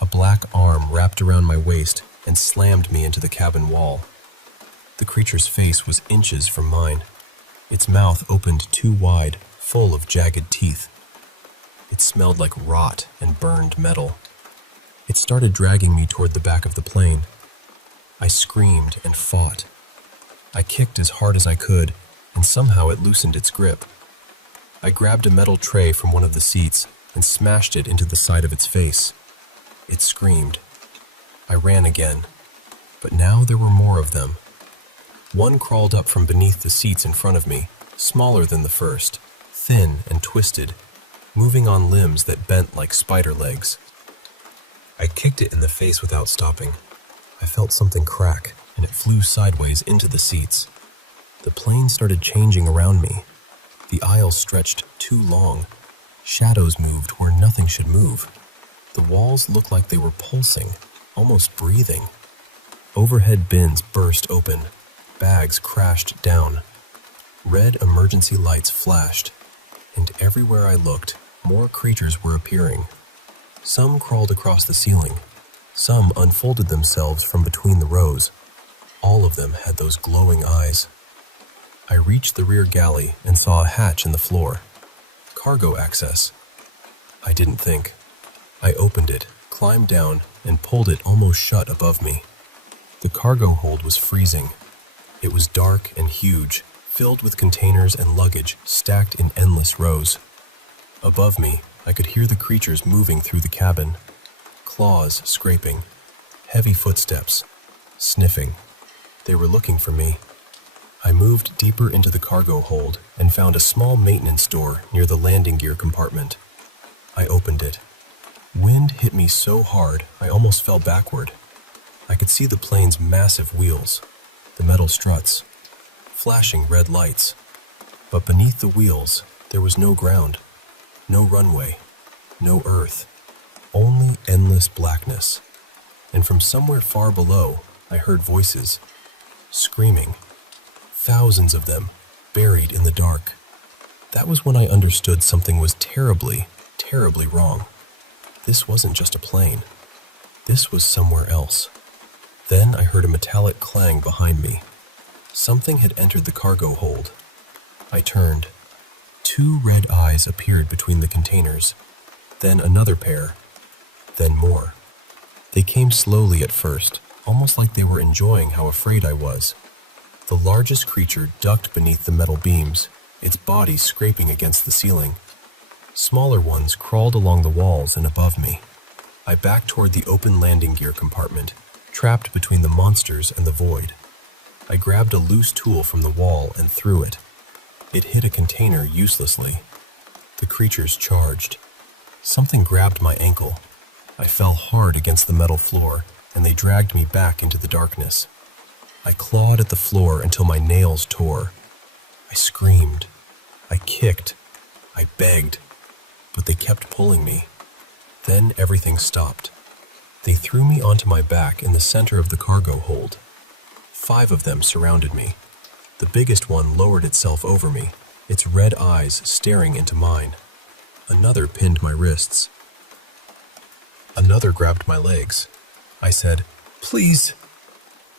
A black arm wrapped around my waist and slammed me into the cabin wall. The creature's face was inches from mine. Its mouth opened too wide, full of jagged teeth. It smelled like rot and burned metal. It started dragging me toward the back of the plane. I screamed and fought. I kicked as hard as I could, and somehow it loosened its grip. I grabbed a metal tray from one of the seats and smashed it into the side of its face. It screamed. I ran again, but now there were more of them. One crawled up from beneath the seats in front of me, smaller than the first, thin and twisted, moving on limbs that bent like spider legs. I kicked it in the face without stopping. I felt something crack, and it flew sideways into the seats. The plane started changing around me. The aisle stretched too long. Shadows moved where nothing should move. The walls looked like they were pulsing, almost breathing. Overhead bins burst open. Bags crashed down. Red emergency lights flashed, and everywhere I looked, more creatures were appearing. Some crawled across the ceiling. Some unfolded themselves from between the rows. All of them had those glowing eyes. I reached the rear galley and saw a hatch in the floor. Cargo access. I didn't think. I opened it, climbed down, and pulled it almost shut above me. The cargo hold was freezing. It was dark and huge, filled with containers and luggage stacked in endless rows. Above me, I could hear the creatures moving through the cabin. Claws scraping, heavy footsteps, sniffing. They were looking for me. I moved deeper into the cargo hold and found a small maintenance door near the landing gear compartment. I opened it. Wind hit me so hard I almost fell backward. I could see the plane's massive wheels, the metal struts, flashing red lights. But beneath the wheels, there was no ground, no runway, no earth, only endless blackness. And from somewhere far below, I heard voices, screaming. Thousands of them, buried in the dark. That was when I understood something was terribly, terribly wrong. This wasn't just a plane. This was somewhere else. Then I heard a metallic clang behind me. Something had entered the cargo hold. I turned. 2 red eyes appeared between the containers. Then another pair. Then more. They came slowly at first, almost like they were enjoying how afraid I was. The largest creature ducked beneath the metal beams, its body scraping against the ceiling. Smaller ones crawled along the walls and above me. I backed toward the open landing gear compartment, trapped between the monsters and the void. I grabbed a loose tool from the wall and threw it. It hit a container uselessly. The creatures charged. Something grabbed my ankle. I fell hard against the metal floor, and they dragged me back into the darkness. I clawed at the floor until my nails tore. I screamed. I kicked. I begged. But they kept pulling me. Then everything stopped. They threw me onto my back in the center of the cargo hold. 5 of them surrounded me. The biggest one lowered itself over me, its red eyes staring into mine. Another pinned my wrists. Another grabbed my legs. I said, "Please."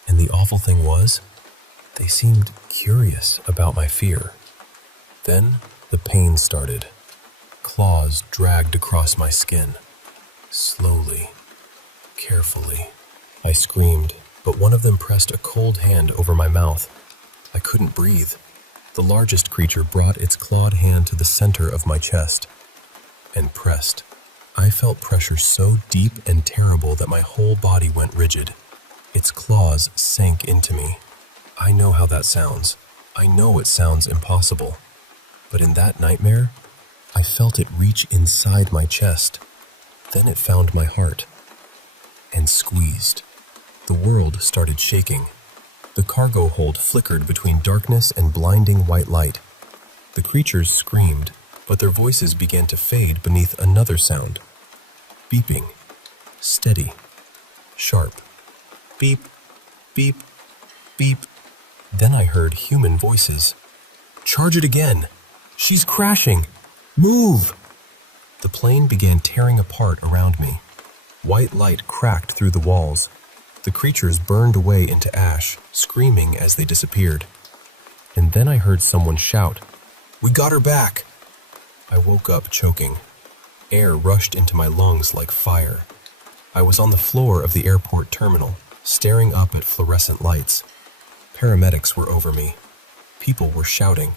And the awful thing was, they seemed curious about my fear. Then the pain started. Claws dragged across my skin. Slowly, carefully. I screamed, but one of them pressed a cold hand over my mouth. I couldn't breathe. The largest creature brought its clawed hand to the center of my chest and pressed. I felt pressure so deep and terrible that my whole body went rigid. Its claws sank into me. I know how that sounds. I know it sounds impossible. But in that nightmare, I felt it reach inside my chest. Then it found my heart and squeezed. The world started shaking. The cargo hold flickered between darkness and blinding white light. The creatures screamed, but their voices began to fade beneath another sound. Beeping. Steady. Sharp. Beep, beep, beep. Then I heard human voices. Charge it again! She's crashing! Move! The plane began tearing apart around me. White light cracked through the walls. The creatures burned away into ash, screaming as they disappeared. And then I heard someone shout, "We got her back!" I woke up choking. Air rushed into my lungs like fire. I was on the floor of the airport terminal, staring up at fluorescent lights. Paramedics were over me. People were shouting.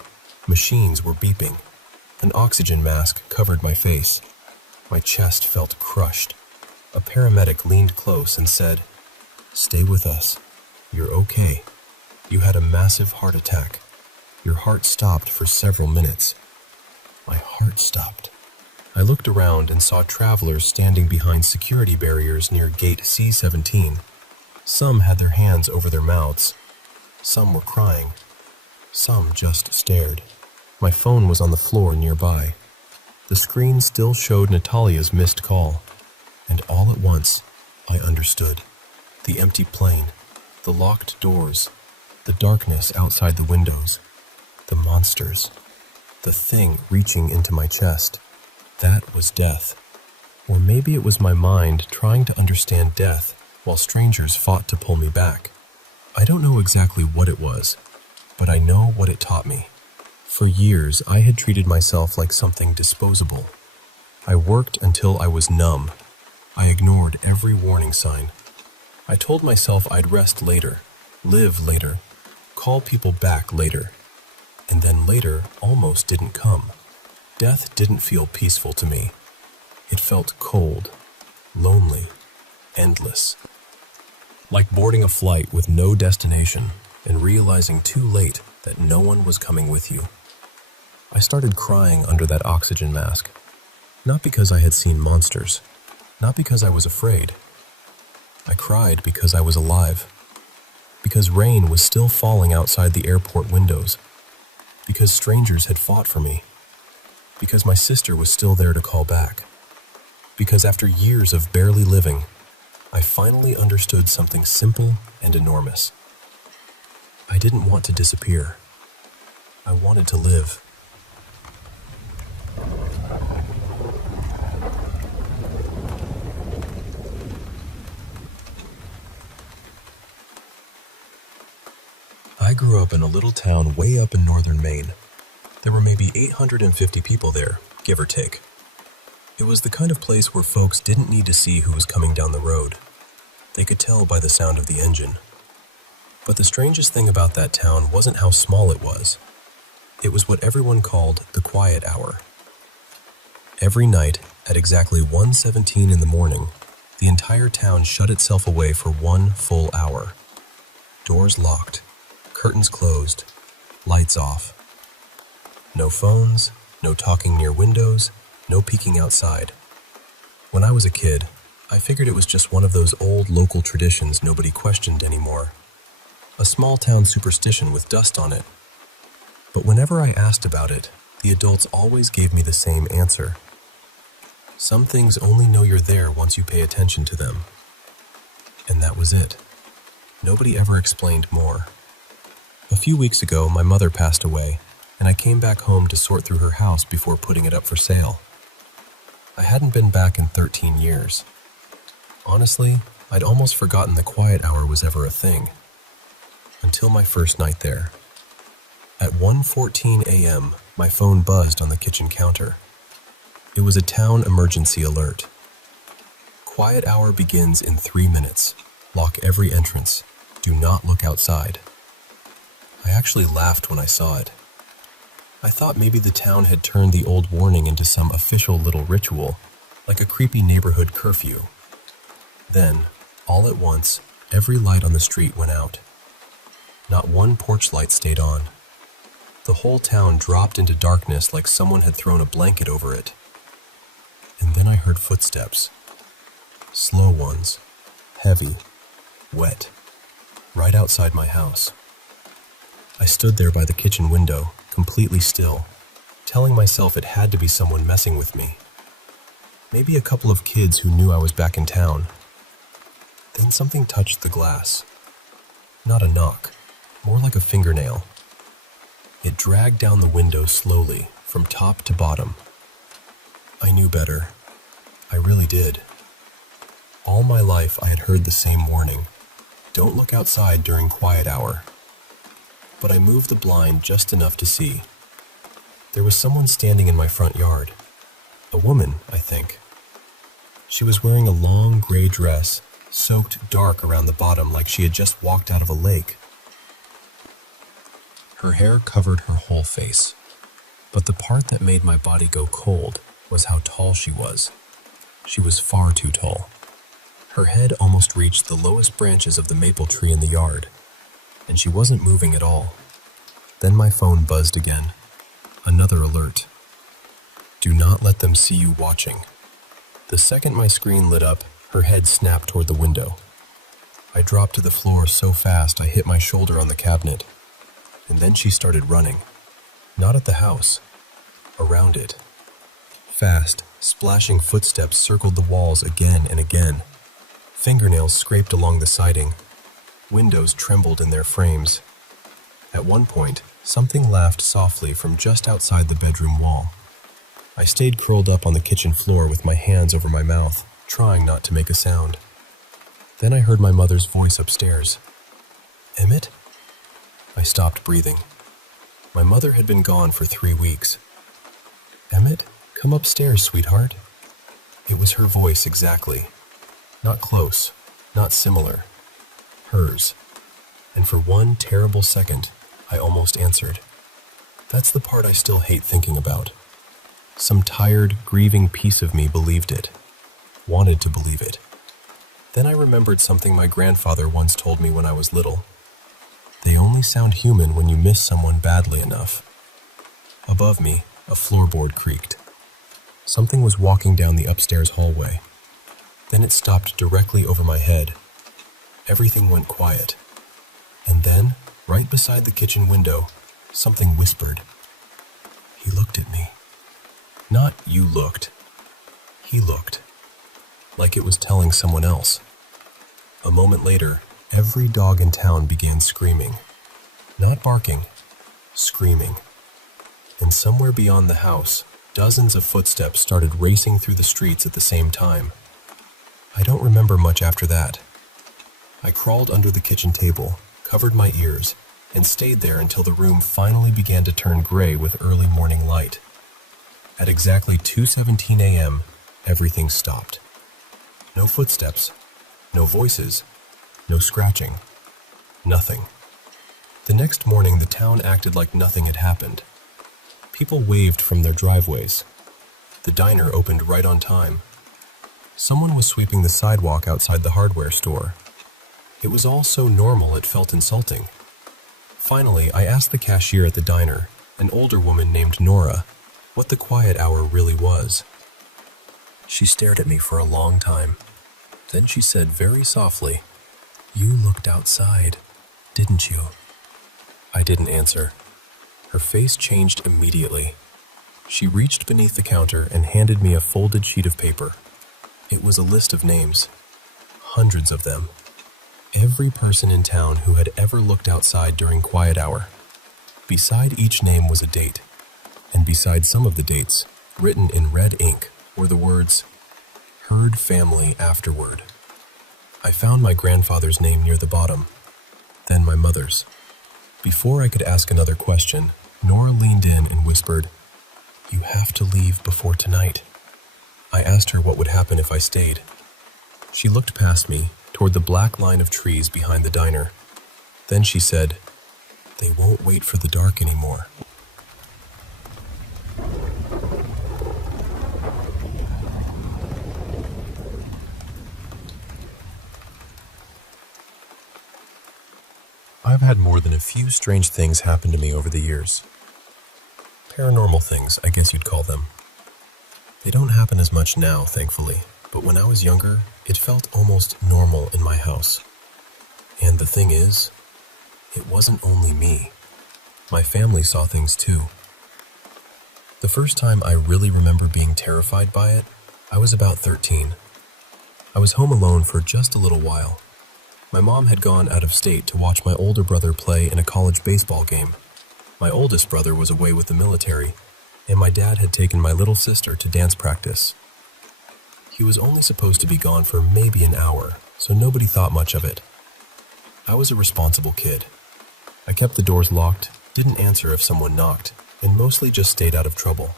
Machines were beeping. An oxygen mask covered my face. My chest felt crushed. A paramedic leaned close and said, "Stay with us. You're okay. You had a massive heart attack. Your heart stopped for several minutes." My heart stopped. I looked around and saw travelers standing behind security barriers near gate C-17. Some had their hands over their mouths. Some were crying. Some just stared. My phone was on the floor nearby. The screen still showed Natalia's missed call. And all at once, I understood. The empty plane, the locked doors, the darkness outside the windows, the monsters, the thing reaching into my chest. That was death. Or maybe it was my mind trying to understand death while strangers fought to pull me back. I don't know exactly what it was, but I know what it taught me. For years, I had treated myself like something disposable. I worked until I was numb. I ignored every warning sign. I told myself I'd rest later, live later, call people back later. And then later almost didn't come. Death didn't feel peaceful to me. It felt cold, lonely, endless. Like boarding a flight with no destination and realizing too late that no one was coming with you. I started crying under that oxygen mask. Not because I had seen monsters. Not because I was afraid. I cried because I was alive. Because rain was still falling outside the airport windows. Because strangers had fought for me. Because my sister was still there to call back. Because after years of barely living, I finally understood something simple and enormous. I didn't want to disappear. I wanted to live. I grew up in a little town way up in northern Maine. There were maybe 850 people there, give or take. It was the kind of place where folks didn't need to see who was coming down the road. They could tell by the sound of the engine. But the strangest thing about that town wasn't how small it was. It was what everyone called the quiet hour. Every night, at exactly 1:17 in the morning, the entire town shut itself away for 1 full hour. Doors locked, curtains closed, lights off. No phones, no talking near windows, no peeking outside. When I was a kid, I figured it was just one of those old local traditions nobody questioned anymore. A small-town superstition with dust on it. But whenever I asked about it, the adults always gave me the same answer. Some things only know you're there once you pay attention to them. And that was it. Nobody ever explained more. A few weeks ago, my mother passed away, and I came back home to sort through her house before putting it up for sale. I hadn't been back in 13 years. Honestly, I'd almost forgotten the quiet hour was ever a thing. Until my first night there. At 1:14 a.m., my phone buzzed on the kitchen counter. It was a town emergency alert. Quiet hour begins in 3 minutes. Lock every entrance. Do not look outside. I actually laughed when I saw it. I thought maybe the town had turned the old warning into some official little ritual, like a creepy neighborhood curfew. Then, all at once, every light on the street went out. Not one porch light stayed on. The whole town dropped into darkness like someone had thrown a blanket over it. And then I heard footsteps. Slow ones, heavy, wet, right outside my house. I stood there by the kitchen window, completely still, telling myself it had to be someone messing with me. Maybe a couple of kids who knew I was back in town. Then something touched the glass. Not a knock, more like a fingernail. It dragged down the window slowly, from top to bottom. I knew better. I really did. All my life I had heard the same warning. Don't look outside during quiet hour. But I moved the blind just enough to see. There was someone standing in my front yard. A woman, I think. She was wearing a long gray dress, soaked dark around the bottom like she had just walked out of a lake. Her hair covered her whole face, but the part that made my body go cold was how tall she was. She was far too tall. Her head almost reached the lowest branches of the maple tree in the yard, and she wasn't moving at all. Then my phone buzzed again. Another alert. Do not let them see you watching. The second my screen lit up, her head snapped toward the window. I dropped to the floor so fast I hit my shoulder on the cabinet. And then she started running. Not at the house. Around it. Fast, splashing footsteps circled the walls again and again. Fingernails scraped along the siding. Windows trembled in their frames. At one point, something laughed softly from just outside the bedroom wall. I stayed curled up on the kitchen floor with my hands over my mouth, trying not to make a sound. Then I heard my mother's voice upstairs. Emmett? I stopped breathing. My mother had been gone for 3 weeks. Emmett, come upstairs, sweetheart. It was her voice exactly. Not close, not similar. Hers. And for one terrible second, I almost answered. That's the part I still hate thinking about. Some tired, grieving piece of me believed it. Wanted to believe it. Then I remembered something my grandfather once told me when I was little. They only sound human when you miss someone badly enough. Above me, a floorboard creaked. Something was walking down the upstairs hallway. Then it stopped directly over my head. Everything went quiet. And then, right beside the kitchen window, something whispered. He looked at me. Not you looked. He looked. Like it was telling someone else. A moment later, every dog in town began screaming. Not barking, screaming. And somewhere beyond the house, dozens of footsteps started racing through the streets at the same time. I don't remember much after that. I crawled under the kitchen table, covered my ears, and stayed there until the room finally began to turn gray with early morning light. At exactly 2:17 a.m., everything stopped. No footsteps, no voices, no scratching, nothing. The next morning, the town acted like nothing had happened. People waved from their driveways. The diner opened right on time. Someone was sweeping the sidewalk outside the hardware store. It was all so normal it felt insulting. Finally, I asked the cashier at the diner, an older woman named Nora, what the quiet hour really was. She stared at me for a long time. Then she said very softly, "You looked outside, didn't you?" I didn't answer. Her face changed immediately. She reached beneath the counter and handed me a folded sheet of paper. It was a list of names. Hundreds of them. Every person in town who had ever looked outside during quiet hour. Beside each name was a date, and beside some of the dates, written in red ink, were the words, "Heard family afterward." I found my grandfather's name near the bottom, then my mother's. Before I could ask another question, Nora leaned in and whispered, "You have to leave before tonight." I asked her what would happen if I stayed. She looked past me, toward the black line of trees behind the diner. Then she said, They won't wait for the dark anymore. I've had more than a few strange things happen to me over the years. Paranormal things, I guess you'd call them. They don't happen as much now, thankfully, but when I was younger, it felt almost normal in my house. And the thing is, it wasn't only me. My family saw things too. The first time I really remember being terrified by it, I was about 13. I was home alone for just a little while. My mom had gone out of state to watch my older brother play in a college baseball game. My oldest brother was away with the military, and my dad had taken my little sister to dance practice. He was only supposed to be gone for maybe an hour, so nobody thought much of it. I was a responsible kid. I kept the doors locked, didn't answer if someone knocked, and mostly just stayed out of trouble.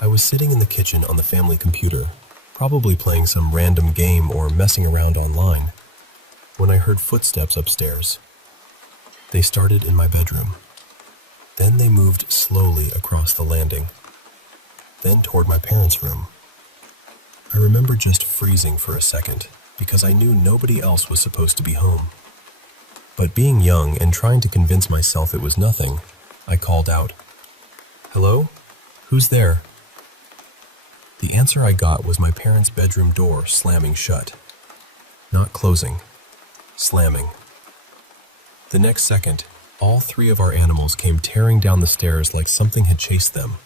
I was sitting in the kitchen on the family computer, probably playing some random game or messing around online, when I heard footsteps upstairs. They started in my bedroom. Then they moved slowly across the landing, then toward my parents' room. I remember just freezing for a second because I knew nobody else was supposed to be home. But being young and trying to convince myself it was nothing, I called out, "Hello? Who's there?" The answer I got was my parents' bedroom door slamming shut. Not closing, slamming. The next second, all three of our animals came tearing down the stairs like something had chased them.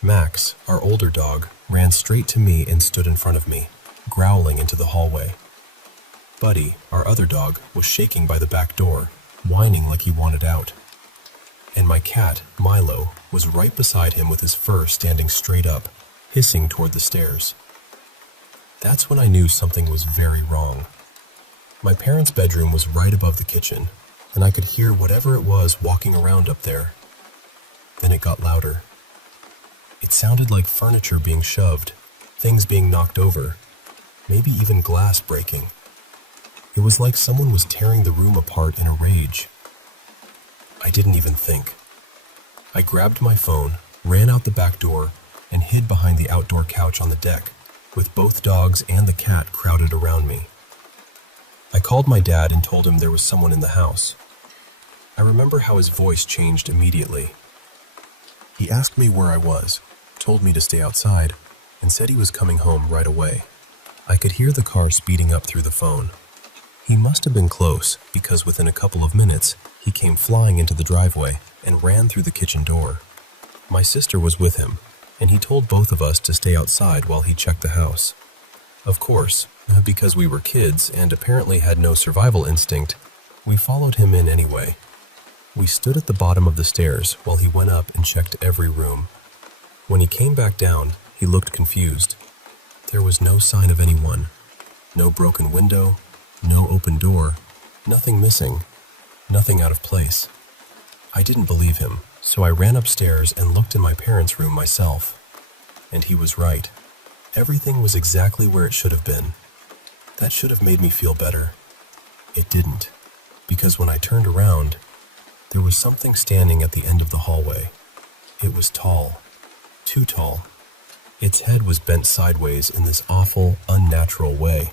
Max, our older dog, ran straight to me and stood in front of me, growling into the hallway. Buddy, our other dog, was shaking by the back door, whining like he wanted out. And my cat, Milo, was right beside him with his fur standing straight up, hissing toward the stairs. That's when I knew something was very wrong. My parents' bedroom was right above the kitchen, and I could hear whatever it was walking around up there. Then it got louder. It sounded like furniture being shoved, things being knocked over, maybe even glass breaking. It was like someone was tearing the room apart in a rage. I didn't even think. I grabbed my phone, ran out the back door, and hid behind the outdoor couch on the deck, with both dogs and the cat crowded around me. I called my dad and told him there was someone in the house. I remember how his voice changed immediately. He asked me where I was, told me to stay outside, and said he was coming home right away. I could hear the car speeding up through the phone. He must have been close, because within a couple of minutes, he came flying into the driveway and ran through the kitchen door. My sister was with him, and he told both of us to stay outside while he checked the house. Of course, because we were kids and apparently had no survival instinct, we followed him in anyway. We stood at the bottom of the stairs while he went up and checked every room. When he came back down, he looked confused. There was no sign of anyone. No broken window, no open door, nothing missing, nothing out of place. I didn't believe him, so I ran upstairs and looked in my parents' room myself. And he was right. Everything was exactly where it should have been. That should have made me feel better. It didn't, because when I turned around, there was something standing at the end of the hallway. It was tall, too tall. Its head was bent sideways in this awful, unnatural way,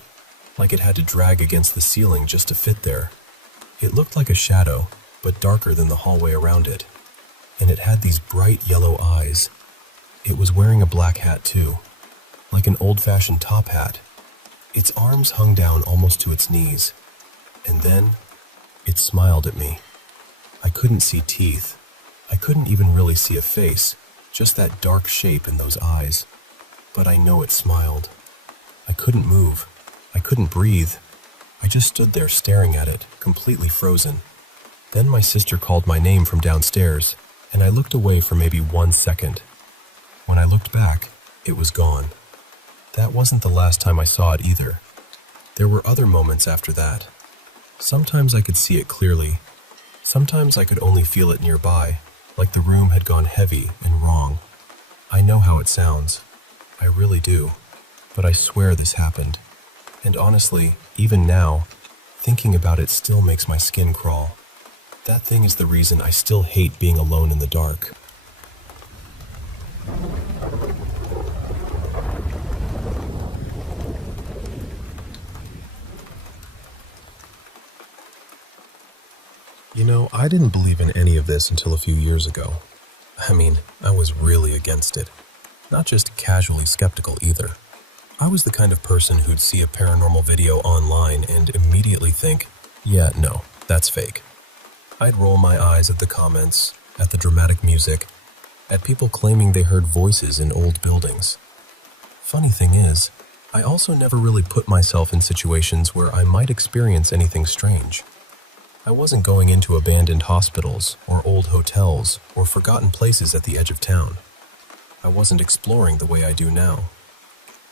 like it had to drag against the ceiling just to fit there. It looked like a shadow, but darker than the hallway around it, and it had these bright yellow eyes. It was wearing a black hat too, like an old-fashioned top hat. Its arms hung down almost to its knees, and then it smiled at me. I couldn't see teeth. I couldn't even really see a face, just that dark shape in those eyes. But I know it smiled. I couldn't move. I couldn't breathe. I just stood there staring at it, completely frozen. Then my sister called my name from downstairs, and I looked away for maybe 1 second. When I looked back, it was gone. That wasn't the last time I saw it either. There were other moments after that. Sometimes I could see it clearly. Sometimes I could only feel it nearby, like the room had gone heavy and wrong. I know how it sounds. I really do. But I swear this happened. And honestly, even now, thinking about it still makes my skin crawl. That thing is the reason I still hate being alone in the dark. You know, I didn't believe in any of this until a few years ago. I mean, I was really against it. Not just casually skeptical either. I was the kind of person who'd see a paranormal video online and immediately think, yeah, no, that's fake. I'd roll my eyes at the comments, at the dramatic music, at people claiming they heard voices in old buildings. Funny thing is, I also never really put myself in situations where I might experience anything strange. I wasn't going into abandoned hospitals or old hotels or forgotten places at the edge of town. I wasn't exploring the way I do now.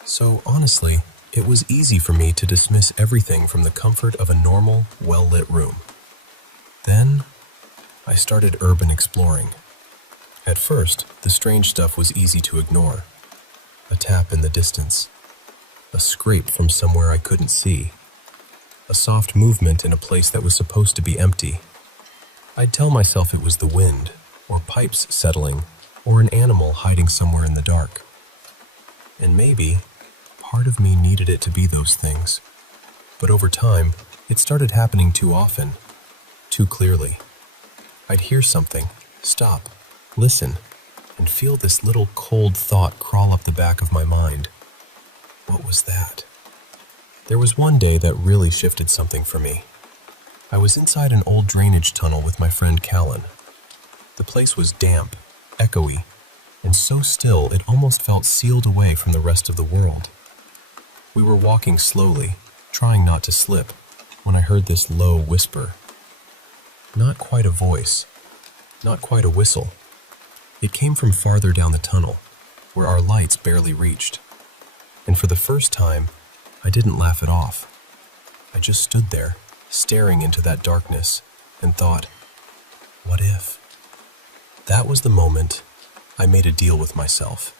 So honestly, it was easy for me to dismiss everything from the comfort of a normal, well-lit room. Then, I started urban exploring. At first, the strange stuff was easy to ignore. A tap in the distance. A scrape from somewhere I couldn't see. A soft movement in a place that was supposed to be empty. I'd tell myself it was the wind, or pipes settling, or an animal hiding somewhere in the dark. And maybe, part of me needed it to be those things. But over time, it started happening too often, too clearly. I'd hear something, stop, listen, and feel this little cold thought crawl up the back of my mind. What was that? There was one day that really shifted something for me. I was inside an old drainage tunnel with my friend Callan. The place was damp, echoey, and so still it almost felt sealed away from the rest of the world. We were walking slowly, trying not to slip, when I heard this low whisper. Not quite a voice, not quite a whistle. It came from farther down the tunnel, where our lights barely reached. And for the first time, I didn't laugh it off. I just stood there, staring into that darkness, and thought, what if? That was the moment I made a deal with myself.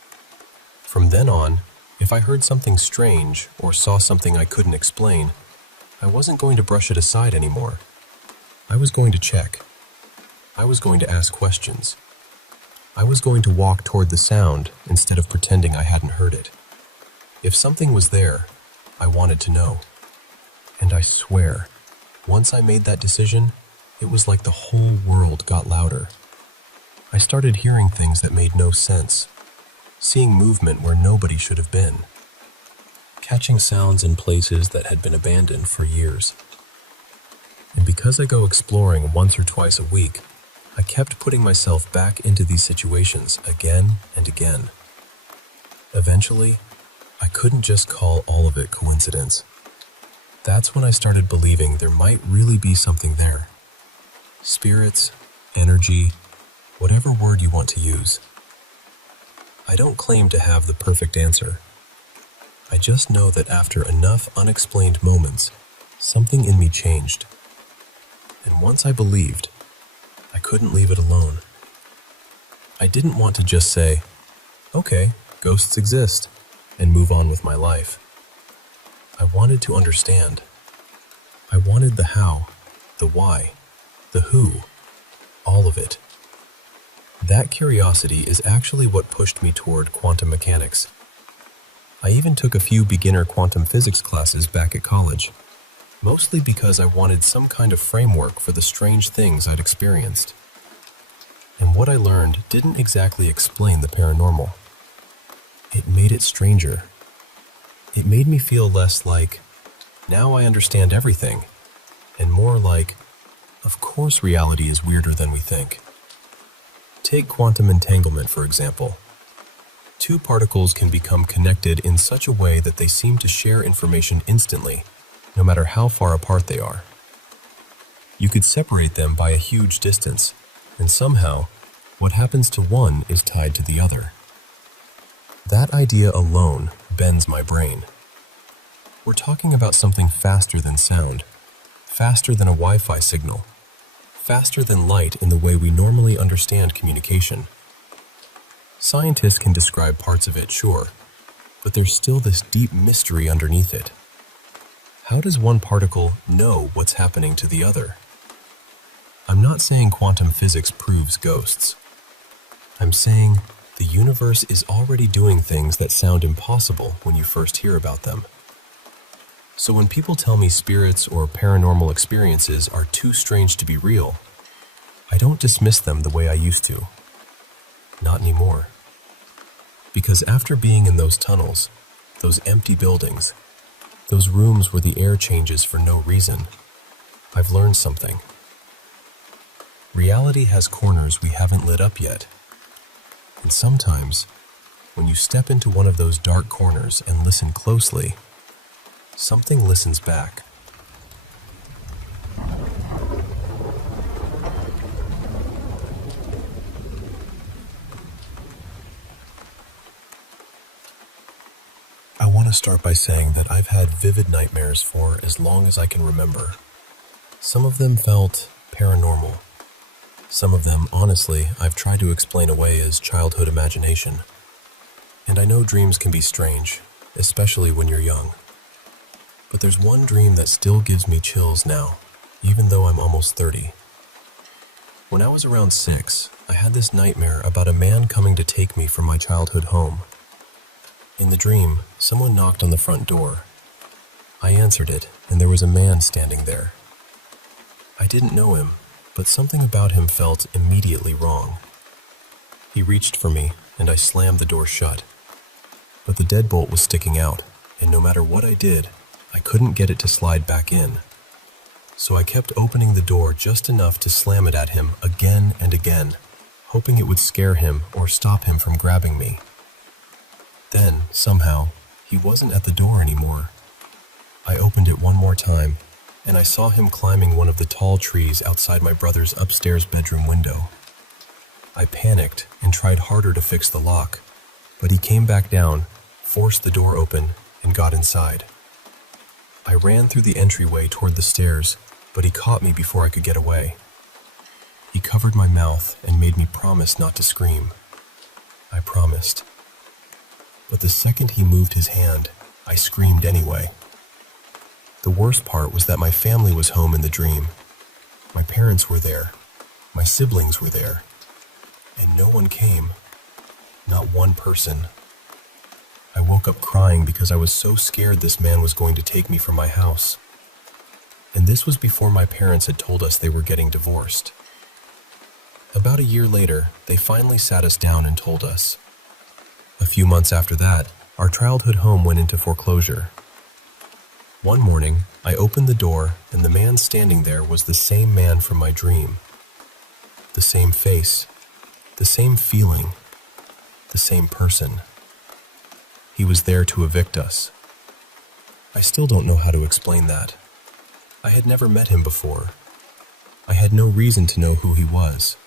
From then on, if I heard something strange or saw something I couldn't explain, I wasn't going to brush it aside anymore. I was going to check. I was going to ask questions. I was going to walk toward the sound instead of pretending I hadn't heard it. If something was there, I wanted to know. And I swear, once I made that decision, it was like the whole world got louder. I started hearing things that made no sense, seeing movement where nobody should have been, catching sounds in places that had been abandoned for years. And because I go exploring once or twice a week, I kept putting myself back into these situations again and again. Eventually, I couldn't just call all of it coincidence. That's when I started believing there might really be something there. Spirits, energy, whatever word you want to use. I don't claim to have the perfect answer. I just know that after enough unexplained moments, something in me changed. And once I believed, I couldn't leave it alone. I didn't want to just say, okay, ghosts exist, and move on with my life. I wanted to understand. I wanted the how, the why, the who, all of it. That curiosity is actually what pushed me toward quantum mechanics. I even took a few beginner quantum physics classes back at college, mostly because I wanted some kind of framework for the strange things I'd experienced. And what I learned didn't exactly explain the paranormal. It made it stranger. It made me feel less like, now I understand everything, and more like, of course reality is weirder than we think. Take quantum entanglement, for example. Two particles can become connected in such a way that they seem to share information instantly, no matter how far apart they are. You could separate them by a huge distance, and somehow, what happens to one is tied to the other. That idea alone bends my brain. We're talking about something faster than sound, faster than a Wi-Fi signal, faster than light in the way we normally understand communication. Scientists can describe parts of it, sure, but there's still this deep mystery underneath it. How does one particle know what's happening to the other? I'm not saying quantum physics proves ghosts. I'm saying the universe is already doing things that sound impossible when you first hear about them. So when people tell me spirits or paranormal experiences are too strange to be real, I don't dismiss them the way I used to. Not anymore. Because after being in those tunnels, those empty buildings, those rooms where the air changes for no reason, I've learned something. Reality has corners we haven't lit up yet. And sometimes, when you step into one of those dark corners and listen closely, something listens back. I want to start by saying that I've had vivid nightmares for as long as I can remember. Some of them felt paranormal. Some of them, honestly, I've tried to explain away as childhood imagination. And I know dreams can be strange, especially when you're young. But there's one dream that still gives me chills now, even though I'm almost 30. When I was around 6, I had this nightmare about a man coming to take me from my childhood home. In the dream, someone knocked on the front door. I answered it, and there was a man standing there. I didn't know him, but something about him felt immediately wrong. He reached for me, and I slammed the door shut. But the deadbolt was sticking out, and no matter what I did, I couldn't get it to slide back in. So I kept opening the door just enough to slam it at him again and again, hoping it would scare him or stop him from grabbing me. Then, somehow, he wasn't at the door anymore. I opened it one more time, and I saw him climbing one of the tall trees outside my brother's upstairs bedroom window. I panicked and tried harder to fix the lock, but he came back down, forced the door open, and got inside. I ran through the entryway toward the stairs, but he caught me before I could get away. He covered my mouth and made me promise not to scream. I promised. But the second he moved his hand, I screamed anyway. The worst part was that my family was home in the dream. My parents were there. My siblings were there. And no one came. Not one person. I woke up crying because I was so scared this man was going to take me from my house. And this was before my parents had told us they were getting divorced. About a year later, they finally sat us down and told us. A few months after that, our childhood home went into foreclosure. One morning, I opened the door, and the man standing there was the same man from my dream. The same face, the same feeling, the same person. He was there to evict us. I still don't know how to explain that. I had never met him before. I had no reason to know who he was.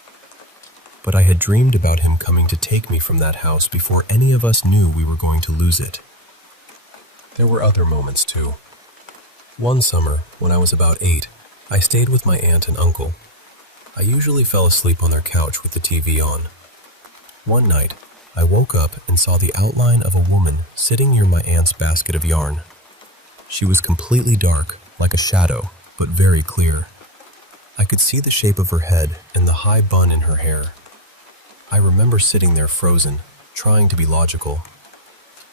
But I had dreamed about him coming to take me from that house before any of us knew we were going to lose it. There were other moments too. One summer, when I was about 8, I stayed with my aunt and uncle. I usually fell asleep on their couch with the TV on. One night, I woke up and saw the outline of a woman sitting near my aunt's basket of yarn. She was completely dark, like a shadow, but very clear. I could see the shape of her head and the high bun in her hair. I remember sitting there frozen, trying to be logical.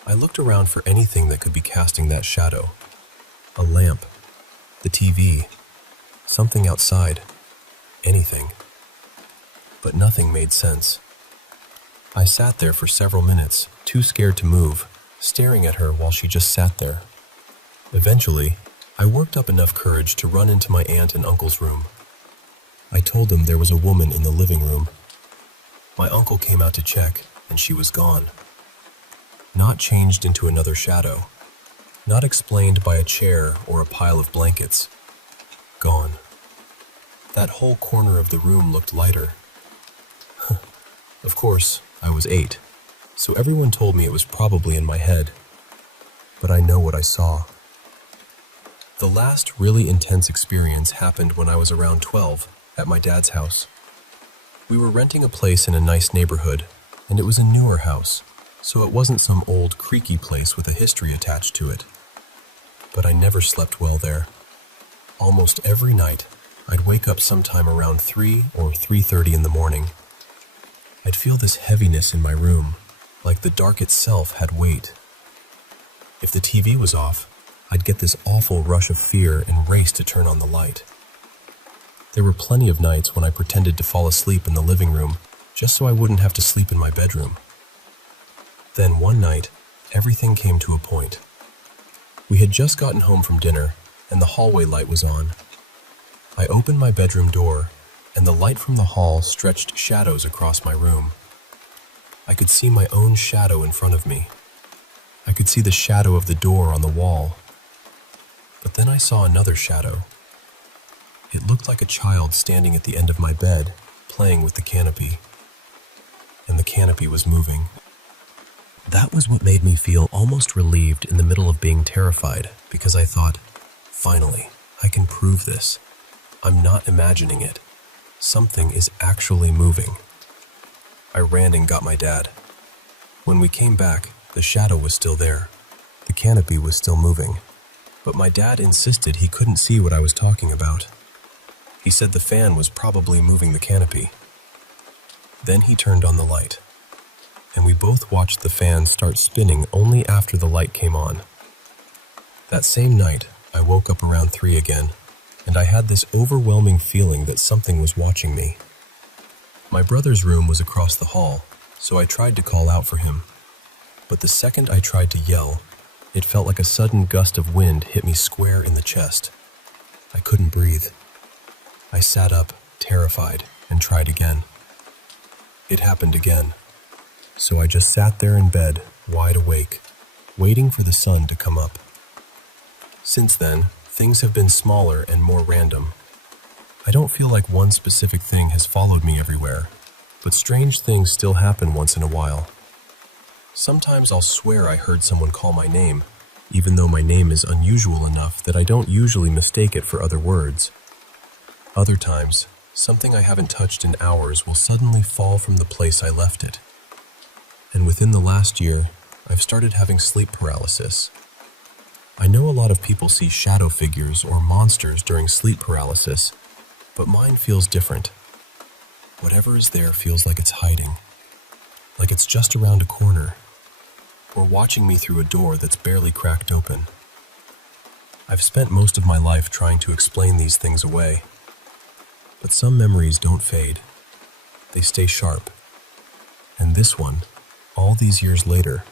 I looked around for anything that could be casting that shadow. A lamp, the TV, something outside, anything. But nothing made sense. I sat there for several minutes, too scared to move, staring at her while she just sat there. Eventually, I worked up enough courage to run into my aunt and uncle's room. I told them there was a woman in the living room. My uncle came out to check, and she was gone. Not changed into another shadow. Not explained by a chair or a pile of blankets. Gone. That whole corner of the room looked lighter. Of course, I was 8, so everyone told me it was probably in my head. But I know what I saw. The last really intense experience happened when I was around 12, at my dad's house. We were renting a place in a nice neighborhood, and it was a newer house, so it wasn't some old, creaky place with a history attached to it. But I never slept well there. Almost every night, I'd wake up sometime around 3 or 3:30 in the morning. I'd feel this heaviness in my room, like the dark itself had weight. If the TV was off, I'd get this awful rush of fear and race to turn on the light. There were plenty of nights when I pretended to fall asleep in the living room just so I wouldn't have to sleep in my bedroom. Then one night, everything came to a point. We had just gotten home from dinner, and the hallway light was on. I opened my bedroom door, and the light from the hall stretched shadows across my room. I could see my own shadow in front of me. I could see the shadow of the door on the wall. But then I saw another shadow. It looked like a child standing at the end of my bed, playing with the canopy. And the canopy was moving. That was what made me feel almost relieved in the middle of being terrified, because I thought, finally, I can prove this. I'm not imagining it. Something is actually moving. I ran and got my dad. When we came back, the shadow was still there. The canopy was still moving. But my dad insisted he couldn't see what I was talking about. He said the fan was probably moving the canopy. Then he turned on the light, and we both watched the fan start spinning only after the light came on. That same night, I woke up around 3 again, and I had this overwhelming feeling that something was watching me. My brother's room was across the hall, so I tried to call out for him. But the second I tried to yell, it felt like a sudden gust of wind hit me square in the chest. I couldn't breathe. I sat up, terrified, and tried again. It happened again. So I just sat there in bed, wide awake, waiting for the sun to come up. Since then, things have been smaller and more random. I don't feel like one specific thing has followed me everywhere, but strange things still happen once in a while. Sometimes I'll swear I heard someone call my name, even though my name is unusual enough that I don't usually mistake it for other words. Other times, something I haven't touched in hours will suddenly fall from the place I left it. And within the last year, I've started having sleep paralysis. I know a lot of people see shadow figures or monsters during sleep paralysis, but mine feels different. Whatever is there feels like it's hiding, like it's just around a corner, or watching me through a door that's barely cracked open. I've spent most of my life trying to explain these things away, but some memories don't fade. They stay sharp. And this one, all these years later,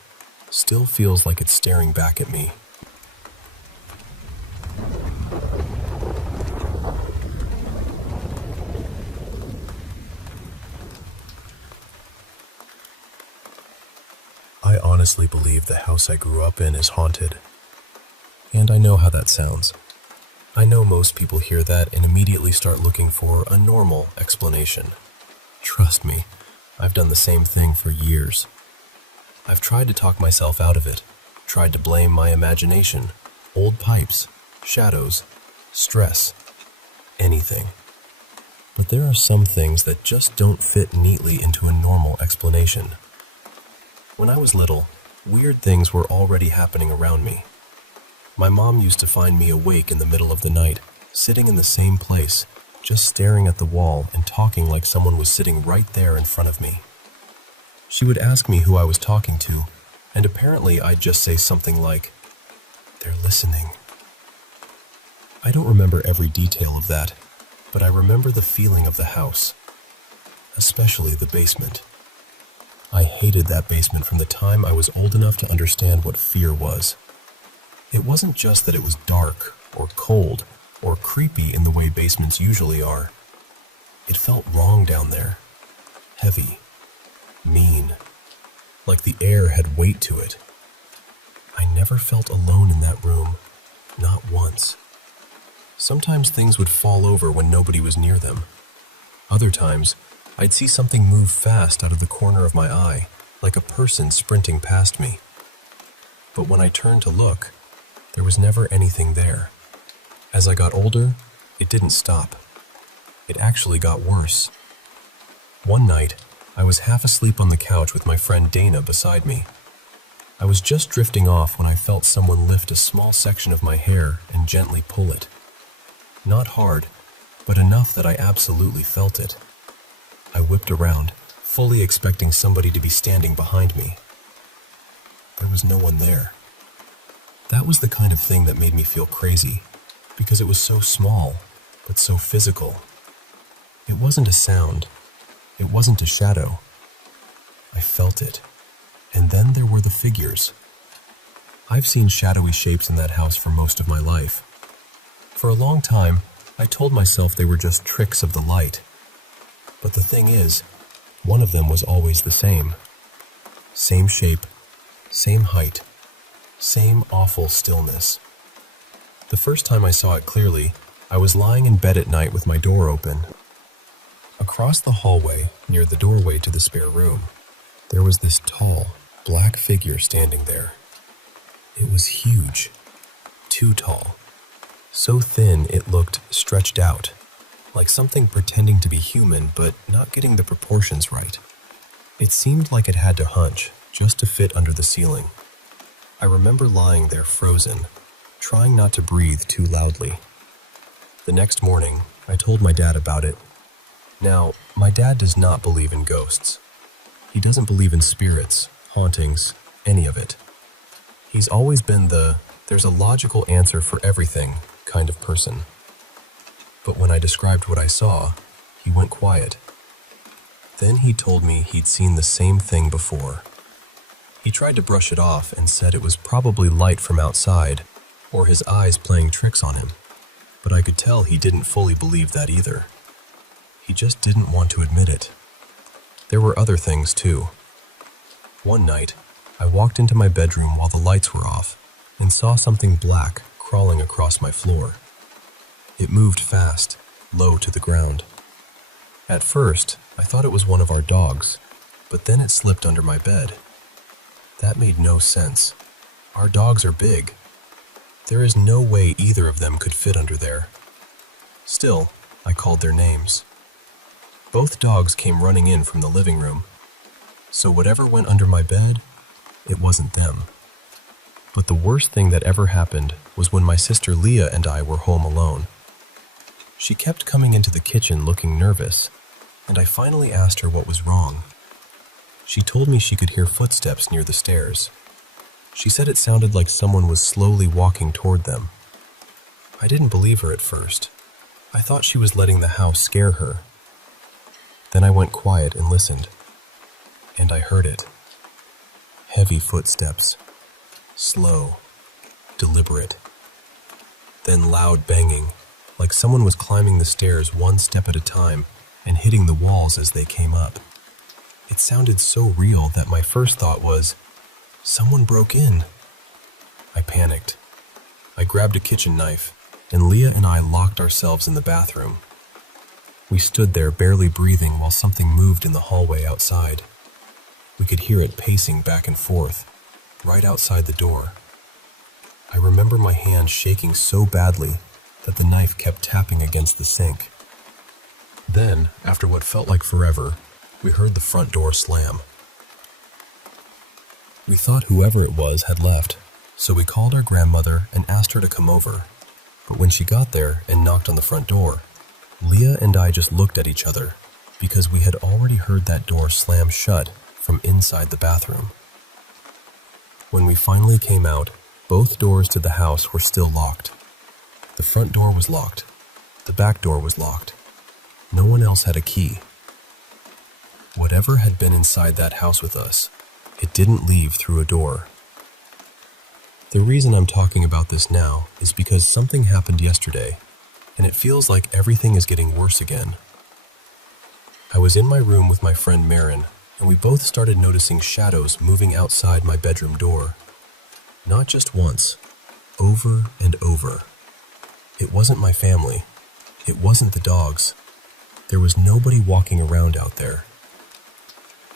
still feels like it's staring back at me. I honestly believe the house I grew up in is haunted. And I know how that sounds. I know most people hear that and immediately start looking for a normal explanation. Trust me, I've done the same thing for years. I've tried to talk myself out of it, tried to blame my imagination, old pipes, shadows, stress, anything. But there are some things that just don't fit neatly into a normal explanation. When I was little, weird things were already happening around me. My mom used to find me awake in the middle of the night, sitting in the same place, just staring at the wall and talking like someone was sitting right there in front of me. She would ask me who I was talking to, and apparently I'd just say something like, "They're listening." I don't remember every detail of that, but I remember the feeling of the house, especially the basement. I hated that basement from the time I was old enough to understand what fear was. It wasn't just that it was dark, or cold, or creepy in the way basements usually are. It felt wrong down there. Heavy. Mean. Like the air had weight to it. I never felt alone in that room. Not once. Sometimes things would fall over when nobody was near them. Other times, I'd see something move fast out of the corner of my eye, like a person sprinting past me. But when I turned to look, there was never anything there. As I got older, it didn't stop. It actually got worse. One night, I was half asleep on the couch with my friend Dana beside me. I was just drifting off when I felt someone lift a small section of my hair and gently pull it. Not hard, but enough that I absolutely felt it. I whipped around, fully expecting somebody to be standing behind me. There was no one there. That was the kind of thing that made me feel crazy, because it was so small, but so physical. It wasn't a sound. It wasn't a shadow. I felt it. And then there were the figures. I've seen shadowy shapes in that house for most of my life. For a long time, I told myself they were just tricks of the light. But the thing is, one of them was always the same. Same shape, same height, same awful stillness. The first time I saw it clearly, I was lying in bed at night with my door open. Across the hallway, near the doorway to the spare room, there was this tall, black figure standing there. It was huge, too tall, so thin it looked stretched out, like something pretending to be human but not getting the proportions right. It seemed like it had to hunch just to fit under the ceiling. I remember lying there frozen, trying not to breathe too loudly. The next morning, I told my dad about it. Now, my dad does not believe in ghosts. He doesn't believe in spirits, hauntings, any of it. He's always been there's a logical answer for everything kind of person. But when I described what I saw, he went quiet. Then he told me he'd seen the same thing before. He tried to brush it off and said it was probably light from outside, or his eyes playing tricks on him. But I could tell he didn't fully believe that either. He just didn't want to admit it. There were other things too. One night, I walked into my bedroom while the lights were off and saw something black crawling across my floor. It moved fast, low to the ground. At first, I thought it was one of our dogs, but then it slipped under my bed. That made no sense. Our dogs are big. There is no way either of them could fit under there. Still, I called their names. Both dogs came running in from the living room. So whatever went under my bed, it wasn't them. But the worst thing that ever happened was when my sister Leah and I were home alone. She kept coming into the kitchen looking nervous, and I finally asked her what was wrong. She told me she could hear footsteps near the stairs. She said it sounded like someone was slowly walking toward them. I didn't believe her at first. I thought she was letting the house scare her. Then I went quiet and listened, and I heard it. Heavy footsteps, slow, deliberate. Then loud banging, like someone was climbing the stairs one step at a time and hitting the walls as they came up. It sounded so real that my first thought was, someone broke in. I panicked. I grabbed a kitchen knife, and Leah and I locked ourselves in the bathroom. We stood there barely breathing while something moved in the hallway outside. We could hear it pacing back and forth, right outside the door. I remember my hand shaking so badly that the knife kept tapping against the sink. Then, after what felt like forever, we heard the front door slam. We thought whoever it was had left, so we called our grandmother and asked her to come over. But when she got there and knocked on the front door, Leah and I just looked at each other because we had already heard that door slam shut from inside the bathroom. When we finally came out, both doors to the house were still locked. The front door was locked. The back door was locked. No one else had a key. Whatever had been inside that house with us, it didn't leave through a door. The reason I'm talking about this now is because something happened yesterday, and it feels like everything is getting worse again. I was in my room with my friend Marin, and we both started noticing shadows moving outside my bedroom door. Not just once, over and over. It wasn't my family. It wasn't the dogs. There was nobody walking around out there.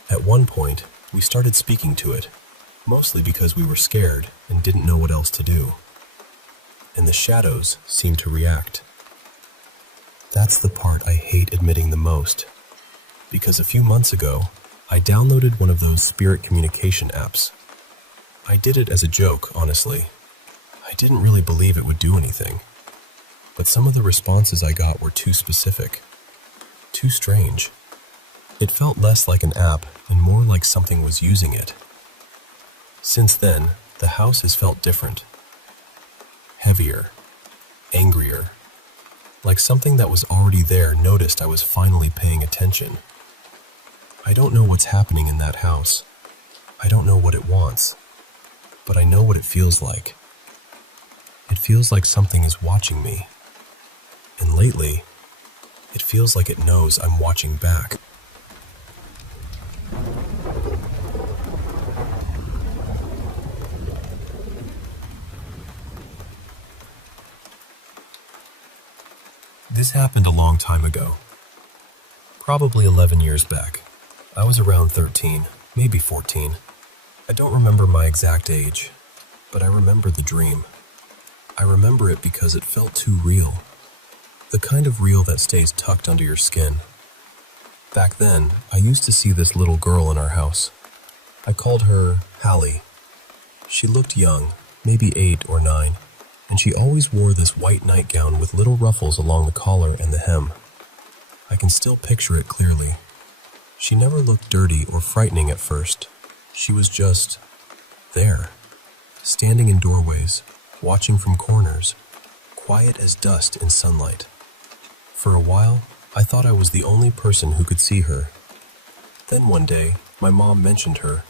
At one point, we started speaking to it, mostly because we were scared and didn't know what else to do. And the shadows seemed to react. That's the part I hate admitting the most, because a few months ago, I downloaded one of those spirit communication apps. I did it as a joke, honestly. I didn't really believe it would do anything. but some of the responses I got were too specific, too strange. It felt less like an app and more like something was using it. Since then, the house has felt different. Heavier, angrier. Like something that was already there noticed I was finally paying attention. I don't know what's happening in that house. I don't know what it wants, but I know what it feels like. It feels like something is watching me. And lately, it feels like it knows I'm watching back. This happened a long time ago. Probably 11 years back. I was around 13, maybe 14. I don't remember my exact age, but I remember the dream. I remember it because it felt too real. The kind of real that stays tucked under your skin. Back then, I used to see this little girl in our house. I called her Hallie. She looked young, maybe 8 or 9, and she always wore this white nightgown with little ruffles along the collar and the hem. I can still picture it clearly. She never looked dirty or frightening at first. She was just there, standing in doorways, watching from corners, quiet as dust in sunlight. For a while, I thought I was the only person who could see her. Then one day, my mom mentioned her,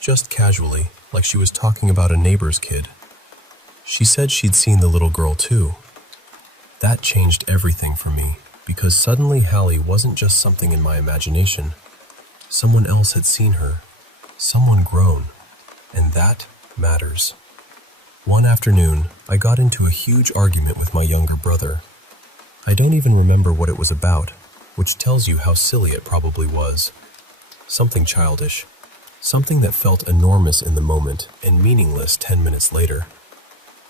just casually, like she was talking about a neighbor's kid. She said she'd seen the little girl too. That changed everything for me, because suddenly Hallie wasn't just something in my imagination. Someone else had seen her, someone grown, and that matters. One afternoon, I got into a huge argument with my younger brother. I don't even remember what it was about, which tells you how silly it probably was. Something childish, something that felt enormous in the moment and meaningless 10 minutes later.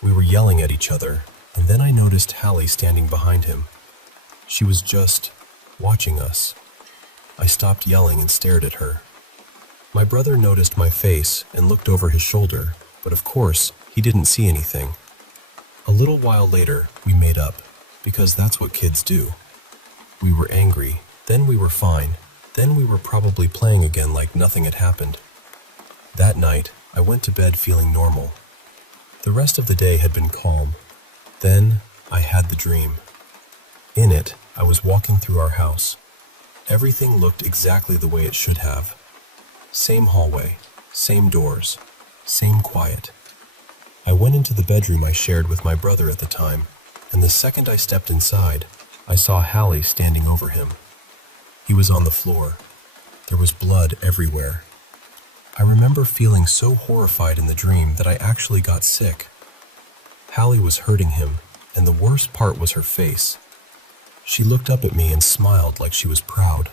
We were yelling at each other, and then I noticed Hallie standing behind him. She was just watching us. I stopped yelling and stared at her. My brother noticed my face and looked over his shoulder, but of course, he didn't see anything. A little while later, we made up, because that's what kids do. We were angry, then we were fine, then we were probably playing again like nothing had happened. That night, I went to bed feeling normal. The rest of the day had been calm. Then, I had the dream. In it, I was walking through our house. Everything looked exactly the way it should have. Same hallway, same doors, same quiet. I went into the bedroom I shared with my brother at the time, and the second I stepped inside, I saw Hallie standing over him. He was on the floor. There was blood everywhere. I remember feeling so horrified in the dream that I actually got sick. Hallie was hurting him, and the worst part was her face. She looked up at me and smiled like she was proud,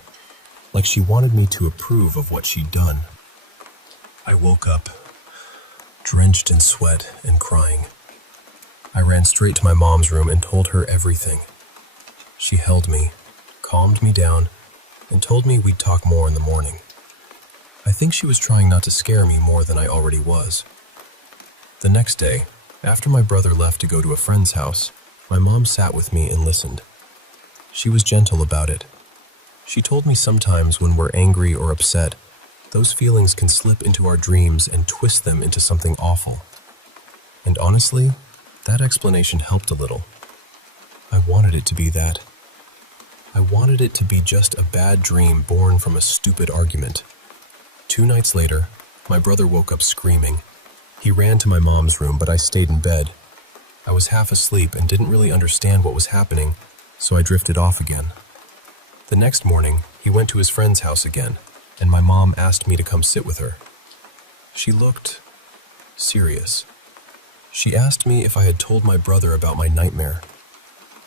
like she wanted me to approve of what she'd done. I woke up, drenched in sweat and crying. I ran straight to my mom's room and told her everything. She held me, calmed me down, and told me we'd talk more in the morning. I think she was trying not to scare me more than I already was. The next day, after my brother left to go to a friend's house, my mom sat with me and listened. She was gentle about it. She told me sometimes when we're angry or upset, those feelings can slip into our dreams and twist them into something awful. And honestly, that explanation helped a little. I wanted it to be that. I wanted it to be just a bad dream born from a stupid argument. 2 nights later, my brother woke up screaming. He ran to my mom's room, but I stayed in bed. I was half asleep and didn't really understand what was happening, so I drifted off again. The next morning, he went to his friend's house again, and my mom asked me to come sit with her. She looked serious. She asked me if I had told my brother about my nightmare.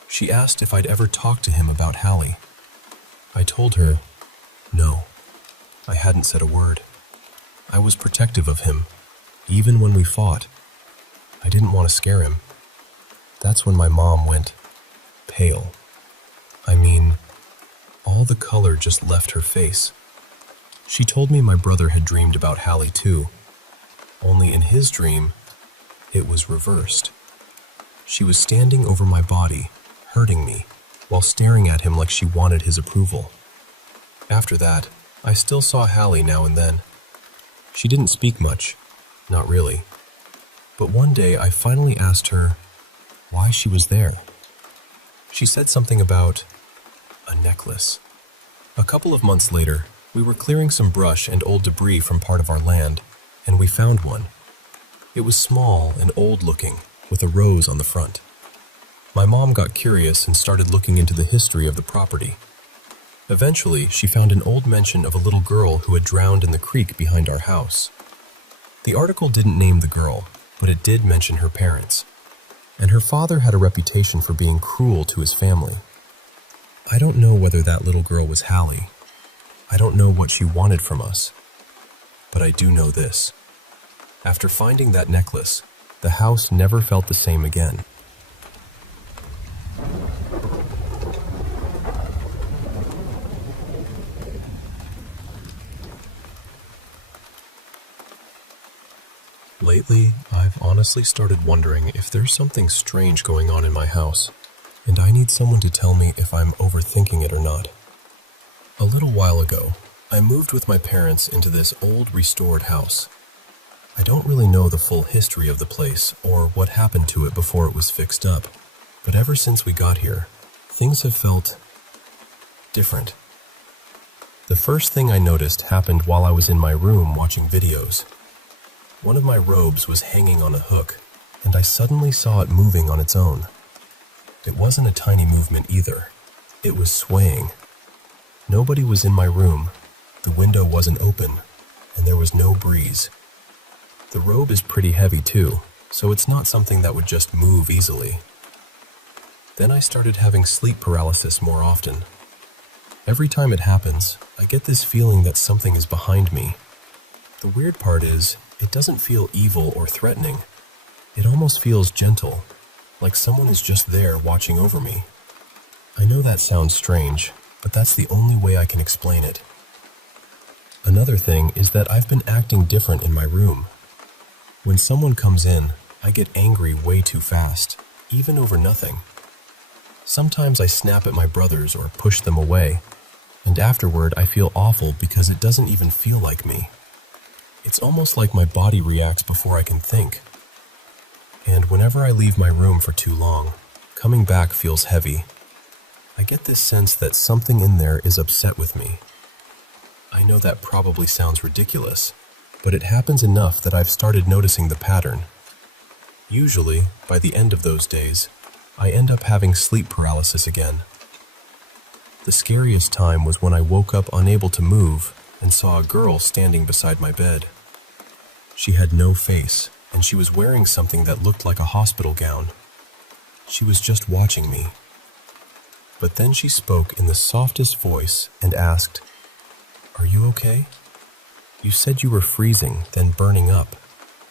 She asked if I'd ever talked to him about Hallie. I told her, no. I hadn't said a word. I was protective of him, even when we fought. I didn't want to scare him. That's when my mom went pale. I mean, all the color just left her face. She told me my brother had dreamed about Hallie too, only in his dream, it was reversed. She was standing over my body, hurting me, while staring at him like she wanted his approval. After that, I still saw Hallie now and then. She didn't speak much, not really. But one day I finally asked her why she was there. She said something about a necklace. A couple of months later, we were clearing some brush and old debris from part of our land, and we found one. It was small and old-looking, with a rose on the front. My mom got curious and started looking into the history of the property. Eventually, she found an old mention of a little girl who had drowned in the creek behind our house. The article didn't name the girl, but it did mention her parents. And her father had a reputation for being cruel to his family. I don't know whether that little girl was Hallie. I don't know what she wanted from us. But I do know this. After finding that necklace, the house never felt the same again. Lately, I've honestly started wondering if there's something strange going on in my house, and I need someone to tell me if I'm overthinking it or not. A little while ago, I moved with my parents into this old restored house. I don't really know the full history of the place or what happened to it before it was fixed up, but ever since we got here, things have felt different. The first thing I noticed happened while I was in my room watching videos. One of my robes was hanging on a hook, and I suddenly saw it moving on its own. It wasn't a tiny movement either. It was swaying. Nobody was in my room, the window wasn't open, and there was no breeze. The robe is pretty heavy too, so it's not something that would just move easily. Then I started having sleep paralysis more often. Every time it happens, I get this feeling that something is behind me. The weird part is, it doesn't feel evil or threatening. It almost feels gentle, like someone is just there watching over me. I know that sounds strange, but that's the only way I can explain it. Another thing is that I've been acting different in my room. When someone comes in, I get angry way too fast, even over nothing. Sometimes I snap at my brothers or push them away, and afterward I feel awful because it doesn't even feel like me. It's almost like my body reacts before I can think. And whenever I leave my room for too long, coming back feels heavy. I get this sense that something in there is upset with me. I know that probably sounds ridiculous, but it happens enough that I've started noticing the pattern. Usually, by the end of those days, I end up having sleep paralysis again. The scariest time was when I woke up unable to move and saw a girl standing beside my bed. She had no face, and she was wearing something that looked like a hospital gown. She was just watching me. But then she spoke in the softest voice and asked, "Are you okay? You said you were freezing, then burning up,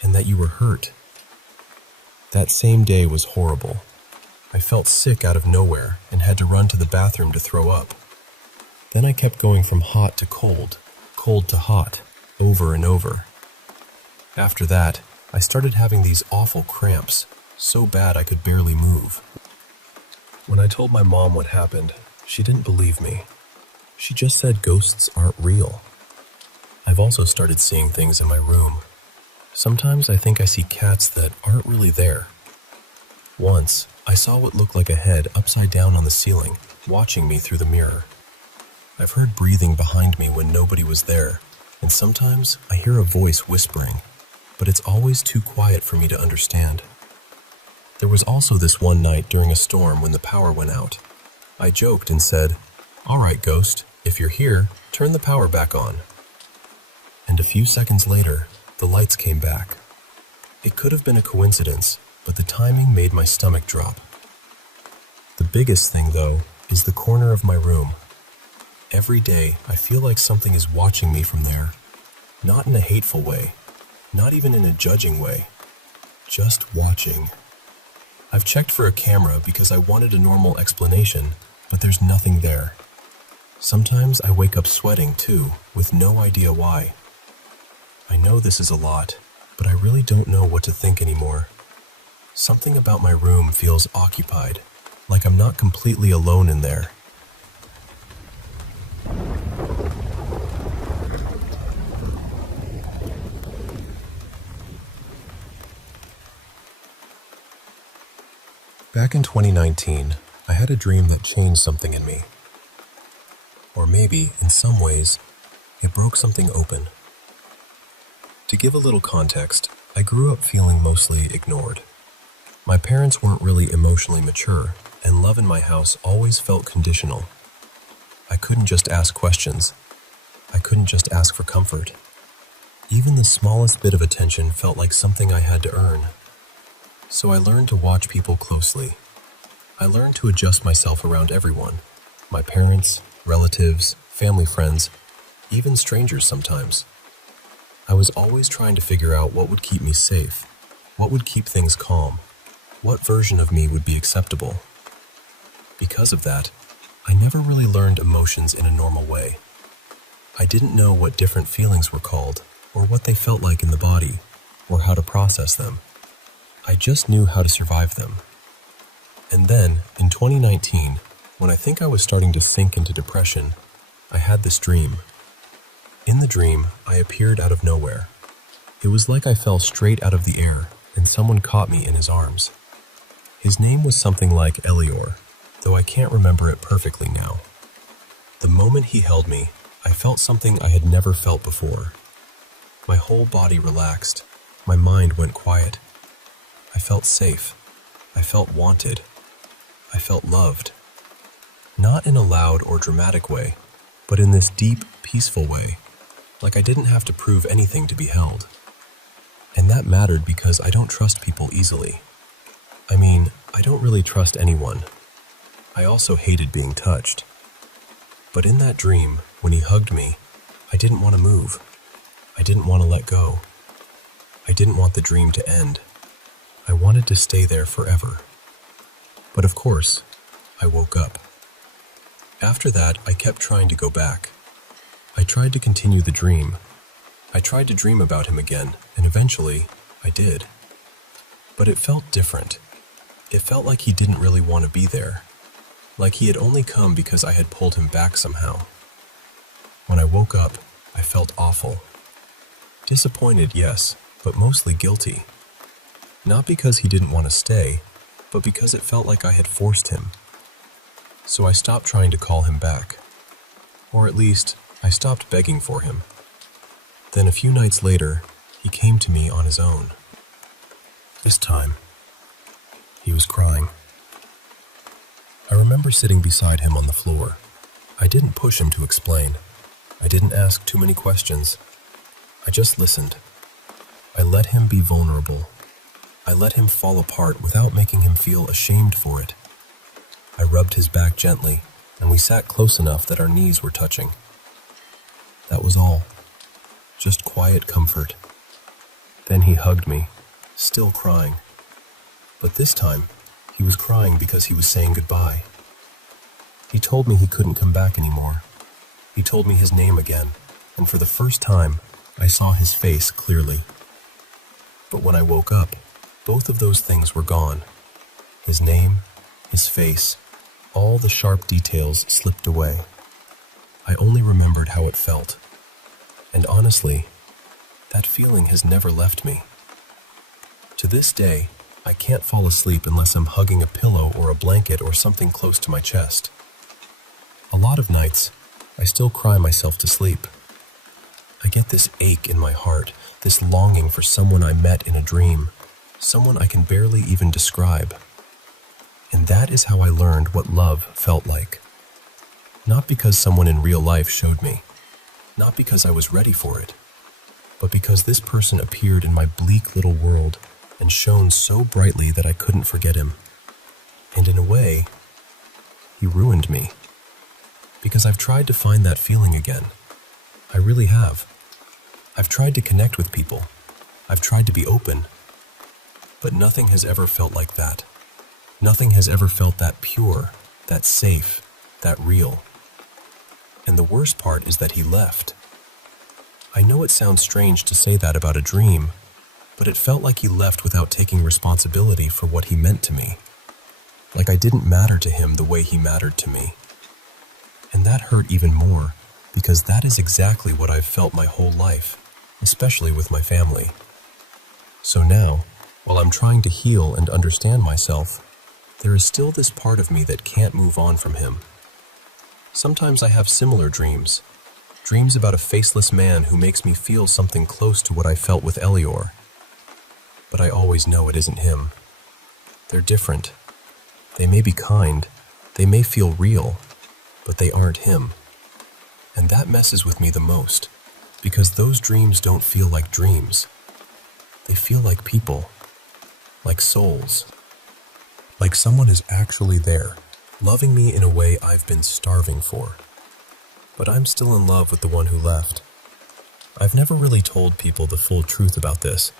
and that you were hurt." That same day was horrible. I felt sick out of nowhere and had to run to the bathroom to throw up. Then I kept going from hot to cold, cold to hot, over and over. After that, I started having these awful cramps, so bad I could barely move. When I told my mom what happened, she didn't believe me. She just said ghosts aren't real. I've also started seeing things in my room. Sometimes I think I see cats that aren't really there. Once, I saw what looked like a head upside down on the ceiling, watching me through the mirror. I've heard breathing behind me when nobody was there, and sometimes I hear a voice whispering, but it's always too quiet for me to understand. There was also this one night during a storm when the power went out. I joked and said, "All right, ghost, if you're here, turn the power back on." And a few seconds later, the lights came back. It could have been a coincidence, but the timing made my stomach drop. The biggest thing, though, is the corner of my room. Every day, I feel like something is watching me from there. Not in a hateful way, not even in a judging way, just watching. I've checked for a camera because I wanted a normal explanation, but there's nothing there. Sometimes I wake up sweating too, with no idea why. I know this is a lot, but I really don't know what to think anymore. Something about my room feels occupied, like I'm not completely alone in there. Back in 2019, I had a dream that changed something in me. Or maybe, in some ways, it broke something open. To give a little context, I grew up feeling mostly ignored. My parents weren't really emotionally mature, and love in my house always felt conditional. I couldn't just ask questions. I couldn't just ask for comfort. Even the smallest bit of attention felt like something I had to earn. So I learned to watch people closely. I learned to adjust myself around everyone. My parents, relatives, family friends, even strangers sometimes. I was always trying to figure out what would keep me safe, what would keep things calm, what version of me would be acceptable. Because of that, I never really learned emotions in a normal way. I didn't know what different feelings were called, or what they felt like in the body, or how to process them. I just knew how to survive them. And then, in 2019, when I think I was starting to sink into depression, I had this dream. In the dream, I appeared out of nowhere. It was like I fell straight out of the air, and someone caught me in his arms. His name was something like Elior, though I can't remember it perfectly now. The moment he held me, I felt something I had never felt before. My whole body relaxed. My mind went quiet. I felt safe. I felt wanted. I felt loved. Not in a loud or dramatic way, but in this deep, peaceful way, like I didn't have to prove anything to be held. And that mattered because I don't trust people easily. I mean, I don't really trust anyone. I also hated being touched. But in that dream, when he hugged me, I didn't want to move. I didn't want to let go. I didn't want the dream to end. I wanted to stay there forever. But of course, I woke up. After that, I kept trying to go back. I tried to continue the dream. I tried to dream about him again, and eventually, I did. But it felt different. It felt like he didn't really want to be there. Like he had only come because I had pulled him back somehow. When I woke up, I felt awful. Disappointed, yes, but mostly guilty. Not because he didn't want to stay, but because it felt like I had forced him. So I stopped trying to call him back. Or at least, I stopped begging for him. Then a few nights later, he came to me on his own. This time, he was crying. I remember sitting beside him on the floor. I didn't push him to explain. I didn't ask too many questions. I just listened. I let him be vulnerable. I let him fall apart without making him feel ashamed for it. I rubbed his back gently, and we sat close enough that our knees were touching. That was all. Just quiet comfort. Then he hugged me, still crying. But this time, he was crying because he was saying goodbye. He told me he couldn't come back anymore. He told me his name again, and for the first time, I saw his face clearly. But when I woke up, both of those things were gone. His name, his face, all the sharp details slipped away. I only remembered how it felt. And honestly, that feeling has never left me. To this day, I can't fall asleep unless I'm hugging a pillow or a blanket or something close to my chest. A lot of nights, I still cry myself to sleep. I get this ache in my heart, this longing for someone I met in a dream, someone I can barely even describe. And that is how I learned what love felt like. Not because someone in real life showed me, not because I was ready for it, but because this person appeared in my bleak little world and shone so brightly that I couldn't forget him. And in a way, he ruined me. Because I've tried to find that feeling again. I really have. I've tried to connect with people. I've tried to be open. But nothing has ever felt like that. Nothing has ever felt that pure, that safe, that real. And the worst part is that he left. I know it sounds strange to say that about a dream, but it felt like he left without taking responsibility for what he meant to me. Like I didn't matter to him the way he mattered to me. And that hurt even more, because that is exactly what I've felt my whole life, especially with my family. So now, while I'm trying to heal and understand myself, there is still this part of me that can't move on from him. Sometimes I have similar dreams about a faceless man who makes me feel something close to what I felt with Elior. But I always know it isn't him. They're different. They may be kind, they may feel real, but they aren't him. And that messes with me the most, because those dreams don't feel like dreams. They feel like people, like souls, like someone is actually there, loving me in a way I've been starving for. But I'm still in love with the one who left. I've never really told people the full truth about this,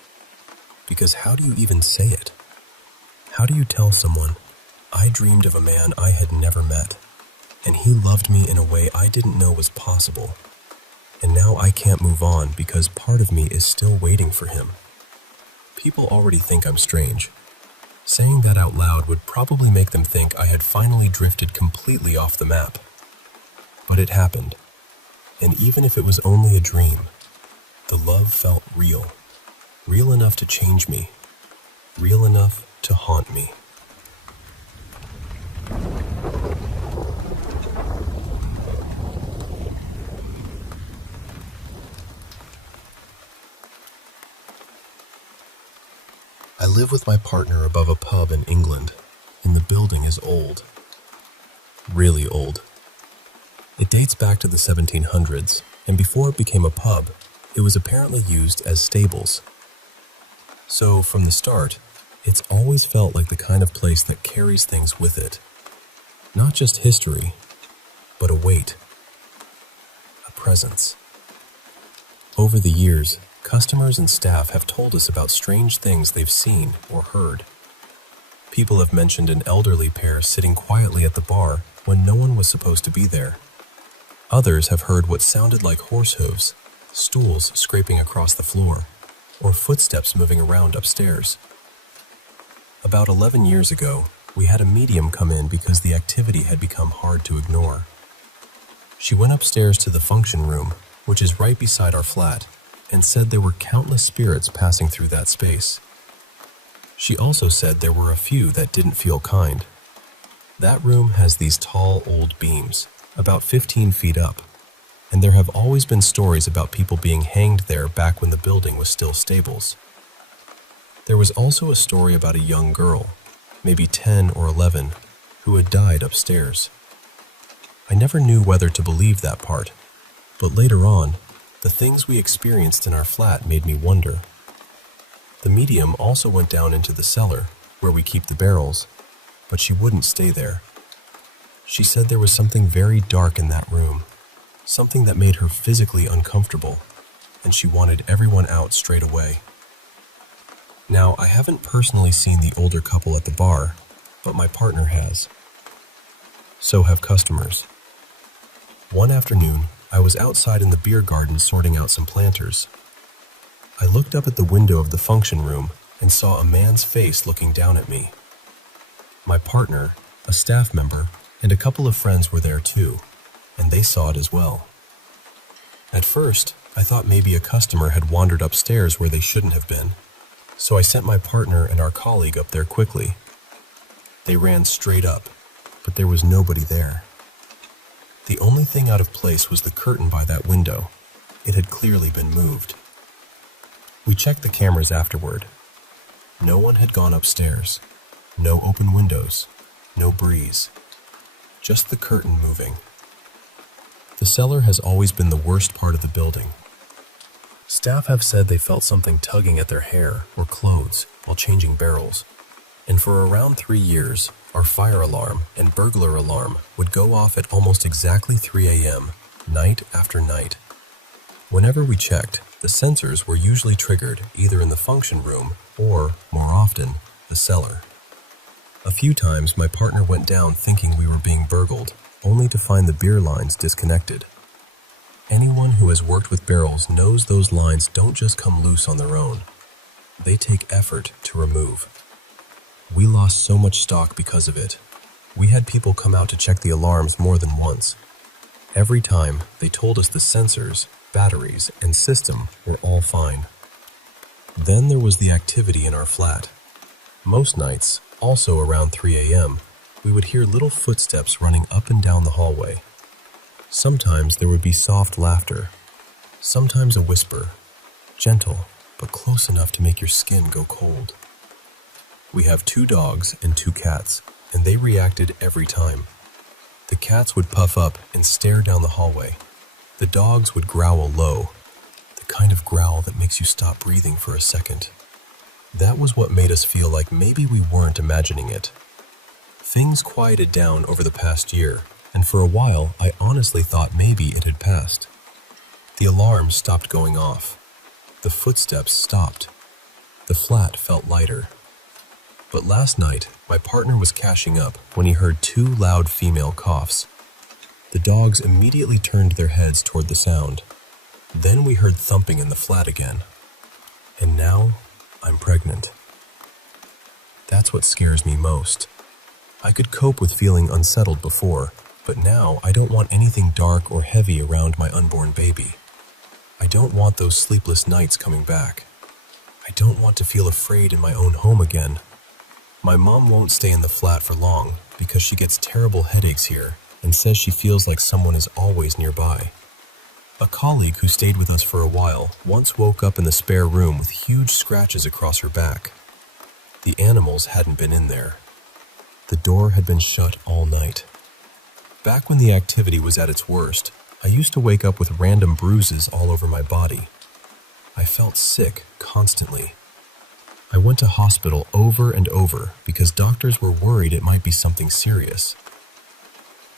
because how do you even say it? How do you tell someone, I dreamed of a man I had never met, and he loved me in a way I didn't know was possible, and now I can't move on because part of me is still waiting for him? People already think I'm strange. Saying that out loud would probably make them think I had finally drifted completely off the map. But it happened, and even if it was only a dream, the love felt real. Real enough to change me. Real enough to haunt me. I live with my partner above a pub in England, and the building is old. Really old. It dates back to the 1700s, and before it became a pub, it was apparently used as stables. So, from the start, it's always felt like the kind of place that carries things with it. Not just history, but a weight. A presence. Over the years, customers and staff have told us about strange things they've seen or heard. People have mentioned an elderly pair sitting quietly at the bar when no one was supposed to be there. Others have heard what sounded like horse hooves, stools scraping across the floor, or footsteps moving around upstairs. About 11 years ago, we had a medium come in because the activity had become hard to ignore. She went upstairs to the function room, which is right beside our flat, and said there were countless spirits passing through that space. She also said there were a few that didn't feel kind. That room has these tall old beams, about 15 feet up, and there have always been stories about people being hanged there back when the building was still stables. There was also a story about a young girl, maybe 10 or 11, who had died upstairs. I never knew whether to believe that part, but later on, the things we experienced in our flat made me wonder. The medium also went down into the cellar, where we keep the barrels, but she wouldn't stay there. She said there was something very dark in that room, something that made her physically uncomfortable, and she wanted everyone out straight away. Now, I haven't personally seen the older couple at the bar, but my partner has. So have customers. One afternoon, I was outside in the beer garden sorting out some planters. I looked up at the window of the function room and saw a man's face looking down at me. My partner, a staff member, and a couple of friends were there too, and they saw it as well. At first, I thought maybe a customer had wandered upstairs where they shouldn't have been, so I sent my partner and our colleague up there quickly. They ran straight up, but there was nobody there. The only thing out of place was the curtain by that window. It had clearly been moved. We checked the cameras afterward. No one had gone upstairs. No open windows. No breeze. Just the curtain moving. The cellar has always been the worst part of the building. Staff have said they felt something tugging at their hair or clothes while changing barrels. And for around 3 years, our fire alarm and burglar alarm would go off at almost exactly 3 a.m., night after night. Whenever we checked, the sensors were usually triggered either in the function room or, more often, the cellar. A few times my partner went down thinking we were being burgled, only to find the beer lines disconnected. Anyone who has worked with barrels knows those lines don't just come loose on their own. they take effort to remove. We lost so much stock because of it. We had people come out to check the alarms more than once. Every time, they told us the sensors, batteries, and system were all fine. Then there was the activity in our flat. Most nights, also around 3 a.m., we would hear little footsteps running up and down the hallway. Sometimes there would be soft laughter, sometimes a whisper, gentle but close enough to make your skin go cold. We have 2 dogs and 2 cats, and they reacted every time. The cats would puff up and stare down the hallway. The dogs would growl low, the kind of growl that makes you stop breathing for a second. That was what made us feel like maybe we weren't imagining it. Things quieted down over the past year, and for a while I honestly thought maybe it had passed. The alarms stopped going off. The footsteps stopped. The flat felt lighter. But last night, my partner was cashing up when he heard 2 loud female coughs. The dogs immediately turned their heads toward the sound. Then we heard thumping in the flat again. And now, I'm pregnant. That's what scares me most. I could cope with feeling unsettled before, but now I don't want anything dark or heavy around my unborn baby. I don't want those sleepless nights coming back. I don't want to feel afraid in my own home again. My mom won't stay in the flat for long because she gets terrible headaches here and says she feels like someone is always nearby. A colleague who stayed with us for a while once woke up in the spare room with huge scratches across her back. The animals hadn't been in there. The door had been shut all night. Back when the activity was at its worst, I used to wake up with random bruises all over my body. I felt sick constantly. I went to hospital over and over because doctors were worried it might be something serious.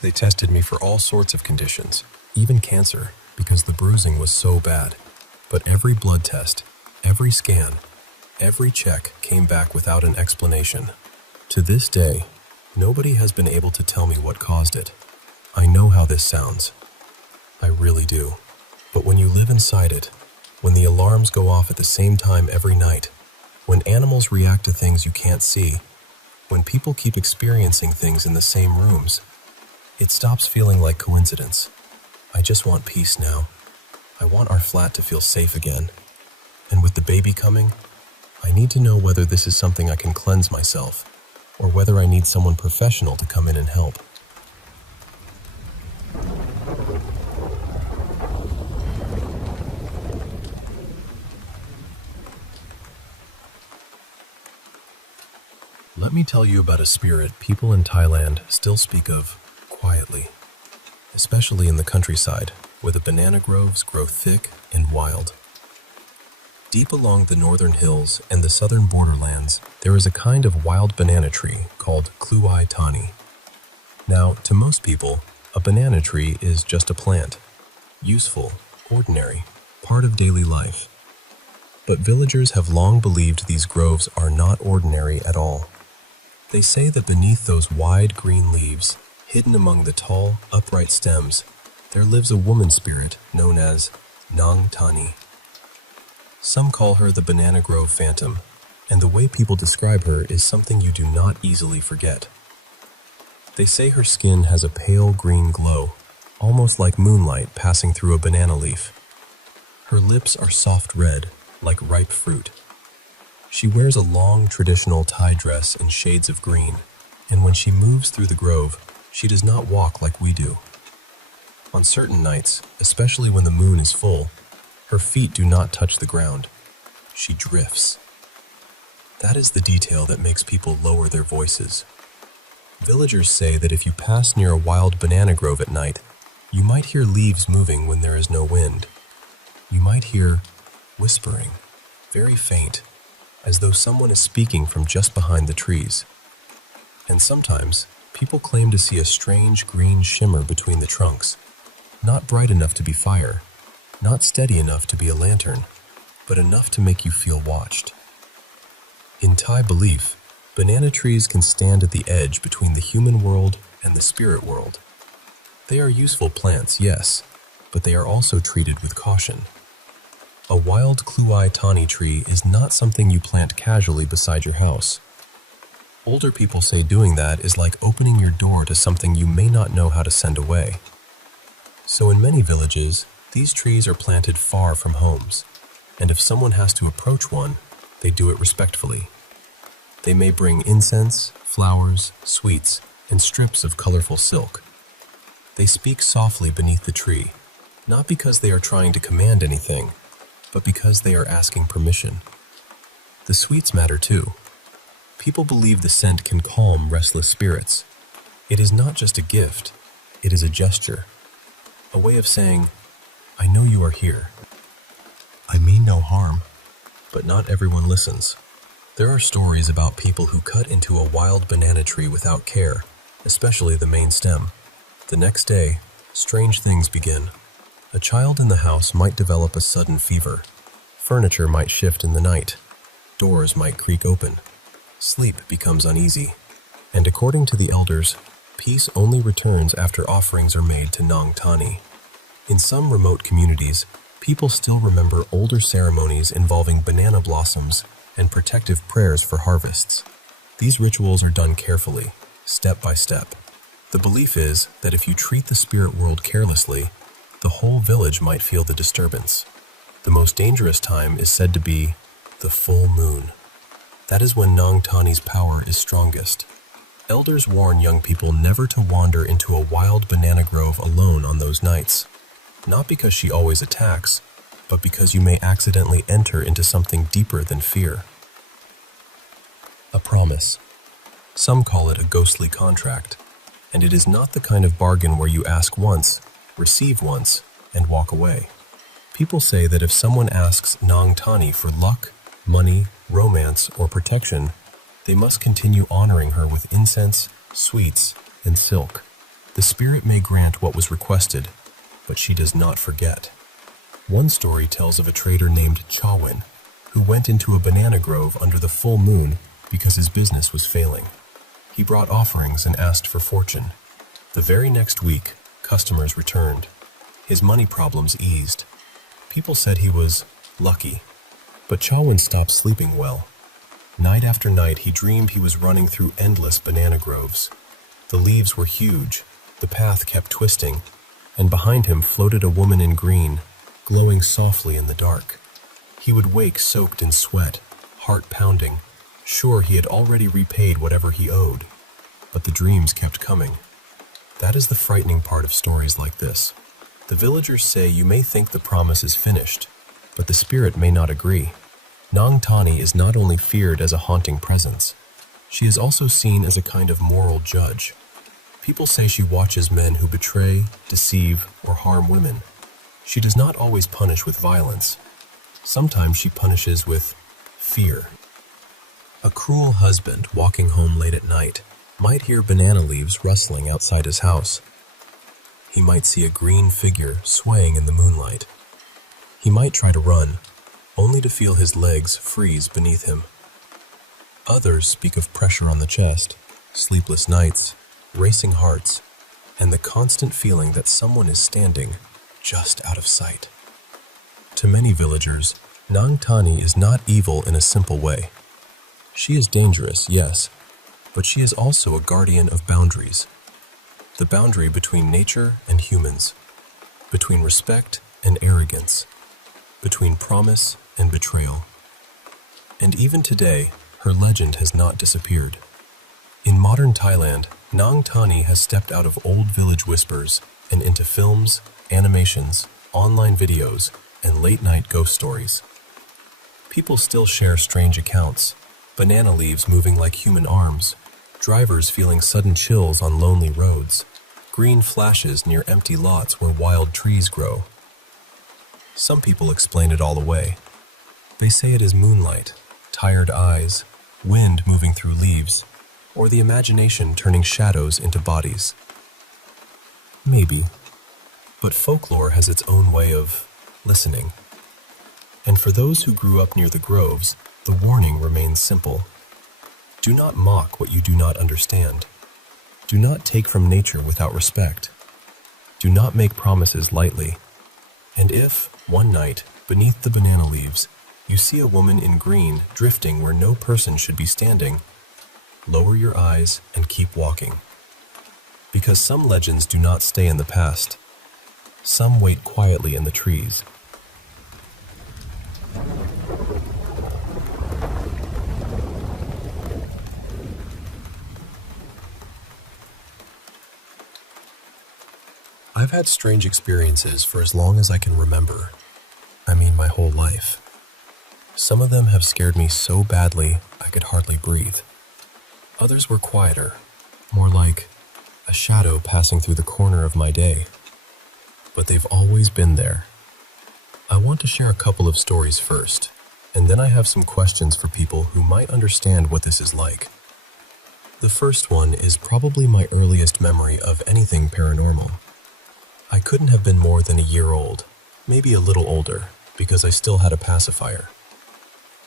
They tested me for all sorts of conditions, even cancer, because the bruising was so bad. But every blood test, every scan, every check came back without an explanation. To this day, nobody has been able to tell me what caused it. I know how this sounds. I really do. But when you live inside it, when the alarms go off at the same time every night, when animals react to things you can't see, when people keep experiencing things in the same rooms, it stops feeling like coincidence. I just want peace now. I want our flat to feel safe again. And with the baby coming, I need to know whether this is something I can cleanse myself, or whether I need someone professional to come in and help. Let me tell you about a spirit people in Thailand still speak of quietly, especially in the countryside, where the banana groves grow thick and wild. Deep along the northern hills and the southern borderlands, there is a kind of wild banana tree called Kluai Tani. Now, to most people, a banana tree is just a plant, useful, ordinary, part of daily life. But villagers have long believed these groves are not ordinary at all. They say that beneath those wide green leaves, hidden among the tall, upright stems, there lives a woman spirit known as Nang Tani. Some call her the Banana Grove Phantom, and the way people describe her is something you do not easily forget. They say her skin has a pale green glow, almost like moonlight passing through a banana leaf. Her lips are soft red, like ripe fruit. She wears a long traditional Thai dress in shades of green, and when she moves through the grove, she does not walk like we do. On certain nights, especially when the moon is full, her feet do not touch the ground. She drifts. That is the detail that makes people lower their voices. Villagers say that if you pass near a wild banana grove at night, you might hear leaves moving when there is no wind. You might hear whispering, very faint, as though someone is speaking from just behind the trees. And sometimes, people claim to see a strange green shimmer between the trunks, not bright enough to be fire, not steady enough to be a lantern, but enough to make you feel watched. In Thai belief, banana trees can stand at the edge between the human world and the spirit world. They are useful plants, yes, but they are also treated with caution. A wild Kluai tani tree is not something you plant casually beside your house. Older people say doing that is like opening your door to something you may not know how to send away. So in many villages, these trees are planted far from homes, and if someone has to approach one, they do it respectfully. They may bring incense, flowers, sweets, and strips of colorful silk. They speak softly beneath the tree, not because they are trying to command anything, but because they are asking permission. The sweets matter too. People believe the scent can calm restless spirits. It is not just a gift, it is a gesture, a way of saying, I know you are here. I mean no harm, but not everyone listens. There are stories about people who cut into a wild banana tree without care, especially the main stem. The next day, strange things begin. A child in the house might develop a sudden fever. Furniture might shift in the night. Doors might creak open. Sleep becomes uneasy. And according to the elders, peace only returns after offerings are made to Nang Tani. In some remote communities, people still remember older ceremonies involving banana blossoms and protective prayers for harvests. These rituals are done carefully, step by step. The belief is that if you treat the spirit world carelessly, the whole village might feel the disturbance. The most dangerous time is said to be the full moon. That is when Nang Tani's power is strongest. Elders warn young people never to wander into a wild banana grove alone on those nights. Not because she always attacks, but because you may accidentally enter into something deeper than fear. A promise. Some call it a ghostly contract, and it is not the kind of bargain where you ask once, receive once, and walk away. People say that if someone asks Nang Tani for luck, money, romance, or protection, they must continue honoring her with incense, sweets, and silk. The spirit may grant what was requested, but she does not forget. One story tells of a trader named Chawin, who went into a banana grove under the full moon because his business was failing. He brought offerings and asked for fortune. The very next week, customers returned. His money problems eased. People said he was lucky. But Chawin stopped sleeping well. Night after night, he dreamed he was running through endless banana groves. The leaves were huge, the path kept twisting, and behind him floated a woman in green, glowing softly in the dark. He would wake soaked in sweat, heart pounding, sure he had already repaid whatever he owed. But the dreams kept coming. That is the frightening part of stories like this. The villagers say you may think the promise is finished, but the spirit may not agree. Nang Tani is not only feared as a haunting presence, she is also seen as a kind of moral judge. People say she watches men who betray, deceive, or harm women. She does not always punish with violence. Sometimes she punishes with fear. A cruel husband walking home late at night might hear banana leaves rustling outside his house. He might see a green figure swaying in the moonlight. He might try to run, only to feel his legs freeze beneath him. Others speak of pressure on the chest, sleepless nights, racing hearts, and the constant feeling that someone is standing just out of sight. To many villagers, Nang Tani is not evil in a simple way. She is dangerous, yes, but she is also a guardian of boundaries. The boundary between nature and humans, between respect and arrogance, between promise and betrayal. And even today, her legend has not disappeared. In modern Thailand, Nang Tani has stepped out of old village whispers and into films, animations, online videos, and late-night ghost stories. People still share strange accounts, banana leaves moving like human arms, drivers feeling sudden chills on lonely roads, green flashes near empty lots where wild trees grow. Some people explain it all away. They say it is moonlight, tired eyes, wind moving through leaves, or the imagination turning shadows into bodies. Maybe. But folklore has its own way of listening. And for those who grew up near the groves, the warning remains simple. Do not mock what you do not understand. Do not take from nature without respect. Do not make promises lightly. And if, one night, Beneath the banana leaves, you see a woman in green drifting where no person should be standing. Lower your eyes and keep walking. Because some legends do not stay in the past. Some wait quietly in the trees. I've had strange experiences for as long as I can remember. I mean, my whole life. Some of them have scared me so badly I could hardly breathe. Others were quieter, more like a shadow passing through the corner of my day. But they've always been there. I want to share a couple of stories first, and then I have some questions for people who might understand what this is like. The first one is probably my earliest memory of anything paranormal. I couldn't have been more than a year old, maybe a little older, because I still had a pacifier.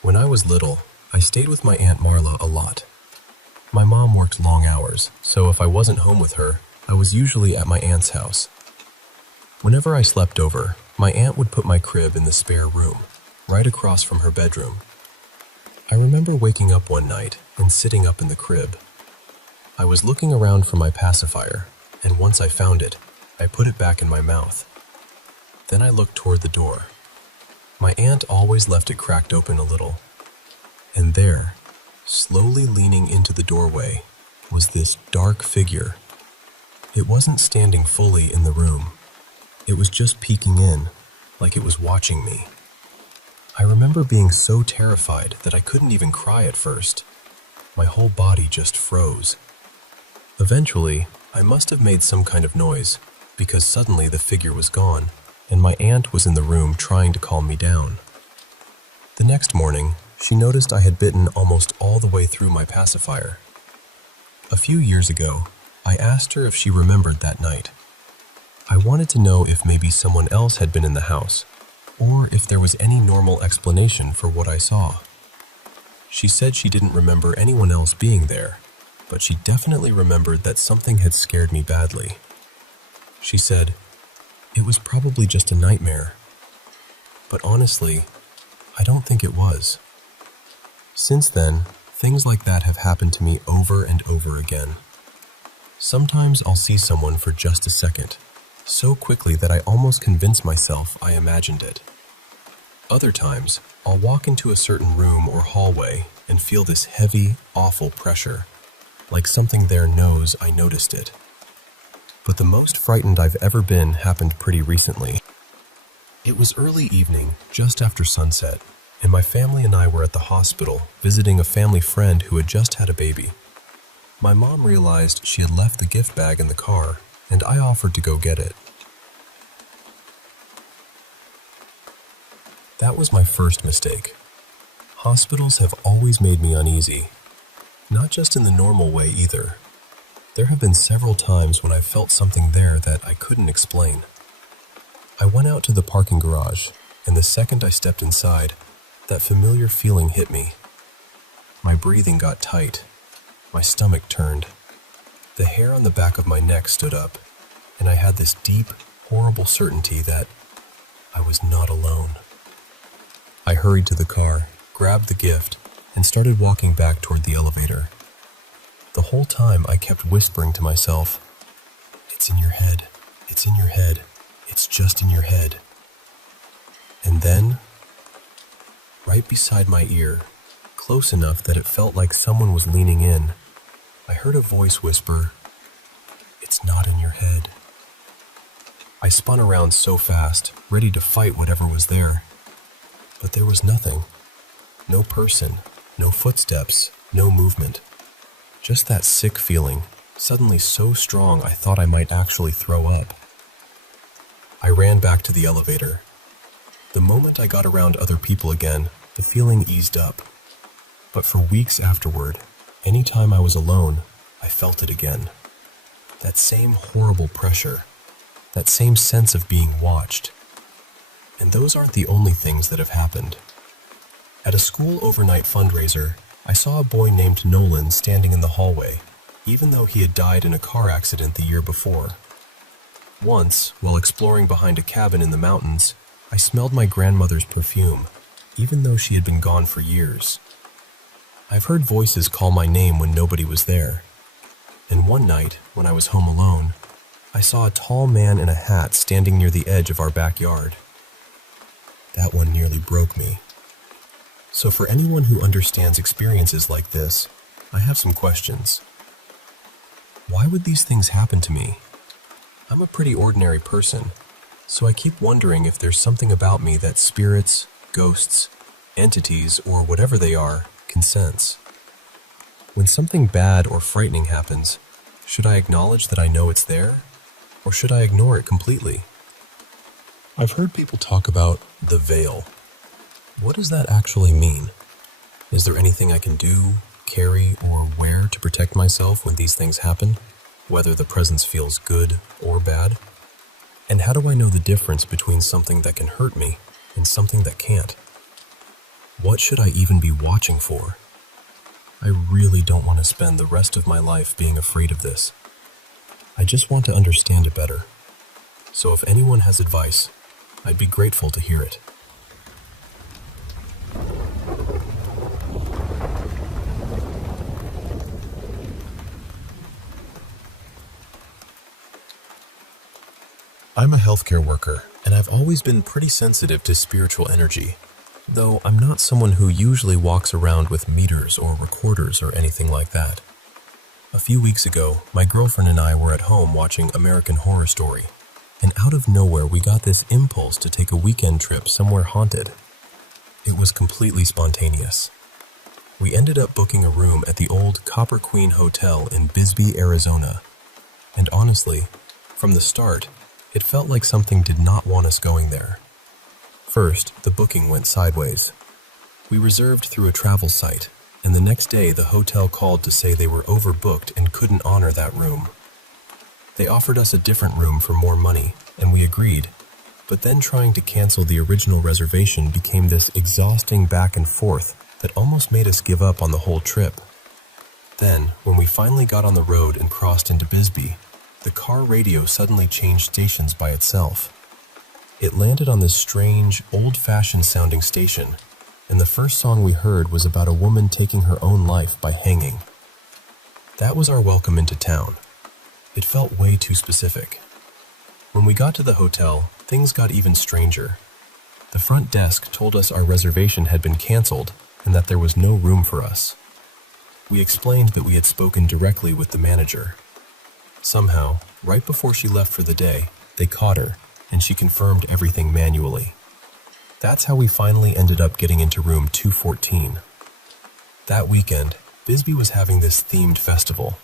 When I was little, I stayed with my Aunt Marla a lot. My mom worked long hours, so if I wasn't home with her, I was usually at my aunt's house. Whenever I slept over, my aunt would put my crib in the spare room, right across from her bedroom. I remember waking up one night and sitting up in the crib. I was looking around for my pacifier, and once I found it, I put it back in my mouth. Then I looked toward the door. My aunt always left it cracked open a little. And there, slowly leaning into the doorway, was this dark figure. It wasn't standing fully in the room. It was just peeking in, like it was watching me. I remember being so terrified that I couldn't even cry at first. My whole body just froze. Eventually, I must have made some kind of noise, because suddenly the figure was gone, and my aunt was in the room trying to calm me down. The next morning, she noticed I had bitten almost all the way through my pacifier. A few years ago, I asked her if she remembered that night. I wanted to know if maybe someone else had been in the house, or if there was any normal explanation for what I saw. She said she didn't remember anyone else being there, but she definitely remembered that something had scared me badly. She said, "It was probably just a nightmare." But honestly, I don't think it was. Since then, things like that have happened to me over and over again. Sometimes I'll see someone for just a second, so quickly that I almost convince myself I imagined it. Other times, I'll walk into a certain room or hallway and feel this heavy, awful pressure, like something there knows I noticed it. But the most frightened I've ever been happened pretty recently. It was early evening, just after sunset, and my family and I were at the hospital visiting a family friend who had just had a baby. My mom realized she had left the gift bag in the car, and I offered to go get it. That was my first mistake. Hospitals have always made me uneasy, not just in the normal way either. There have been several times when I felt something there that I couldn't explain. I went out to the parking garage, and the second I stepped inside, that familiar feeling hit me. My breathing got tight. My stomach turned. The hair on the back of my neck stood up, and I had this deep, horrible certainty that I was not alone. I hurried to the car, grabbed the gift, and started walking back toward the elevator. The whole time I kept whispering to myself, "It's in your head, it's in your head, it's just in your head." And then, right beside my ear, close enough that it felt like someone was leaning in, I heard a voice whisper, "It's not in your head." I spun around so fast, ready to fight whatever was there. But there was nothing. No person, no footsteps, no movement. Just that sick feeling, suddenly so strong I thought I might actually throw up. I ran back to the elevator. The moment I got around other people again, the feeling eased up. But for weeks afterward, any time I was alone, I felt it again. That same horrible pressure, that same sense of being watched. And those aren't the only things that have happened. At a school overnight fundraiser, I saw a boy named Nolan standing in the hallway, even though he had died in a car accident the year before. Once, while exploring behind a cabin in the mountains, I smelled my grandmother's perfume, even though she had been gone for years. I've heard voices call my name when nobody was there. And one night, when I was home alone, I saw a tall man in a hat standing near the edge of our backyard. That one nearly broke me. So for anyone who understands experiences like this, I have some questions. Why would these things happen to me? I'm a pretty ordinary person, so I keep wondering if there's something about me that spirits, ghosts, entities, or whatever they are, can sense. When something bad or frightening happens, should I acknowledge that I know it's there, or should I ignore it completely? I've heard people talk about the veil. What does that actually mean? Is there anything I can do, carry, or wear to protect myself when these things happen, whether the presence feels good or bad? And how do I know the difference between something that can hurt me and something that can't? What should I even be watching for? I really don't want to spend the rest of my life being afraid of this. I just want to understand it better. So if anyone has advice, I'd be grateful to hear it. I'm a healthcare worker, and I've always been pretty sensitive to spiritual energy, though I'm not someone who usually walks around with meters or recorders or anything like that. A few weeks ago, my girlfriend and I were at home watching American Horror Story, and out of nowhere we got this impulse to take a weekend trip somewhere haunted. It was completely spontaneous. We ended up booking a room at the old Copper Queen Hotel in Bisbee, Arizona, and honestly, from the start, it felt like something did not want us going there. First, the booking went sideways. We reserved through a travel site, and the next day the hotel called to say they were overbooked and couldn't honor that room. They offered us a different room for more money, and we agreed, but then trying to cancel the original reservation became this exhausting back and forth that almost made us give up on the whole trip. Then, when we finally got on the road and crossed into Bisbee, the car radio suddenly changed stations by itself. It landed on this strange, old-fashioned sounding station, and the first song we heard was about a woman taking her own life by hanging. That was our welcome into town. It felt way too specific. When we got to the hotel, things got even stranger. The front desk told us our reservation had been canceled and that there was no room for us. We explained that we had spoken directly with the manager. Somehow, right before she left for the day, they caught her, and she confirmed everything manually. That's how we finally ended up getting into room 214. That weekend, Bisbee was having this themed festival,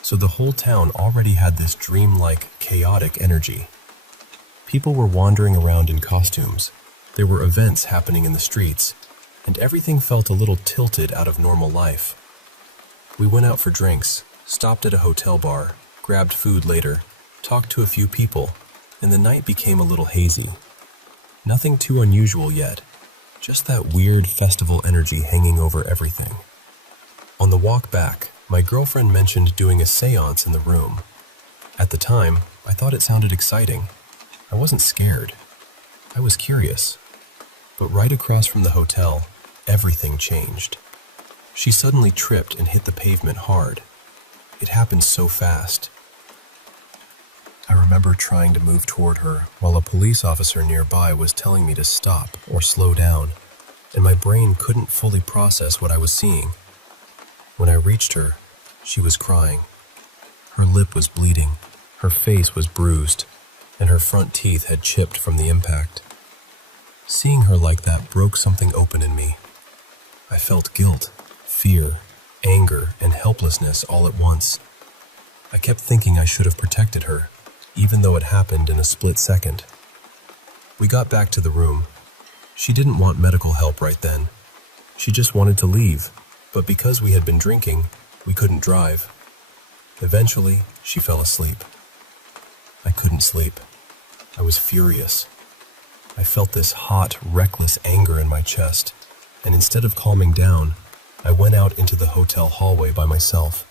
so the whole town already had this dreamlike, chaotic energy. People were wandering around in costumes, there were events happening in the streets, and everything felt a little tilted out of normal life. We went out for drinks, stopped at a hotel bar, grabbed food later, talked to a few people, and the night became a little hazy. Nothing too unusual yet, just that weird festival energy hanging over everything. On the walk back, my girlfriend mentioned doing a seance in the room. At the time, I thought it sounded exciting. I wasn't scared. I was curious. But right across from the hotel, everything changed. She suddenly tripped and hit the pavement hard. It happened so fast. I remember trying to move toward her while a police officer nearby was telling me to stop or slow down, and my brain couldn't fully process what I was seeing. When I reached her, she was crying. Her lip was bleeding, her face was bruised, and her front teeth had chipped from the impact. Seeing her like that broke something open in me. I felt guilt, fear, anger, and helplessness all at once. I kept thinking I should have protected her, even though it happened in a split second. We got back to the room. She didn't want medical help right then. She just wanted to leave, but because we had been drinking, we couldn't drive. Eventually, she fell asleep. I couldn't sleep. I was furious. I felt this hot, reckless anger in my chest, and instead of calming down, I went out into the hotel hallway by myself.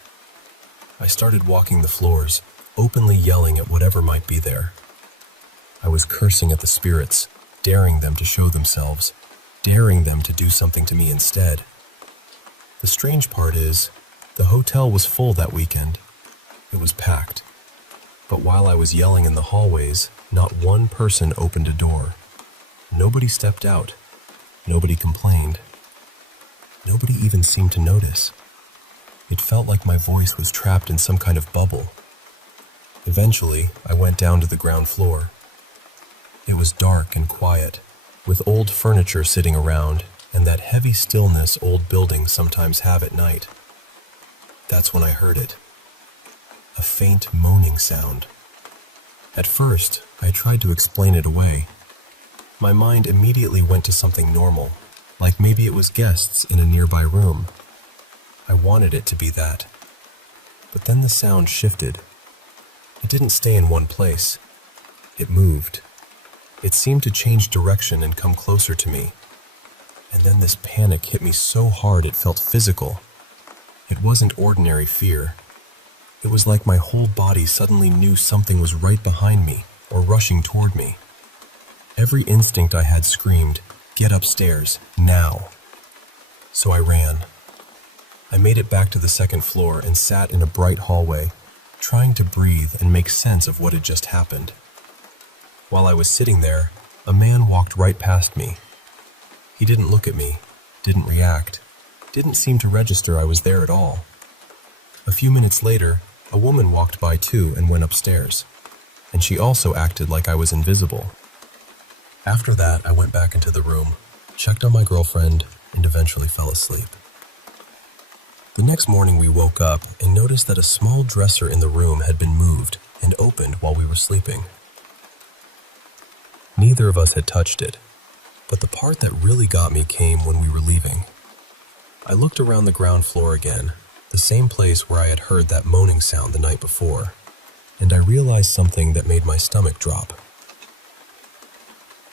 I started walking the floors, openly yelling at whatever might be there. I was cursing at the spirits, daring them to show themselves, daring them to do something to me instead. The strange part is, the hotel was full that weekend. It was packed. But while I was yelling in the hallways, not one person opened a door. Nobody stepped out. Nobody complained. Nobody even seemed to notice. It felt like my voice was trapped in some kind of bubble. Eventually, I went down to the ground floor. It was dark and quiet, with old furniture sitting around and that heavy stillness old buildings sometimes have at night. That's when I heard it. A faint moaning sound. At first, I tried to explain it away. My mind immediately went to something normal, like maybe it was guests in a nearby room. I wanted it to be that. But then the sound shifted. It didn't stay in one place. It moved. It seemed to change direction and come closer to me. And then this panic hit me so hard it felt physical. It wasn't ordinary fear. It was like my whole body suddenly knew something was right behind me or rushing toward me. Every instinct I had screamed, "Get upstairs, now!" So I ran. I made it back to the second floor and sat in a bright hallway, trying to breathe and make sense of what had just happened. While I was sitting there, a man walked right past me. He didn't look at me, didn't react, didn't seem to register I was there at all. A few minutes later, a woman walked by too and went upstairs, and she also acted like I was invisible. After that, I went back into the room, checked on my girlfriend, and eventually fell asleep. The next morning we woke up and noticed that a small dresser in the room had been moved and opened while we were sleeping. Neither of us had touched it, but the part that really got me came when we were leaving. I looked around the ground floor again, the same place where I had heard that moaning sound the night before, and I realized something that made my stomach drop.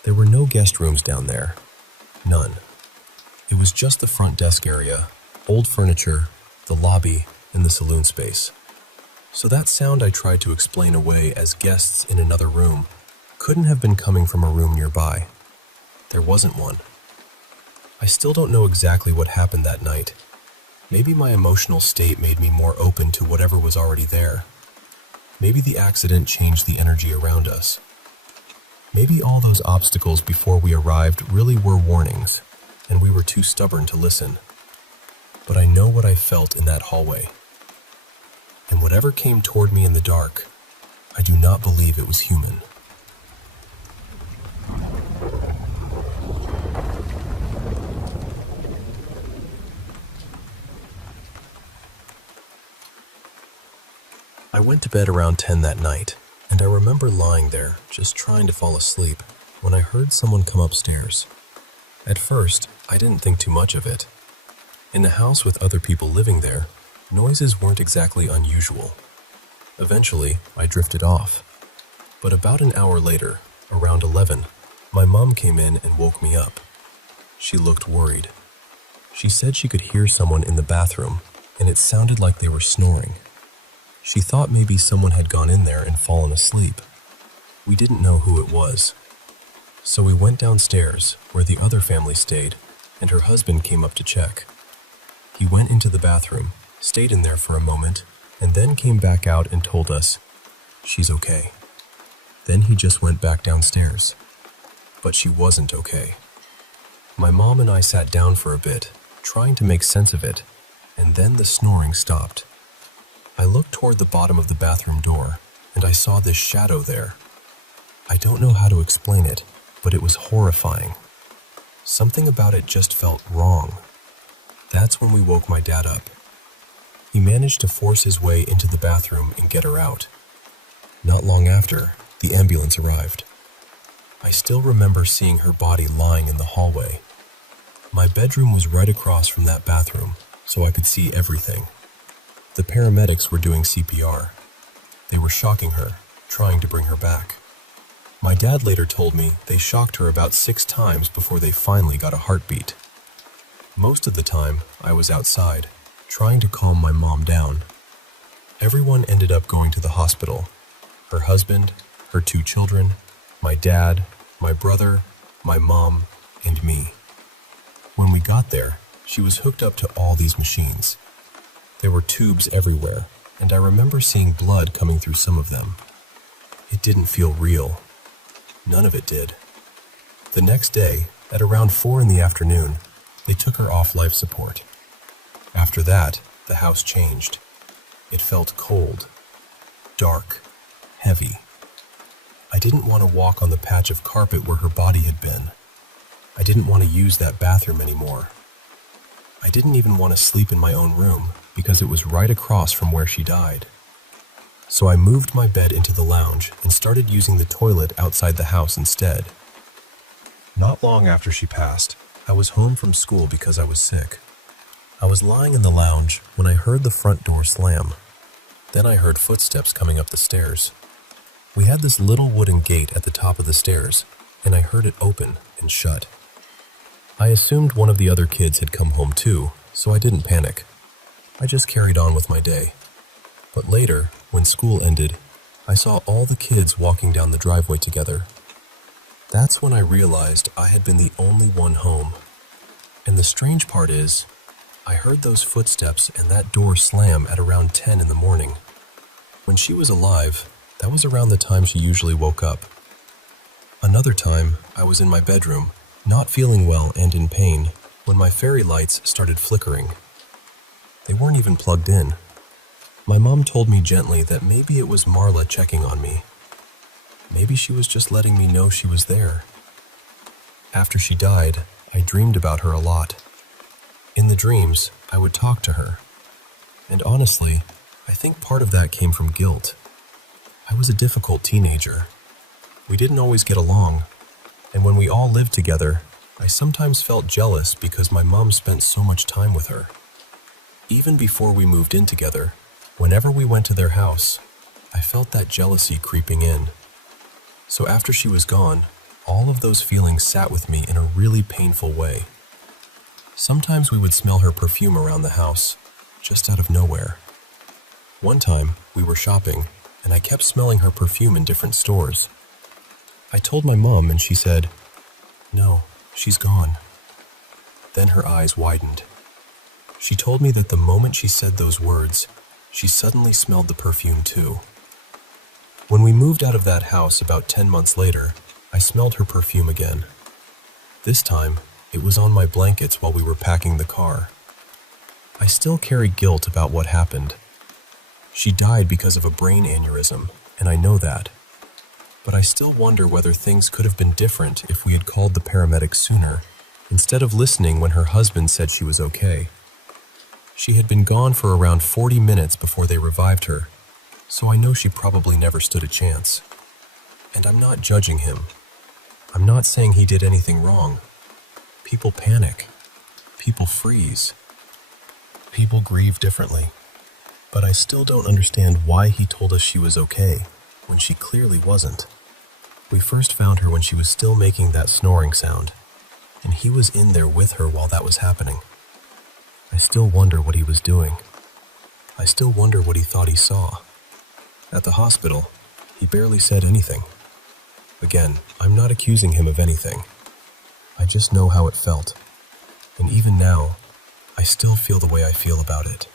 There were no guest rooms down there. None. It was just the front desk area, old furniture, the lobby, and the saloon space. So that sound I tried to explain away as guests in another room couldn't have been coming from a room nearby. There wasn't one. I still don't know exactly what happened that night. Maybe my emotional state made me more open to whatever was already there. Maybe the accident changed the energy around us. Maybe all those obstacles before we arrived really were warnings, and we were too stubborn to listen. But I know what I felt in that hallway. And whatever came toward me in the dark, I do not believe it was human. I went to bed around 10 that night, and I remember lying there, just trying to fall asleep, when I heard someone come upstairs. At first, I didn't think too much of it. In the house with other people living there, noises weren't exactly unusual. Eventually, I drifted off. But about an hour later, around 11, my mom came in and woke me up. She looked worried. She said she could hear someone in the bathroom, and it sounded like they were snoring. She thought maybe someone had gone in there and fallen asleep. We didn't know who it was. So we went downstairs, where the other family stayed, and her husband came up to check. He went into the bathroom, stayed in there for a moment, and then came back out and told us, "She's okay." Then he just went back downstairs. But she wasn't okay. My mom and I sat down for a bit, trying to make sense of it, and then the snoring stopped. I looked toward the bottom of the bathroom door, and I saw this shadow there. I don't know how to explain it, but it was horrifying. Something about it just felt wrong. That's when we woke my dad up. He managed to force his way into the bathroom and get her out. Not long after, the ambulance arrived. I still remember seeing her body lying in the hallway. My bedroom was right across from that bathroom, so I could see everything. The paramedics were doing CPR. They were shocking her, trying to bring her back. My dad later told me they shocked her about 6 times before they finally got a heartbeat. Most of the time, I was outside, trying to calm my mom down. Everyone ended up going to the hospital. Her husband, her 2 children, my dad, my brother, my mom, and me. When we got there, she was hooked up to all these machines. There were tubes everywhere, and I remember seeing blood coming through some of them. It didn't feel real. None of it did. The next day, at around 4 in the afternoon, they took her off life support. After that, the house changed. It felt cold, dark, heavy. I didn't want to walk on the patch of carpet where her body had been. I didn't want to use that bathroom anymore. I didn't even want to sleep in my own room because it was right across from where she died. So I moved my bed into the lounge and started using the toilet outside the house instead. Not long after she passed, I was home from school because I was sick. I was lying in the lounge when I heard the front door slam. Then I heard footsteps coming up the stairs. We had this little wooden gate at the top of the stairs, and I heard it open and shut. I assumed one of the other kids had come home too, so I didn't panic. I just carried on with my day. But later, when school ended, I saw all the kids walking down the driveway together. That's when I realized I had been the only one home. And the strange part is, I heard those footsteps and that door slam at around 10 in the morning. When she was alive, that was around the time she usually woke up. Another time, I was in my bedroom, not feeling well and in pain, when my fairy lights started flickering. They weren't even plugged in. My mom told me gently that maybe it was Marla checking on me. Maybe she was just letting me know she was there. After she died, I dreamed about her a lot. In the dreams, I would talk to her. And honestly, I think part of that came from guilt. I was a difficult teenager. We didn't always get along, and when we all lived together, I sometimes felt jealous because my mom spent so much time with her. Even before we moved in together, whenever we went to their house, I felt that jealousy creeping in. So after she was gone, all of those feelings sat with me in a really painful way. Sometimes we would smell her perfume around the house, just out of nowhere. One time, we were shopping, and I kept smelling her perfume in different stores. I told my mom, and she said, "No, she's gone." Then her eyes widened. She told me that the moment she said those words, she suddenly smelled the perfume too. When we moved out of that house about 10 months later, I smelled her perfume again. This time, it was on my blankets while we were packing the car. I still carry guilt about what happened. She died because of a brain aneurysm, and I know that. But I still wonder whether things could have been different if we had called the paramedics sooner, instead of listening when her husband said she was okay. She had been gone for around 40 minutes before they revived her, so I know she probably never stood a chance. And I'm not judging him. I'm not saying he did anything wrong. People panic. People freeze. People grieve differently. But I still don't understand why he told us she was okay, when she clearly wasn't. We first found her when she was still making that snoring sound, and he was in there with her while that was happening. I still wonder what he was doing. I still wonder what he thought he saw. At the hospital, he barely said anything. Again, I'm not accusing him of anything. I just know how it felt. And even now, I still feel the way I feel about it.